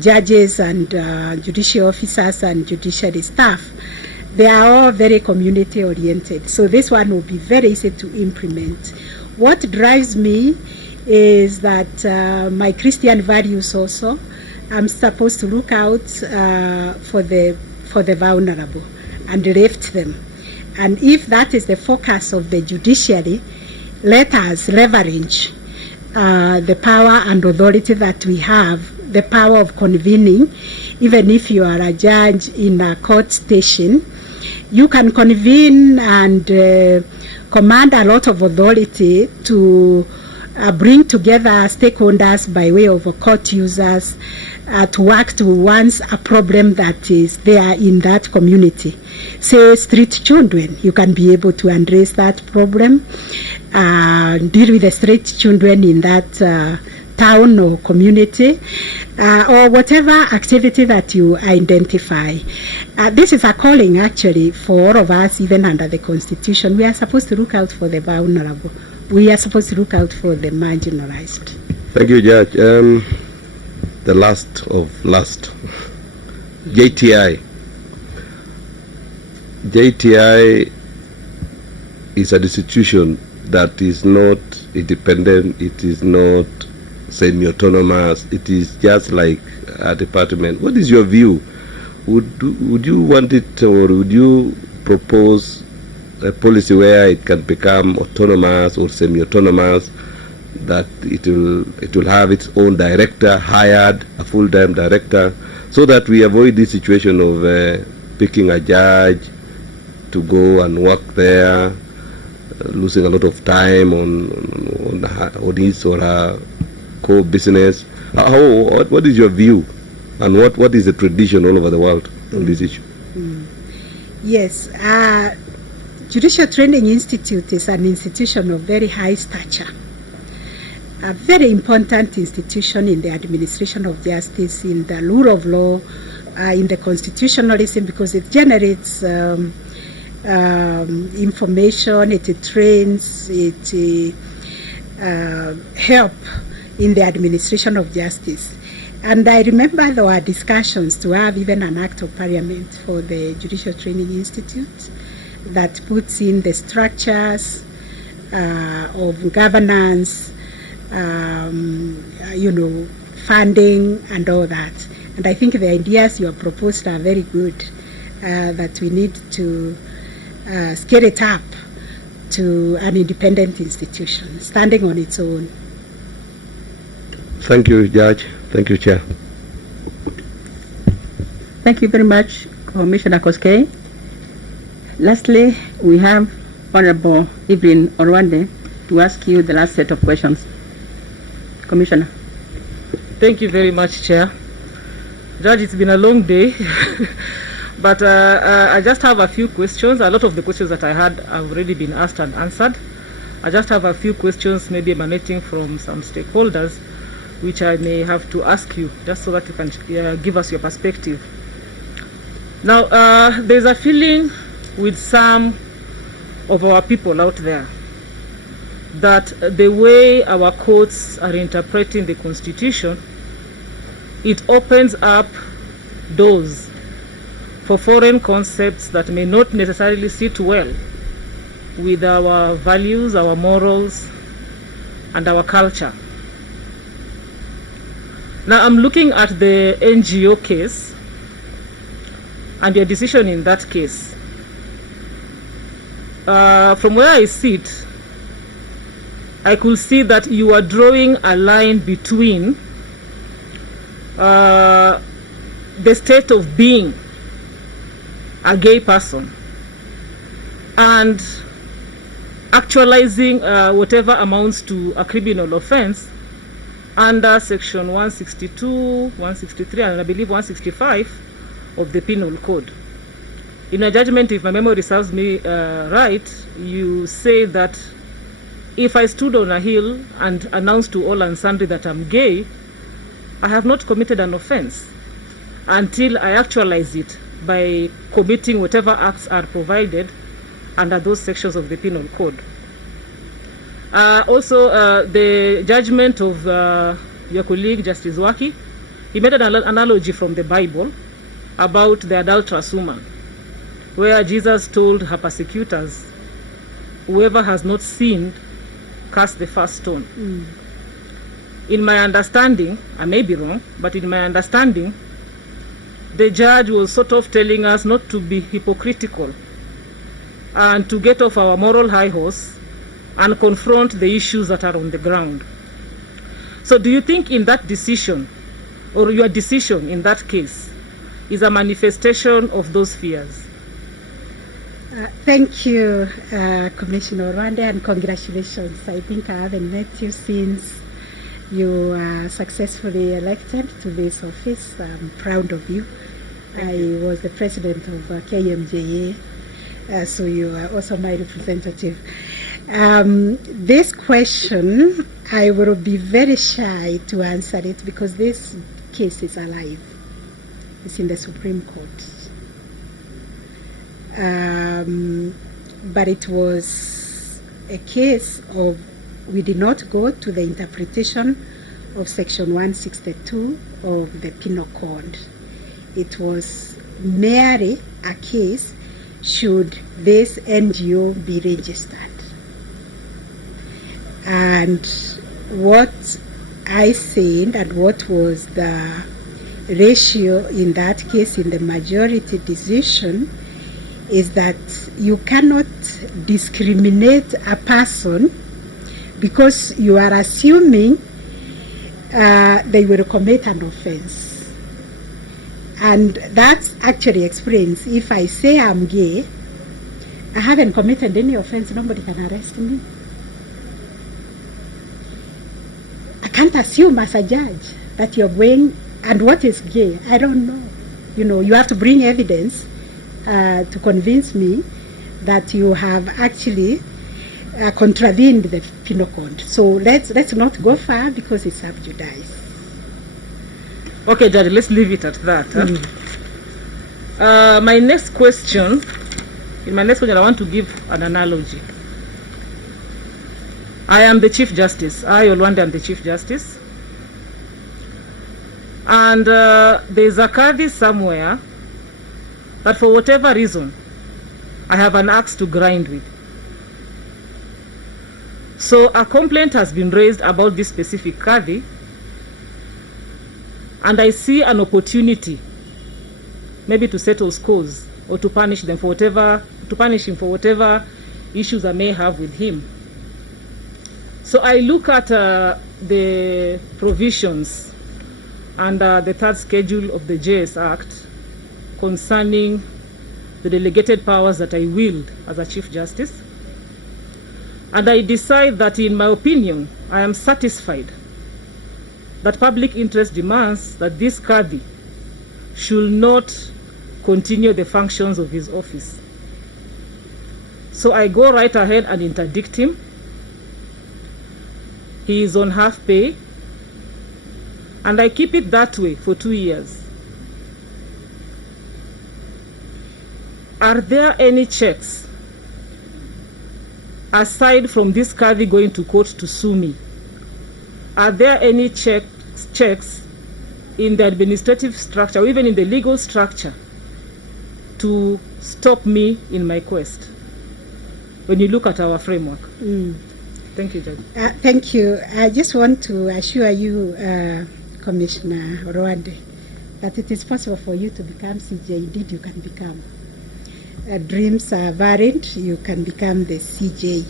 judges and judicial officers and judiciary staff. They are all very community oriented. So this one will be very easy to implement. What drives me is that my Christian values also, I'm supposed to look out for the vulnerable and lift them. And if that is the focus of the judiciary, let us leverage the power and authority that we have, the power of convening. Even if you are a judge in a court station, you can convene and command a lot of authority to bring together stakeholders by way of court users to work towards a problem that is there in that community. Say street children, you can be able to address that problem, deal with the street children in that town or community, or whatever activity that you identify. This is a calling actually for all of us, even under the Constitution. We are supposed to look out for the vulnerable. We are supposed to look out for the marginalized. Thank you, Judge. The last of last, JTI. JTI is an institution that is not independent, it is not semi-autonomous, it is just like a department. What is your view? Would you want it, or would you propose a policy where it can become autonomous or semi-autonomous, that it will have its own director hired, a full-time director, so that we avoid this situation of picking a judge to go and work there, losing a lot of time on his or her core business? What is your view, and what is the tradition all over the world on this issue? Yes, Judicial Training Institute is an institution of very high stature, a very important institution in the administration of justice, in the rule of law, in the constitutionalism, because it generates information, it trains, it help in the administration of justice. And I remember there were discussions to have even an act of parliament for the Judicial Training Institute that puts in the structures of governance, funding and all that. And I think the ideas you have proposed are very good, that we need to scale it up to an independent institution, standing on its own. Thank you, Judge. Thank you, Chair. Thank you very much, Commissioner Koskei. Lastly, we have Honorable Evelyn Orwande to ask you the last set of questions. Commissioner. Thank you very much, Chair. Judge, it's been a long day, but I just have a few questions. A lot of the questions that I had have already been asked and answered. I just have a few questions, maybe emanating from some stakeholders, which I may have to ask you, just so that you can give us your perspective. Now, there's a feeling with some of our people out there that the way our courts are interpreting the Constitution, it opens up doors for foreign concepts that may not necessarily sit well with our values, our morals, and our culture. Now, I'm looking at the NGO case and your decision in that case. From where I sit, I could see that you are drawing a line between the state of being a gay person and actualizing whatever amounts to a criminal offense under section 162, 163, and I believe 165 of the Penal Code. In a judgment, if my memory serves me right, you say that if I stood on a hill and announced to all and sundry that I'm gay, I have not committed an offense until I actualize it by committing whatever acts are provided under those sections of the Penal Code. Also, the judgment of your colleague, Justice Waki, he made an analogy from the Bible about the adulterous woman, where Jesus told her persecutors, whoever has not sinned, cast the first stone. In my understanding, I may be wrong, but in my understanding, the judge was sort of telling us not to be hypocritical and to get off our moral high horse and confront the issues that are on the ground. So do you think in that decision, or your decision in that case, is a manifestation of those fears? Thank you, Commissioner Rwanda, and congratulations. I think I haven't met you since you were successfully elected to this office. I'm proud of you. I was the president of KMJA, so you are also my representative. This question, I will be very shy to answer it because this case is alive. It's in the Supreme Court. But it was a case of, we did not go to the interpretation of Section 162 of the Penal Code. It was merely a case, should this NGO be registered? And what I said and what was the ratio in that case in the majority decision is that you cannot discriminate a person because you are assuming they will commit an offense. And that actually explains, if I say I'm gay, I haven't committed any offense, nobody can arrest me. I can't assume as a judge that you're going, and what is gay? I don't know. You know, you have to bring evidence to convince me that you have actually contravened the Penal Code. So let's not go far because it's sub judice. Okay, Judge, let's leave it at that. My next question, I want to give an analogy. I am the Chief Justice. I, Olwande, am the Chief Justice. And there's a kadhi somewhere that for whatever reason, I have an axe to grind with. So a complaint has been raised about this specific kadhi, and I see an opportunity maybe to settle scores or to punish them for whatever, to punish him for whatever issues I may have with him. So I look at the provisions under the third schedule of the JS Act concerning the delegated powers that I wield as a Chief Justice, and I decide that, in my opinion, I am satisfied that public interest demands that this kadhi should not continue the functions of his office. So I go right ahead and interdict him. He is on half pay, and I keep it that way for 2 years. Are there any checks aside from this kadhi going to court to sue me? Are there any checks in the administrative structure or even in the legal structure to stop me in my quest when you look at our framework? Thank you, Judge. Thank you. I just want to assure you, Commissioner Olwande, that it is possible for you to become CJ. Indeed, you can become. Dreams are varied. You can become the CJ.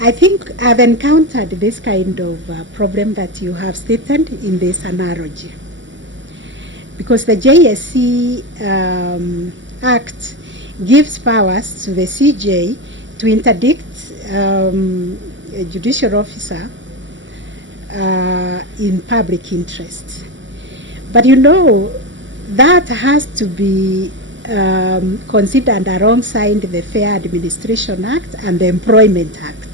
I think I've encountered this kind of problem that you have stated in this analogy. Because the JSC Act gives powers to the CJ to interdict a judicial officer in public interest. But you know, that has to be considered alongside the Fair Administration Act and the Employment Act.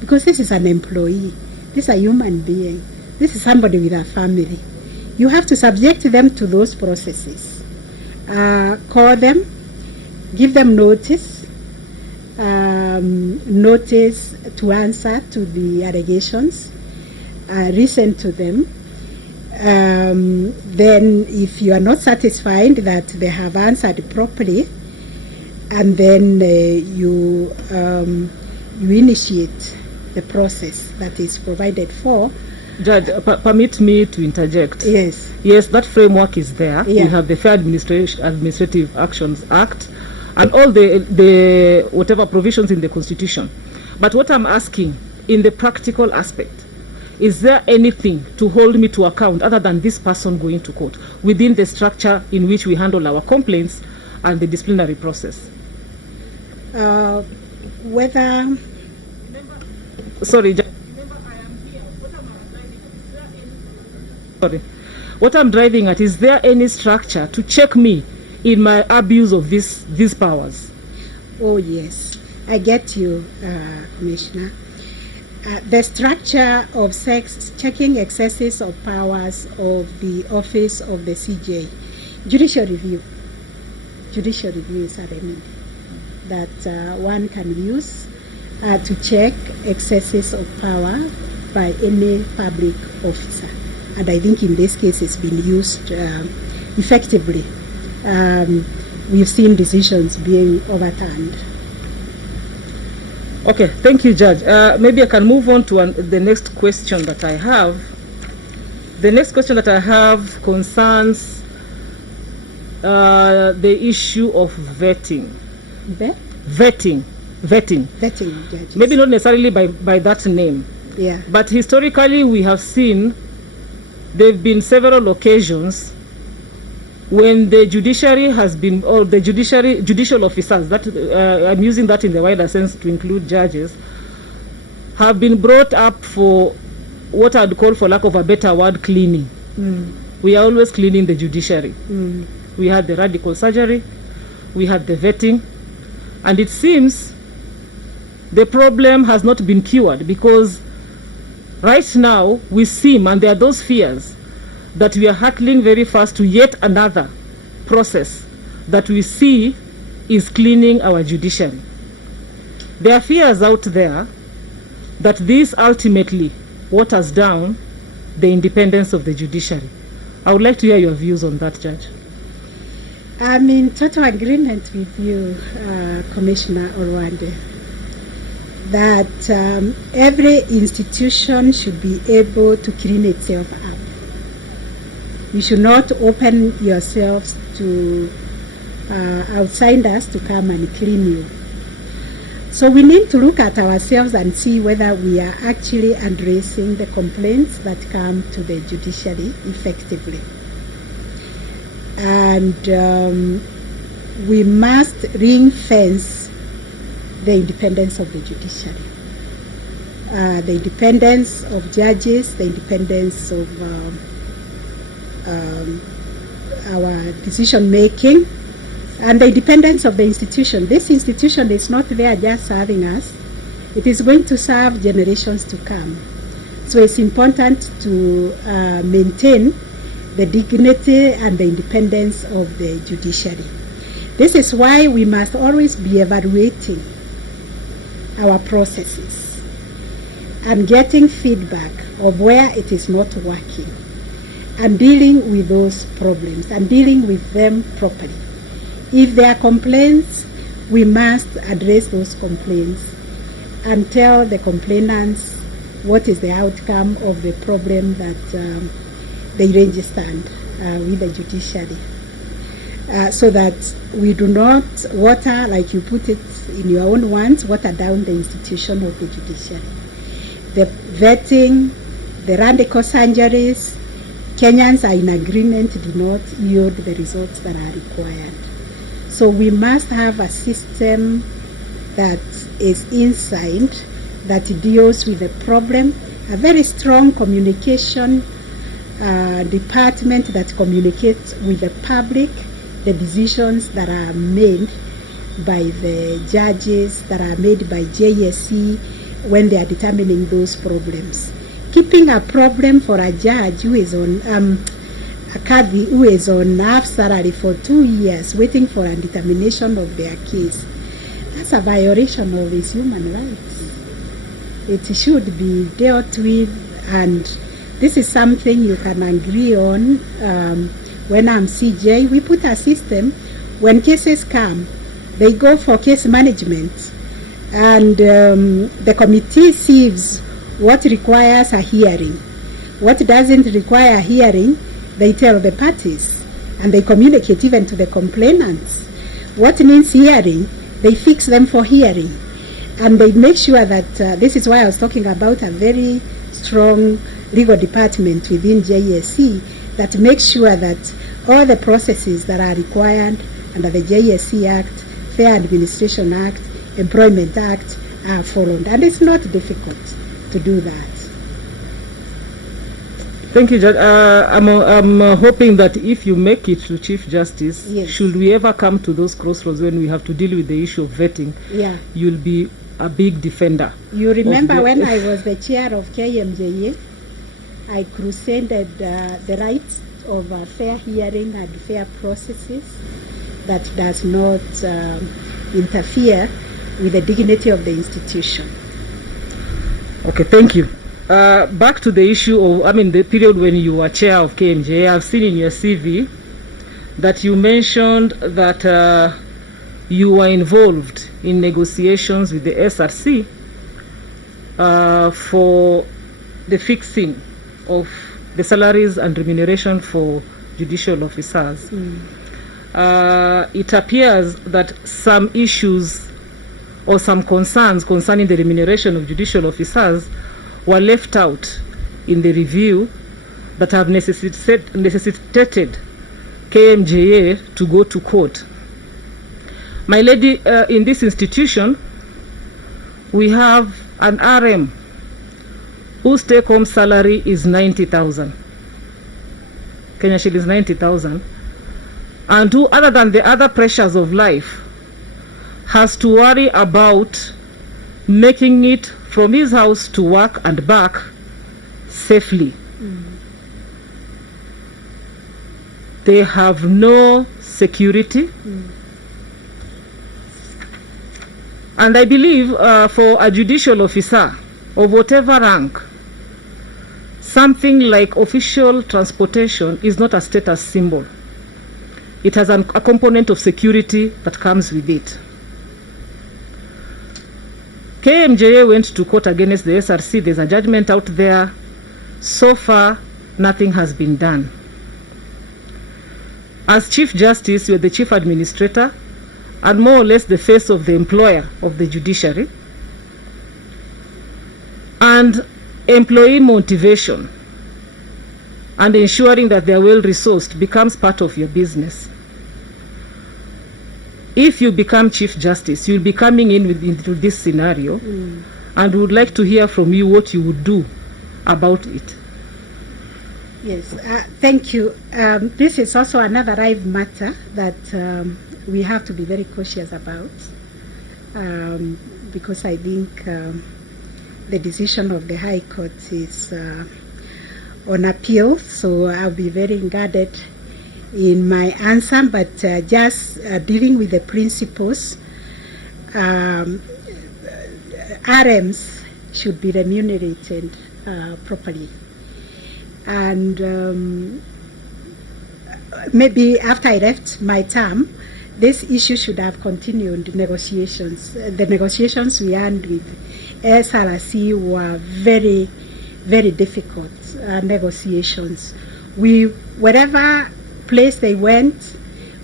Because this is an employee, this is a human being, this is somebody with a family. You have to subject them to those processes. Call them, give them notice, notice to answer to the allegations, listen to them. Then if you are not satisfied that they have answered properly, and then you initiate the process that is provided for. Judge, permit me to interject. Yes. Yes, that framework is there. Yeah. We have the Fair Administrative Actions Act and all the whatever provisions in the Constitution. But what I'm asking, in the practical aspect, is there anything to hold me to account other than this person going to court within the structure in which we handle our complaints and the disciplinary process? Whether... Sorry, what I'm driving at, is there any structure to check me in my abuse of these powers? Oh yes, I get you, Commissioner. The structure of checking excesses of powers of the office of the CJ. Judicial review. Judicial review is a remedy that one can use to check excesses of power by any public officer. And I think in this case it's been used effectively. We've seen decisions being overturned. Okay, thank you, Judge. Maybe I can move on to the next question that I have. The next question that I have concerns the issue of vetting. Vetting, judges. Maybe not necessarily by that name. Yeah. But historically, we have seen there have been several occasions when the judiciary has been, or the judicial officers, that I'm using that in the wider sense to include judges, have been brought up for what I'd call, for lack of a better word, cleaning. We are always cleaning the judiciary. We had the radical surgery, we had the vetting, and it seems the problem has not been cured, because right now we seem, and there are those fears, that we are hurtling very fast to yet another process that we see is cleaning our judiciary. There are fears out there that this ultimately waters down the independence of the judiciary. I would like to hear your views on that, Judge. I'm in total agreement with you, Commissioner Olwande, that every institution should be able to clean itself up. You should not open yourselves to outsiders to come and clean you. So we need to look at ourselves and see whether we are actually addressing the complaints that come to the judiciary effectively. And we must ring-fence the independence of the judiciary. The independence of judges, the independence of our decision-making, and the independence of the institution. This institution is not there just serving us. It is going to serve generations to come. So it's important to maintain the dignity and the independence of the judiciary. This is why we must always be evaluating our processes and getting feedback of where it is not working, and dealing with those problems and dealing with them properly. If there are complaints, we must address those complaints and tell the complainants what is the outcome of the problem that they registered with the judiciary, so that we do not water, like you put it in your own words, water down the institution of the judiciary. The vetting, the radical surgeries, Kenyans are in agreement, do not yield the results that are required. So we must have a system that is inside, that deals with the problem, a very strong communication department that communicates with the public the decisions that are made by the judges, that are made by JSC when they are determining those problems. Keeping a problem for a judge who is on a cadhi who is on half salary for 2 years waiting for a determination of their case, that's a violation of his human rights. It should be dealt with, and this is something you can agree on. When I'm CJ, we put a system, when cases come, they go for case management, and the committee sees what requires a hearing. What doesn't require a hearing, they tell the parties, and they communicate even to the complainants. What needs hearing, they fix them for hearing. And they make sure that, this is why I was talking about a very strong legal department within JSC that makes sure that all the processes that are required under the JSC Act, Fair Administration Act, Employment Act are followed. And it's not difficult to do that. Thank you, Judge. I'm hoping that if you make it to Chief Justice, yes, should we ever come to those crossroads when we have to deal with the issue of vetting, yeah, you'll be a big defender. You remember the- when I was the chair of KMJA, I crusaded the rights of fair hearing and fair processes that does not interfere with the dignity of the institution. Okay, thank you. Back to the issue of, the period when you were chair of KMJ, I've seen in your CV that you mentioned that you were involved in negotiations with the SRC for the fixing of the salaries and remuneration for judicial officers. It appears that some issues or some concerns concerning the remuneration of judicial officers were left out in the review that have necessitated KMJA to go to court. My lady, in this institution, we have an RM whose take-home salary is 90,000 Kenya shillings, 90,000, and who, other than the other pressures of life, has to worry about making it from his house to work and back safely. They have no security. And I believe for a judicial officer of whatever rank, something like official transportation is not a status symbol. It has a component of security that comes with it. KMJA went to court against the SRC. There's a judgment out there. So far, nothing has been done. As Chief Justice, you're the Chief Administrator and more or less the face of the employer of the judiciary. And employee motivation and ensuring that they're well resourced becomes part of your business. If you become Chief Justice, you'll be coming into this scenario, and we would like to hear from you what you would do about it. Yes, thank you. This is also another live matter that we have to be very cautious about, because I think the decision of the High Court is on appeal, so I'll be very guarded in my answer, but just dealing with the principles, RMs should be remunerated properly. And maybe after I left my term, this issue should have continued negotiations. The negotiations we had with SRC were very, very difficult negotiations. Wherever place they went,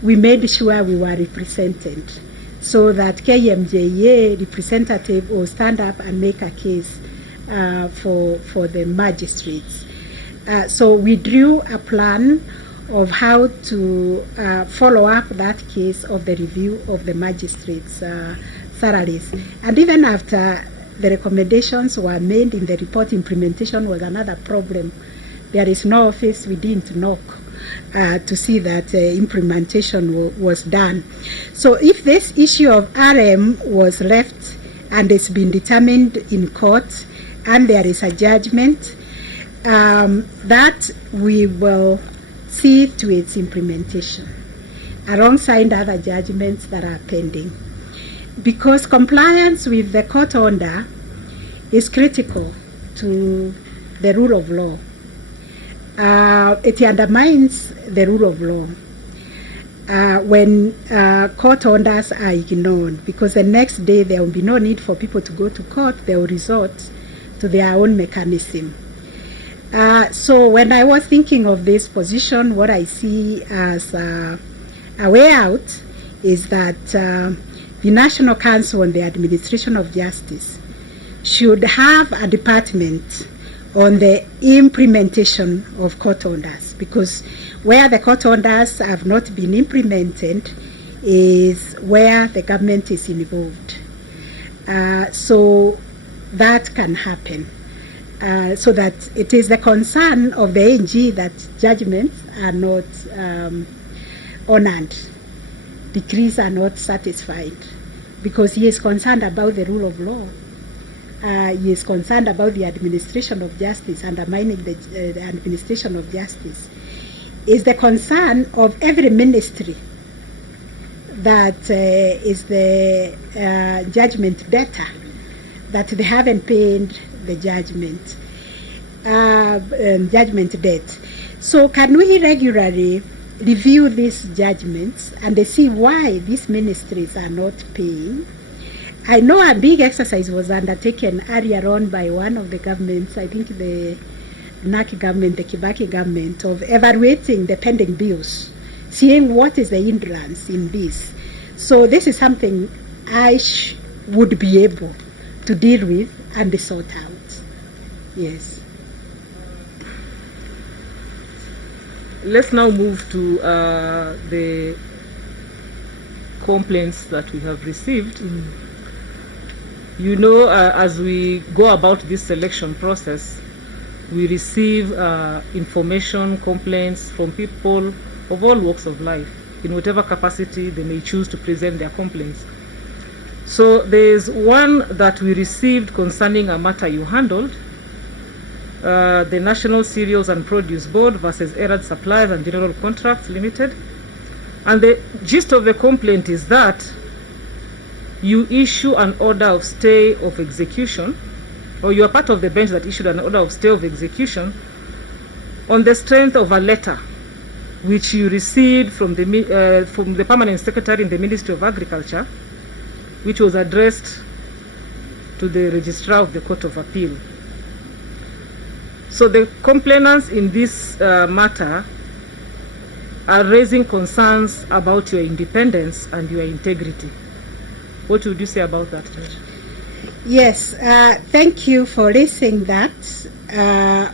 we made sure we were represented, so that KMJA representative will stand up and make a case for the magistrates. So we drew a plan of how to follow up that case of the review of the magistrates' salaries. And even after the recommendations were made in the report, implementation was another problem. There is no office, we didn't knock to see that implementation was done. So if this issue of RM was left and it's been determined in court and there is a judgment, that we will see to its implementation alongside other judgments that are pending. Because compliance with the court order is critical to the rule of law. It undermines the rule of law when court orders are ignored, because the next day there will be no need for people to go to court. They will resort to their own mechanism. So when I was thinking of this position, what I see as a way out is that the National Council on the Administration of Justice should have a department on the implementation of court orders, because where the court orders have not been implemented is where the government is involved. So that can happen. So that it is the concern of the AG that judgments are not honored, decrees are not satisfied, because he is concerned about the rule of law. He is concerned about the administration of justice, undermining the administration of justice. Is the concern of every ministry that is the judgment debtor, that they haven't paid the judgment debt. So can we regularly review these judgments and see why these ministries are not paying? I know a big exercise was undertaken earlier on by one of the governments, I think the NAC government, the Kibaki government, of evaluating the pending bills, seeing what is the hindrance in this. So this is something I would be able to deal with and sort out. Yes. Let's now move to the complaints that we have received. You know, as we go about this selection process, we receive information, complaints from people of all walks of life, in whatever capacity they may choose to present their complaints. So there's one that we received concerning a matter you handled, the National Cereals and Produce Board versus Erad Suppliers and General Contracts Limited. And the gist of the complaint is that you issue an order of stay of execution, or you are part of the bench that issued an order of stay of execution on the strength of a letter which you received from the Permanent Secretary in the Ministry of Agriculture, which was addressed to the Registrar of the Court of Appeal. So the complainants in this matter are raising concerns about your independence and your integrity. What would you say about that, Judge? Yes, thank you for raising that.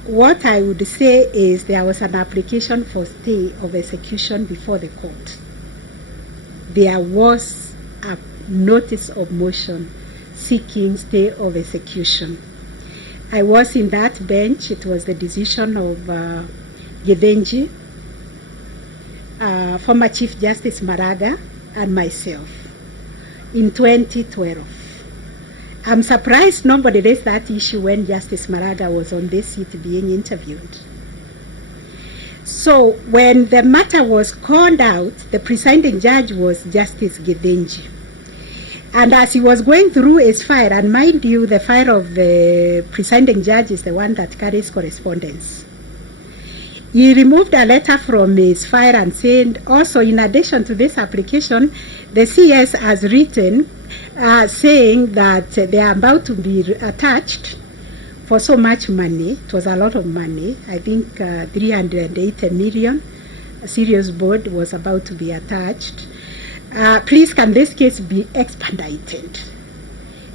What I would say is there was an application for stay of execution before the court. There was a notice of motion seeking stay of execution. I was in that bench. It was the decision of Gedenji, former Chief Justice Maraga, and myself in 2012. I'm surprised nobody raised that issue when Justice Maraga was on this seat being interviewed. So when the matter was called out, the presiding judge was Justice Gedenji. And as he was going through his file, and mind you, the file of the presiding judge is the one that carries correspondence, he removed a letter from his file and said, also in addition to this application, the CS has written saying that they are about to be attached for so much money. It was a lot of money. I think 380 million. A serious board was about to be attached. Please, can this case be expedited?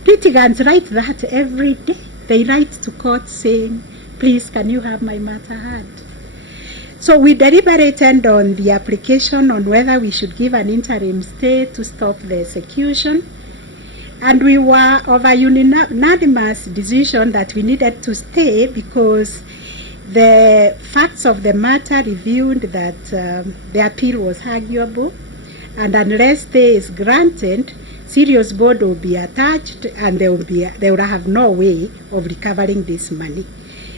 Litigants write that every day. They write to court saying, please, can you have my matter heard? So we deliberated on the application on whether we should give an interim stay to stop the execution. And we were of a unanimous decision that we needed to stay because the facts of the matter revealed that the appeal was arguable, and unless stay is granted, serious board will be attached and they will have no way of recovering this money.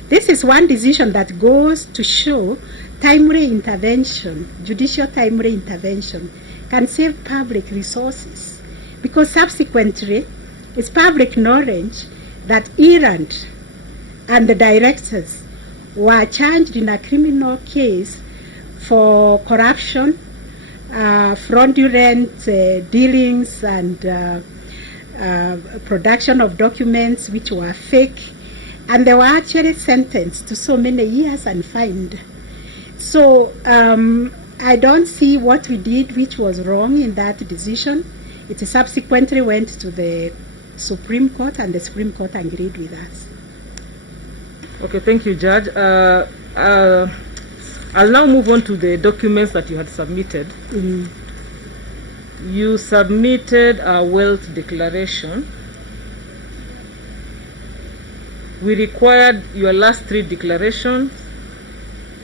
This is one decision that goes to show timely intervention, judicial timely intervention, can save public resources, because subsequently it's public knowledge that Erad and the directors were charged in a criminal case for corruption, fraudulent dealings and production of documents which were fake, and they were actually sentenced to so many years and fined. So I don't see what we did which was wrong in that decision. It subsequently went to the Supreme Court, and the Supreme Court agreed with us. Okay, thank you, Judge. I'll now move on to the documents that you had submitted. You submitted a wealth declaration. We required your last 3 declarations.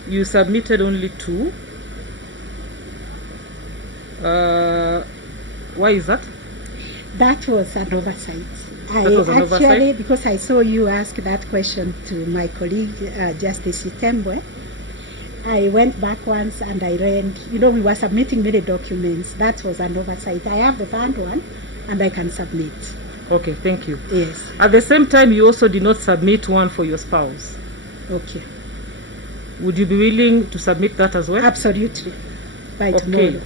You submitted only 2. Why is that? That was an oversight. That was an Actually, oversight? because I saw you ask that question to my colleague, Justice Itembwe, I went back once and I read, we were submitting many documents. That was an oversight. I have the banned one and I can submit. Okay, thank you. Yes. At the same time, you also did not submit one for your spouse. Okay. Would you be willing to submit that as well? Absolutely. By Okay. tomorrow.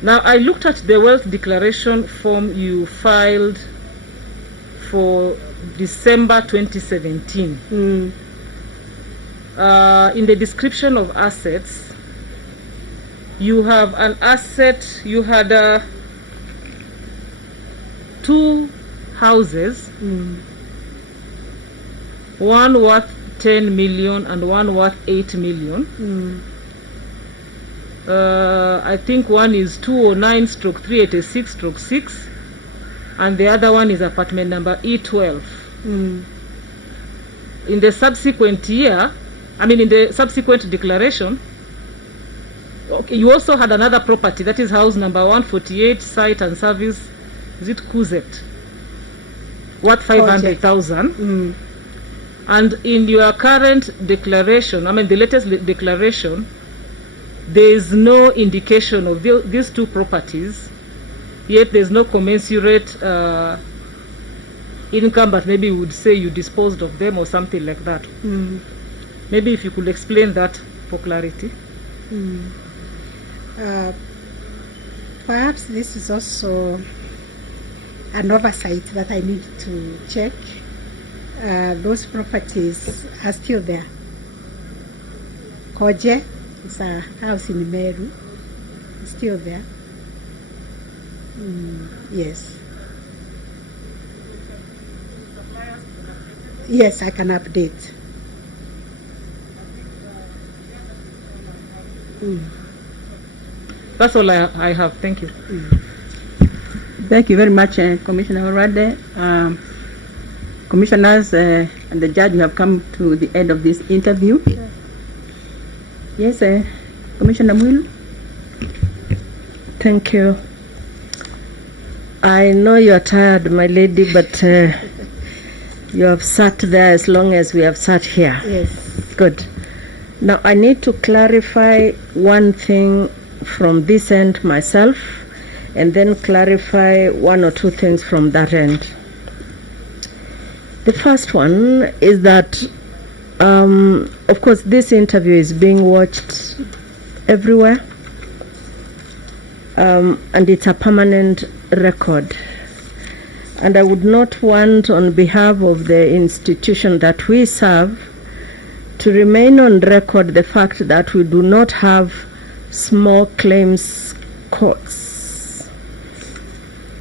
Now, I looked at the wealth declaration form you filed for December 2017. In the description of assets, you have an asset, you had 2 houses, one worth 10 million and one worth 8 million. I think one is 209/386/6, and the other one is apartment number E12. In the subsequent year, in the subsequent declaration, okay, you also had another property, that is house number 148, site and service, is it Kuzet, worth 500,000. And in your current declaration, the latest declaration, there is no indication of these 2 properties, yet there is no commensurate income, but maybe you would say you disposed of them or something like that. Maybe if you could explain that for clarity. Perhaps this is also an oversight that I need to check. Those properties are still there. Koje is a house in Meru, still there. Yes. Yes, I can update. That's all I have. Thank you. Thank you very much, Commissioner Orade. Commissioners and the judge, we have come to the end of this interview. Yes, Commissioner Mwilu. Thank you. I know you are tired, my lady, but you have sat there as long as we have sat here. Yes. Good. Now, I need to clarify one thing from this end myself, and then clarify 1 or 2 things from that end. The first one is that, of course, this interview is being watched everywhere, and it's a permanent record. And I would not want, on behalf of the institution that we serve, to remain on record the fact that we do not have small claims courts.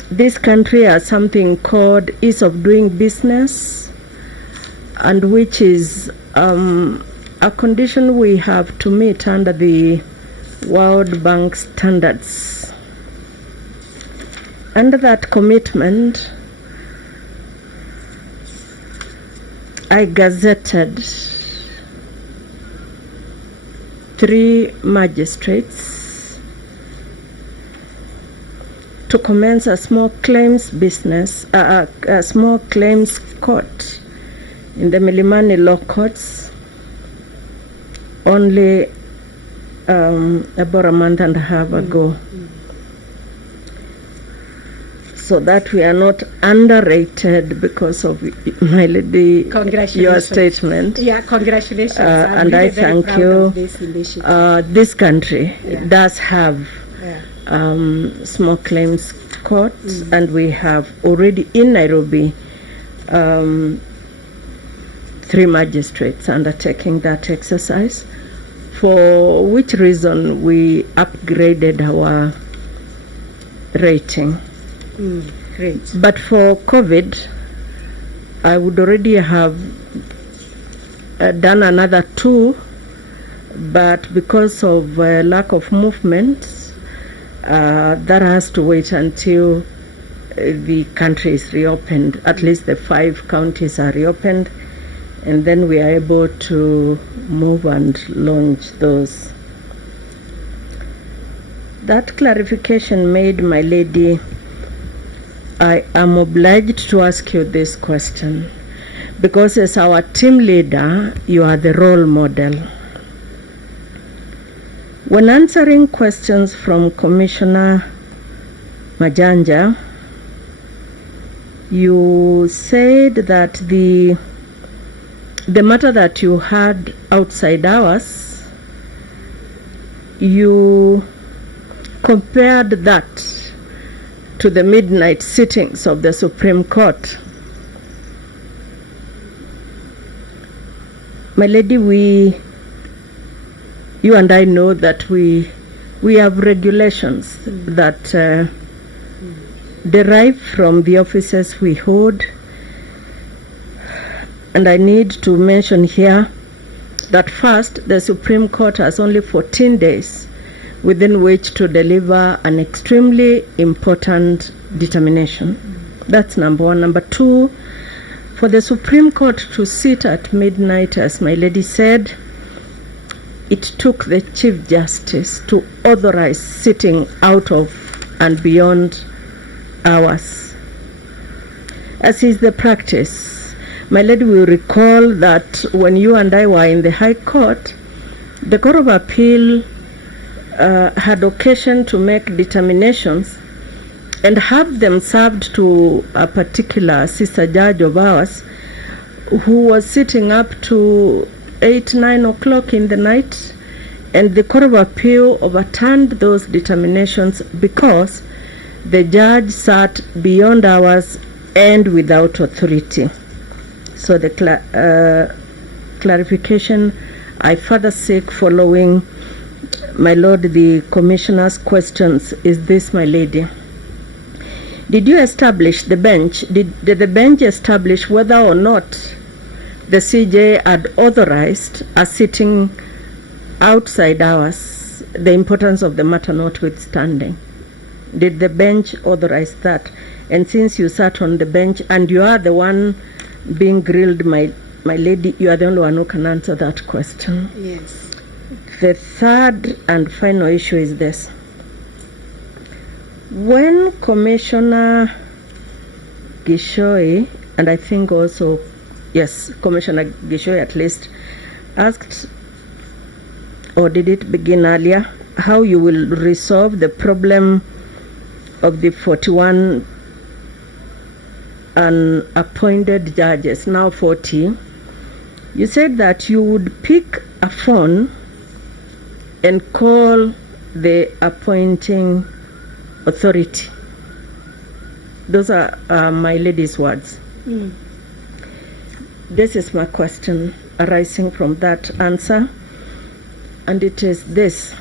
This country has something called ease of doing business, and which is a condition we have to meet under the World Bank standards. Under that commitment, I gazetted 3 magistrates to commence a small claims business, a small claims court in the Milimani law courts only about a month and a half ago. So that we are not underrated because of my lady, your statement. Yeah, congratulations. And I thank you. This country does have small claims courts, and we have already in Nairobi 3 magistrates undertaking that exercise, for which reason we upgraded our rating. Great. But for COVID, I would already have done another 2, but because of lack of movement, that has to wait until the country is reopened. At least the 5 counties are reopened, and then we are able to move and launch those. That clarification made, my lady, I am obliged to ask you this question because as our team leader, you are the role model. When answering questions from Commissioner Majanja, you said that the matter that you had outside hours, you compared that to the midnight sittings of the Supreme Court. My lady, you and I know that we have regulations that derive from the offices we hold, and I need to mention here that first, the Supreme Court has only 14 days within which to deliver an extremely important determination. That's number one. Number two, for the Supreme Court to sit at midnight, as my lady said, it took the Chief Justice to authorize sitting out of and beyond hours. As is the practice, my lady will recall that when you and I were in the High Court, the Court of Appeal had occasion to make determinations and have them served to a particular sister judge of ours who was sitting up to 8-9 o'clock in the night, and the Court of Appeal overturned those determinations because the judge sat beyond hours and without authority. So the clarification I further seek following my lord the commissioner's questions is this, my lady. Did you establish the bench? Did the bench establish whether or not the CJ had authorized a sitting outside hours, the importance of the matter notwithstanding? Did the bench authorize that? And since you sat on the bench and you are the one being grilled, my lady, you are the only one who can answer that question. Yes. The third and final issue is this. When Commissioner Gishoi, and I think also, yes, Commissioner Gishoi at least, asked, or did it begin earlier, how you will resolve the problem of the 41 unappointed judges, now 40, you said that you would pick a phone and call the appointing authority. Those are my lady's words. This is my question arising from that answer, and it is this.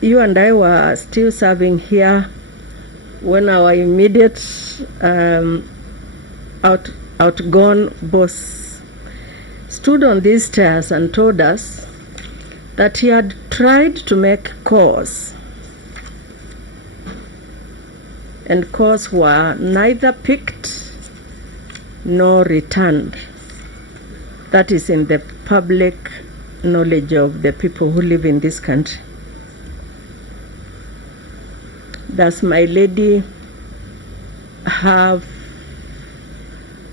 You and I were still serving here when our immediate outgone boss stood on these stairs and told us that he had tried to make calls, and calls were neither picked nor returned. That is in the public knowledge of the people who live in this country. Does my lady have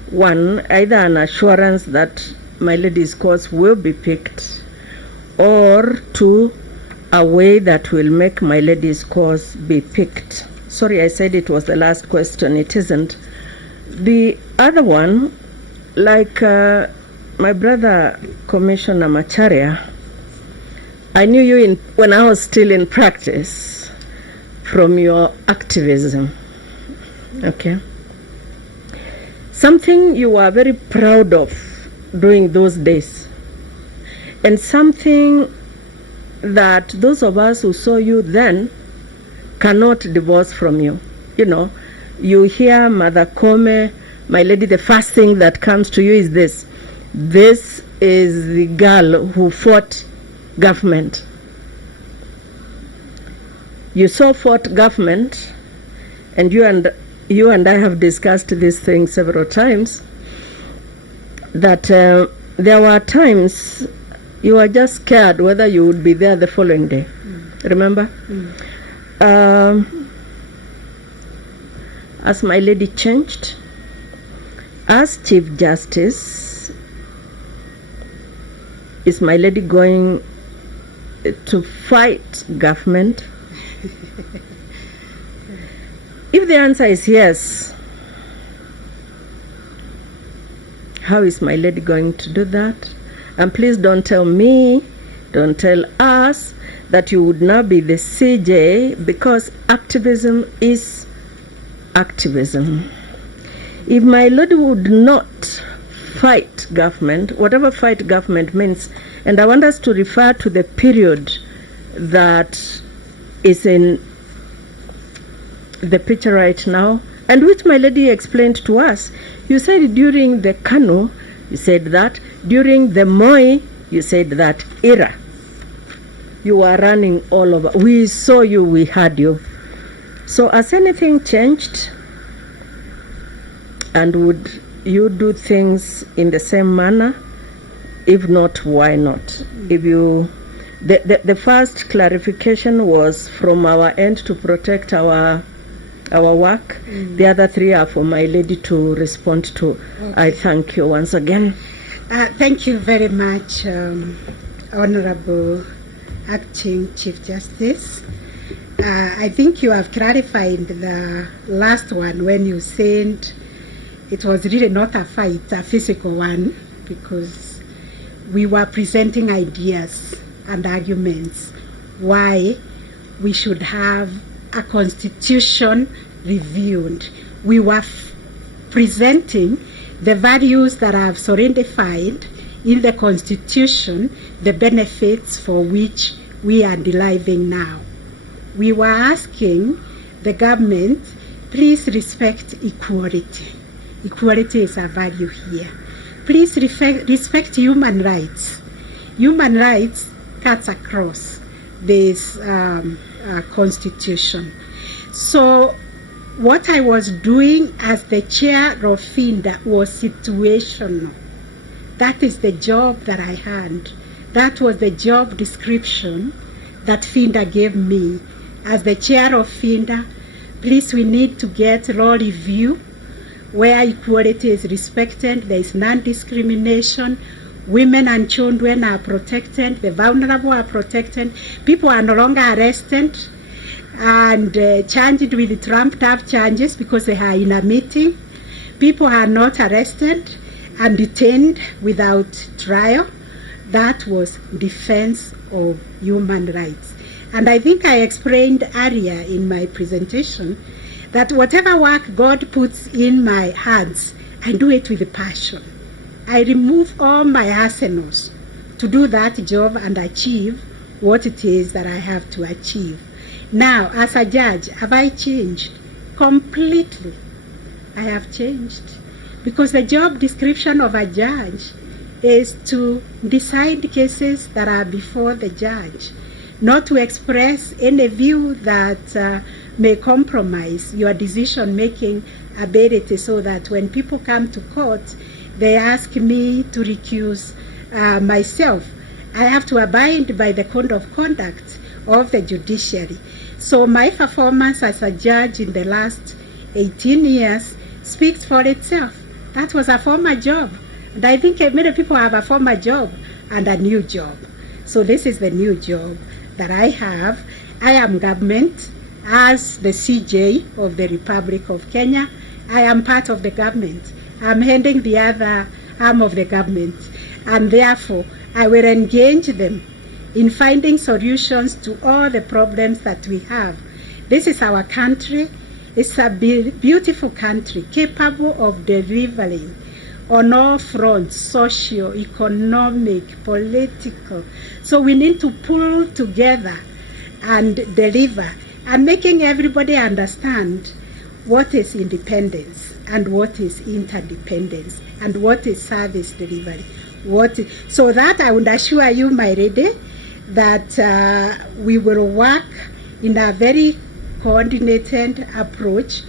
one, either an assurance that my lady's cause will be picked, or two, a way that will make my lady's cause be picked? Sorry, I said it was the last question. It isn't. The other one, like my brother Commissioner Macharia, I knew you when I was still in practice from your activism. Okay. Something you were very proud of during those days, and something that those of us who saw you then cannot divorce from you. You know, you hear Mother Koome, my lady, the first thing that comes to you is this. This is the girl who fought government. You so fought government, and you and I have discussed this thing several times, that there were times you were just scared whether you would be there the following day. Remember? Has my lady changed? As Chief Justice, is my lady going to fight government? If the answer is yes, how is my lady going to do that? And please don't tell me, don't tell us that you would now be the CJ, because activism is activism. If my lady would not fight government, whatever fight government means, and I want us to refer to the period that is in the picture right now, and which my lady explained to us. You said during the Kanu, you said that. During the Moi, you said that era. You were running all over. We saw you, we heard you. So has anything changed? And would you do things in the same manner? If not, why not? If you, the first clarification was from our end to protect our work. The other three are for my lady to respond to. Okay. I thank you once again. Thank you very much, Honorable Acting Chief Justice. I think you have clarified the last one when you said it was really not a fight, a physical one, because we were presenting ideas and arguments why we should have a constitution reviewed. We were presenting the values that are solidified in the constitution, the benefits for which we are deriving now. We were asking the government, please respect equality. Equality is a value here. Please respect human rights. Human rights cuts across this constitution. So what I was doing as the chair of FINDA was situational. That is the job that I had. That was the job description that FINDA gave me. As the chair of FINDA, please, we need to get law review where equality is respected, there is non-discrimination, women and children are protected, the vulnerable are protected, people are no longer arrested and charged with trumped-up charges because they are in a meeting. People are not arrested and detained without trial. That was defense of human rights. And I think I explained earlier in my presentation that whatever work God puts in my hands, I do it with passion. I remove all my arsenals to do that job and achieve what it is that I have to achieve. Now, as a judge, have I changed? Completely. I have changed. Because the job description of a judge is to decide cases that are before the judge, not to express any view that may compromise your decision-making ability, so that when people come to court, they ask me to recuse myself. I have to abide by the code of conduct of the judiciary. So my performance as a judge in the last 18 years speaks for itself. That was a former job. And I think many people have a former job and a new job. So this is the new job that I have. I am government. As the CJ of the Republic of Kenya, I am part of the government. I'm handing the other arm of the government, and therefore I will engage them in finding solutions to all the problems that we have. This is our country. It's a beautiful country, capable of delivering on all fronts, socio, economic, political. So we need to pull together and deliver, and making everybody understand what is independence and what is interdependence and what is service delivery. So that I would assure you, my lady, that we will work in a very coordinated approach,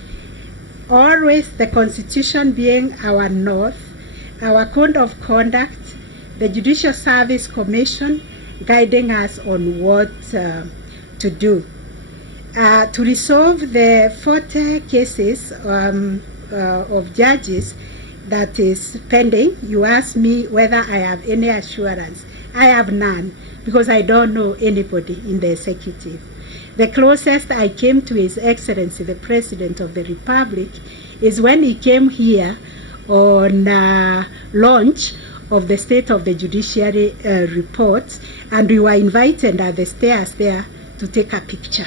always the Constitution being our north, our code of conduct, the Judicial Service Commission guiding us on what to do. To resolve the 40 cases of judges that is pending, you asked me whether I have any assurance. I have none, because I don't know anybody in the executive. The closest I came to His Excellency, the President of the Republic, is when he came here on launch of the State of the Judiciary report, and we were invited at the stairs there to take a picture.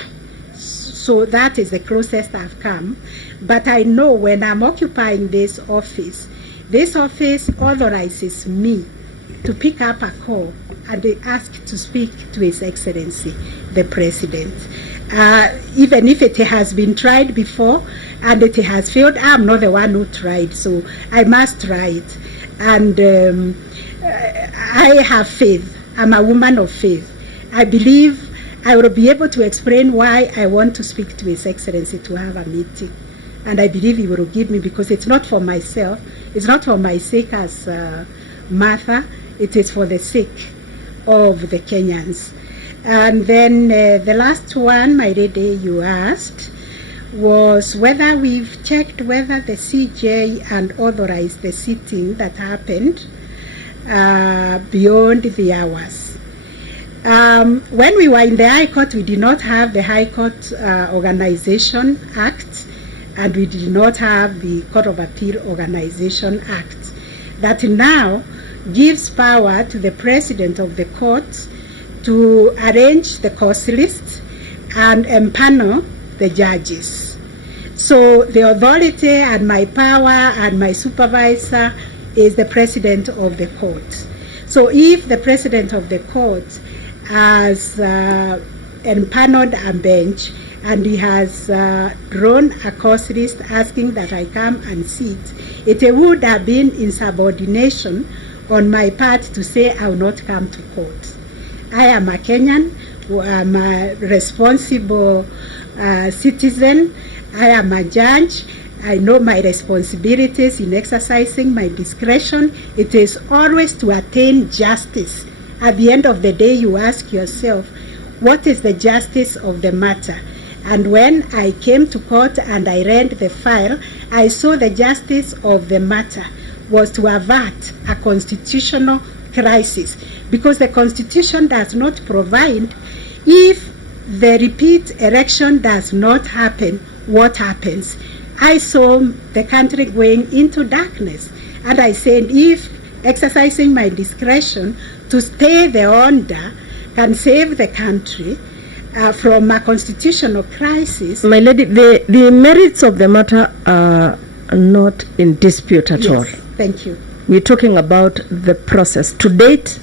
So that is the closest I've come. But I know when I'm occupying this office authorizes me to pick up a call and ask to speak to His Excellency, the President. Even if it has been tried before and it has failed, I'm not the one who tried, so I must try it. And I have faith. I'm a woman of faith. I believe I will be able to explain why I want to speak to His Excellency to have a meeting. And I believe he will give me, because it's not for myself, it's not for my sake as Martha, it is for the sake of the Kenyans. And then the last one, my lady, you asked, was whether we've checked whether the CJ and authorized the sitting that happened beyond the hours. When we were in the High Court, we did not have the High Court Organization Act, and we did not have the Court of Appeal Organization Act, that now gives power to the President of the Court to arrange the course list and empanel the judges. So the authority and my power and my supervisor is the President of the Court. So if the President of the Court has empaneled a bench and he has drawn a course list asking that I come and sit, it would have been insubordination on my part to say I will not come to court. I am a Kenyan, I'm a responsible citizen, I am a judge, I know my responsibilities in exercising my discretion. It is always to attain justice. At the end of the day, you ask yourself, what is the justice of the matter? And when I came to court and I read the file, I saw the justice of the matter was to avert a constitutional crisis, because the Constitution does not provide, if the repeat election does not happen, what happens? I saw the country going into darkness, and I said, if exercising my discretion to stay the order can save the country from a constitutional crisis. My lady, the merits of the matter are not in dispute at all. Thank you. We're talking about the process. To date,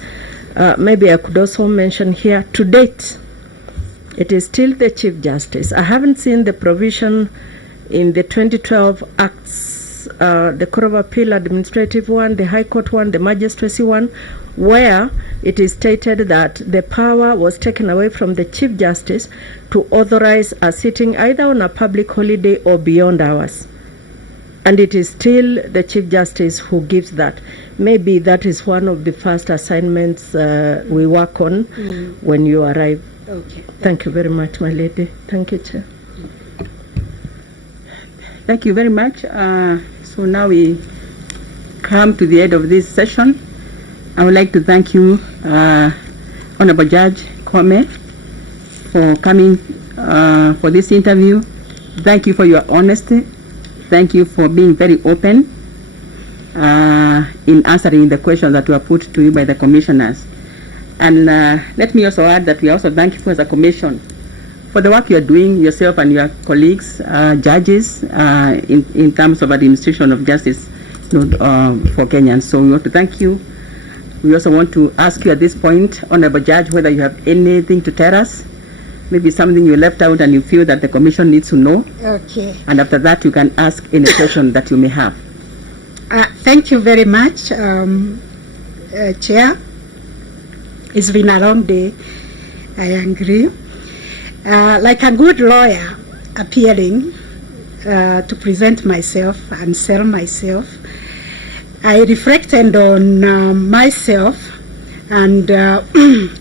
maybe I could also mention here, to date, it is still the Chief Justice. I haven't seen the provision in the 2012 Acts, the Court of Appeal Administrative one, the High Court one, the Magistracy one, where it is stated that the power was taken away from the Chief Justice to authorize a sitting either on a public holiday or beyond hours. And it is still the Chief Justice who gives that. Maybe that is one of the first assignments we work on when you arrive. Okay. Thank you very much, my lady. Thank you, Chair. Thank you very much. So now we come to the end of this session. I would like to thank you, Honorable Judge Koome, for coming for this interview. Thank you for your honesty. Thank you for being very open in answering the questions that were put to you by the commissioners. And let me also add that we also thank you as a commission for the work you are doing, yourself and your colleagues, judges, in terms of administration of justice for Kenyans. So we want to thank you. We also want to ask you at this point, Honorable Judge, whether you have anything to tell us, maybe something you left out and you feel that the commission needs to know. Okay. And after that, you can ask any question that you may have. Thank you very much, Chair. It's been a long day, I agree. Like a good lawyer appearing to present myself and sell myself, I reflected on myself and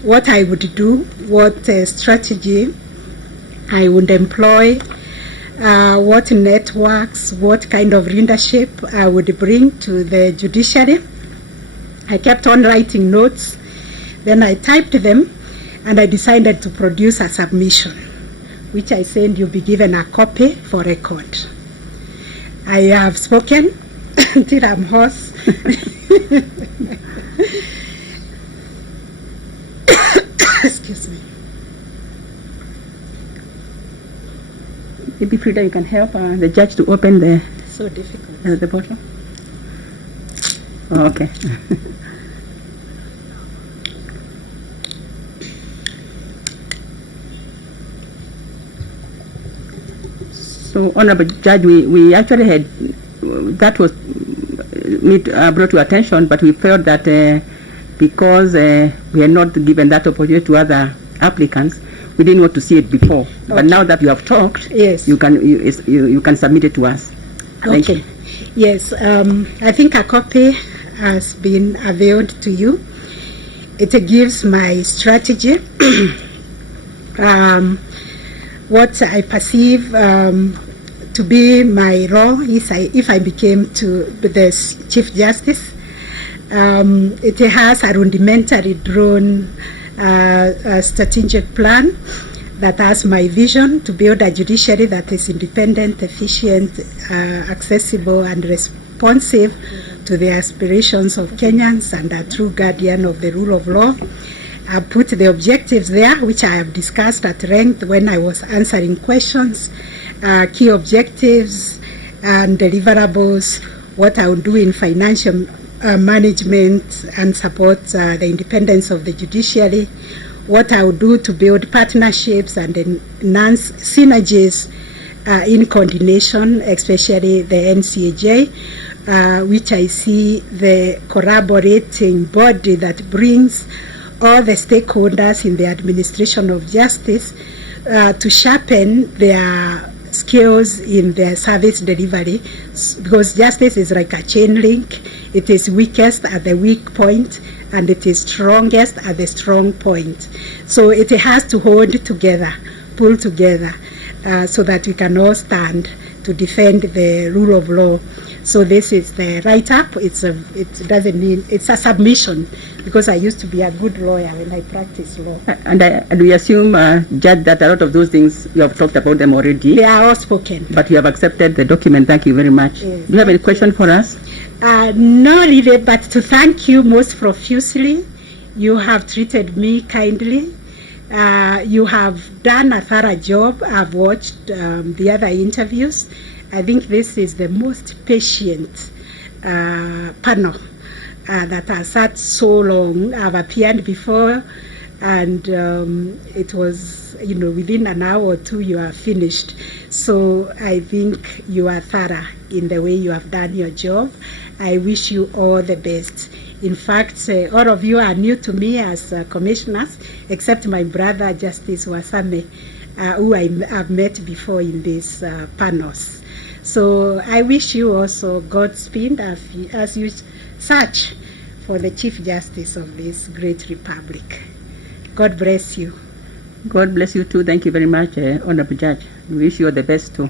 what I would do, what strategy I would employ, what networks, what kind of leadership I would bring to the judiciary. I kept on writing notes, then I typed them, and I decided to produce a submission, which I said you'll be given a copy for record. I have spoken until I'm hoarse. Excuse me. Maybe Frida, you can help the judge to open the So difficult. the bottle. Oh, okay. So, Honorable Judge, we actually had, that was brought to attention, but we felt that because we had not given that opportunity to other applicants, we didn't want to see it before. Okay. But now that you have talked, yes, you can submit it to us. Thank okay. you. Yes, I think a copy has been availed to you. It gives my strategy, what I perceive to be my role if I became to the Chief Justice. It has a rudimentary drawn strategic plan that has my vision to build a judiciary that is independent, efficient, accessible, and responsive to the aspirations of Kenyans, and a true guardian of the rule of law. I put the objectives there, which I have discussed at length when I was answering questions, key objectives and deliverables, what I will do in financial management and support the independence of the judiciary, what I will do to build partnerships and enhance synergies in coordination, especially the NCAJ, which I see the collaborating body that brings all the stakeholders in the administration of justice to sharpen their skills in their service delivery, because justice is like a chain link. It is weakest at the weak point, and it is strongest at the strong point. So it has to hold together, pull together, so that we can all stand to defend the rule of law. So this is the write-up. It doesn't mean it's a submission, because I used to be a good lawyer when I practiced law. And we assume, Judge, that a lot of those things you have talked about them already. They are all spoken. But you have accepted the document. Thank you very much. Yes, do you have any question for us? No, really, but to thank you most profusely. You have treated me kindly. You have done a thorough job. I've watched the other interviews. I think this is the most patient panel that has sat so long. I've appeared before, and it was, within an hour or two you are finished. So I think you are thorough in the way you have done your job. I wish you all the best. In fact, all of you are new to me as commissioners, except my brother, Justice Wasame, who I have met before in these panels. So I wish you also Godspeed as you search for the Chief Justice of this great republic. God bless you. God bless you too. Thank you very much, Honorable Judge. We wish you all the best too.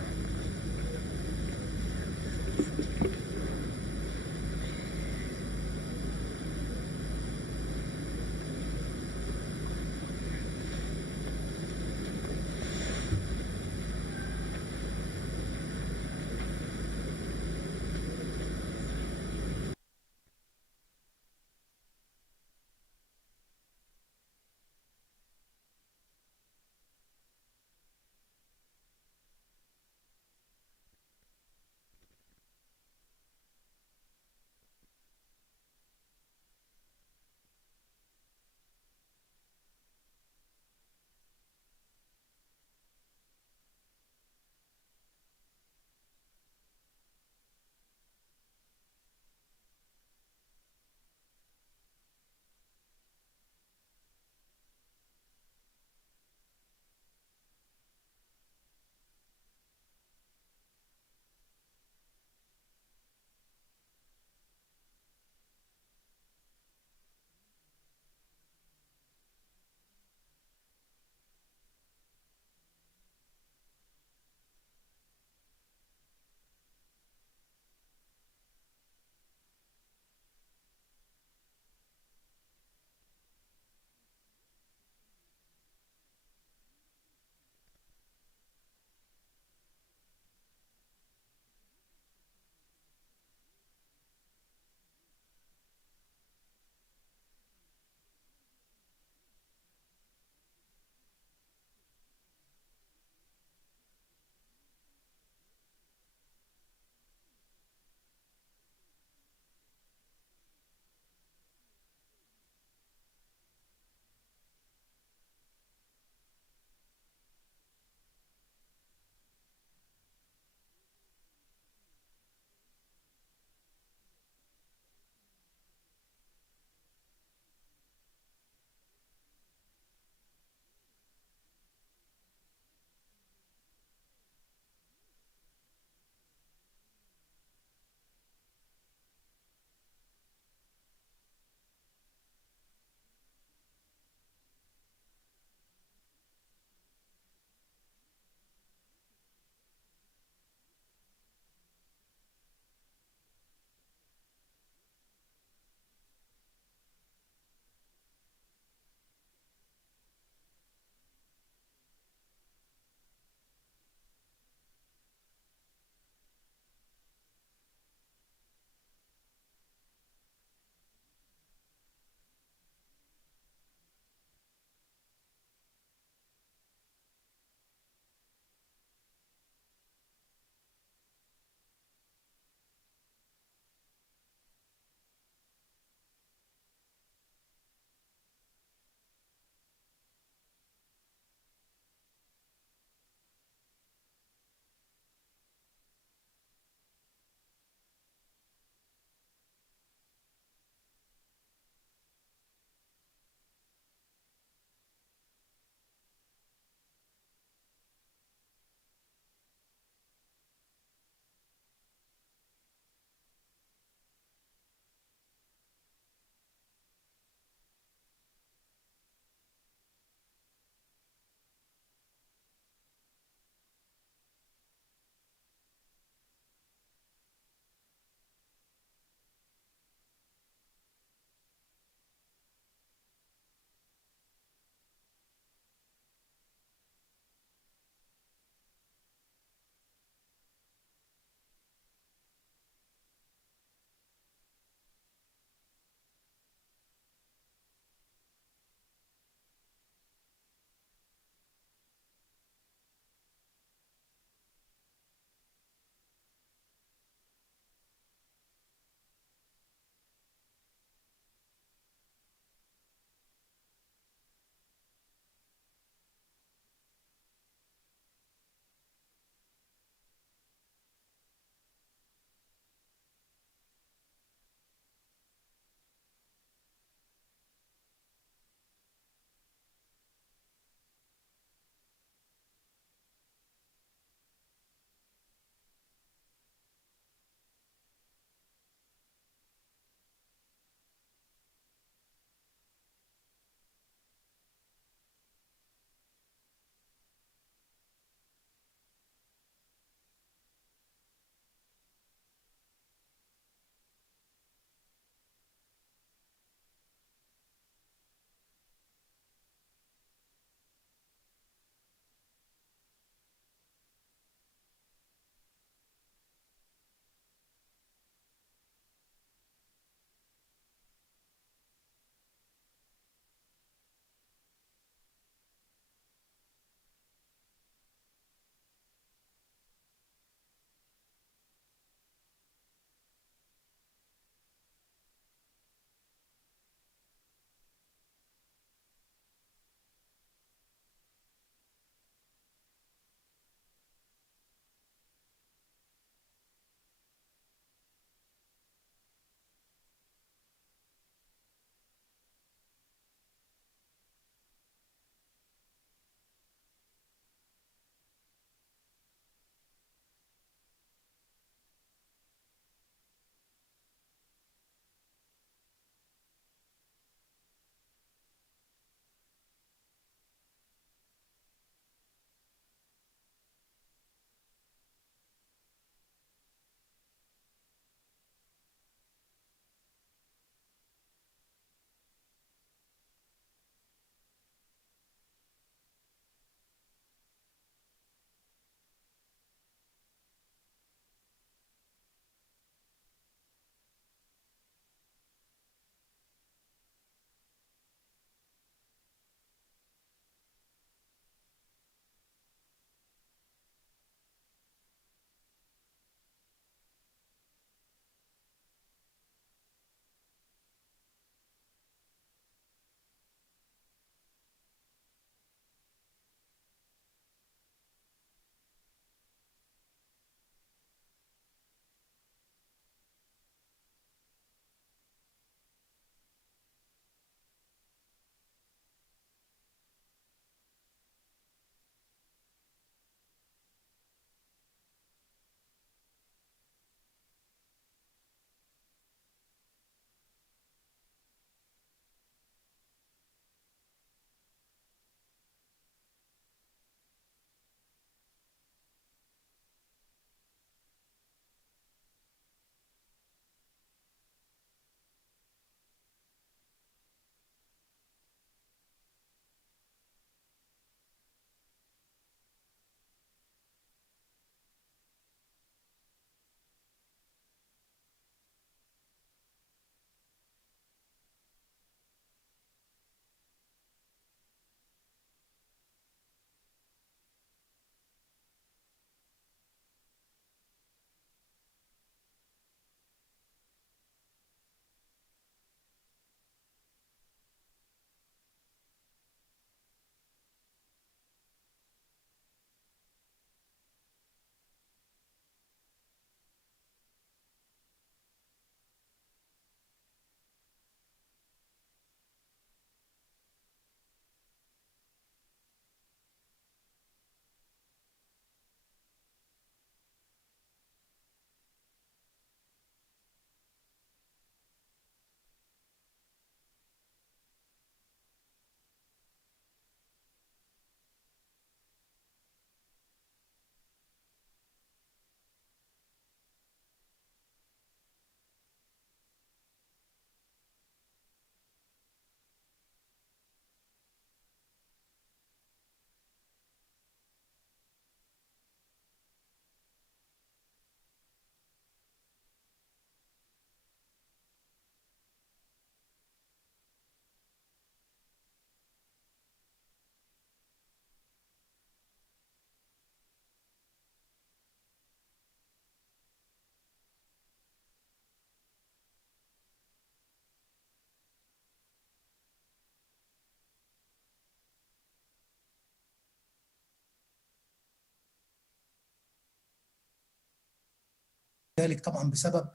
ذلك طبعا بسبب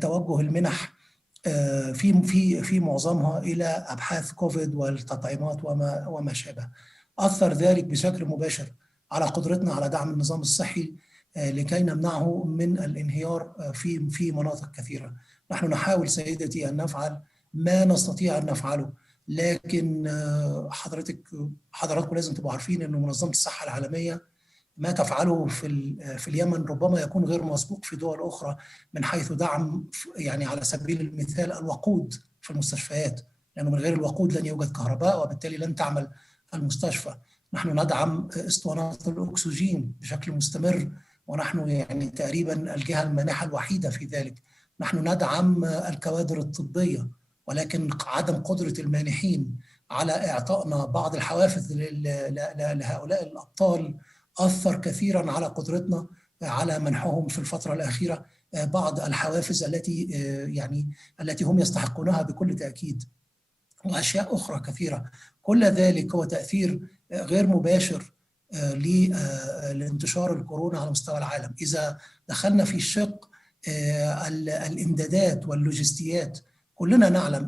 توجه المنح في معظمها إلى أبحاث كوفيد والتطعيمات وما شابه. أثر ذلك بشكل مباشر على قدرتنا على دعم النظام الصحي لكي نمنعه من الانهيار في مناطق كثيرة. نحن نحاول سيدتي أن نفعل ما نستطيع أن نفعله، لكن حضراتكم لازم تبقوا عارفين أن منظمة الصحة العالمية ما تفعله في اليمن ربما يكون غير مسبوق في دول أخرى، من حيث دعم يعني على سبيل المثال الوقود في المستشفيات، لأنه من غير الوقود لن يوجد كهرباء وبالتالي لن تعمل المستشفى. نحن ندعم اسطوانات الأكسجين بشكل مستمر، ونحن يعني تقريبا الجهة المانحة الوحيدة في ذلك. نحن ندعم الكوادر الطبية، ولكن عدم قدرة المانحين على إعطائنا بعض الحوافز لهؤلاء الأبطال أثر كثيرا على قدرتنا على منحهم في الفترة الأخيرة بعض الحوافز التي هم يستحقونها بكل تأكيد، وأشياء أخرى كثيرة. كل ذلك هو تأثير غير مباشر لانتشار الكورونا على مستوى العالم. إذا دخلنا في الشق الإمدادات واللوجستيات، كلنا نعلم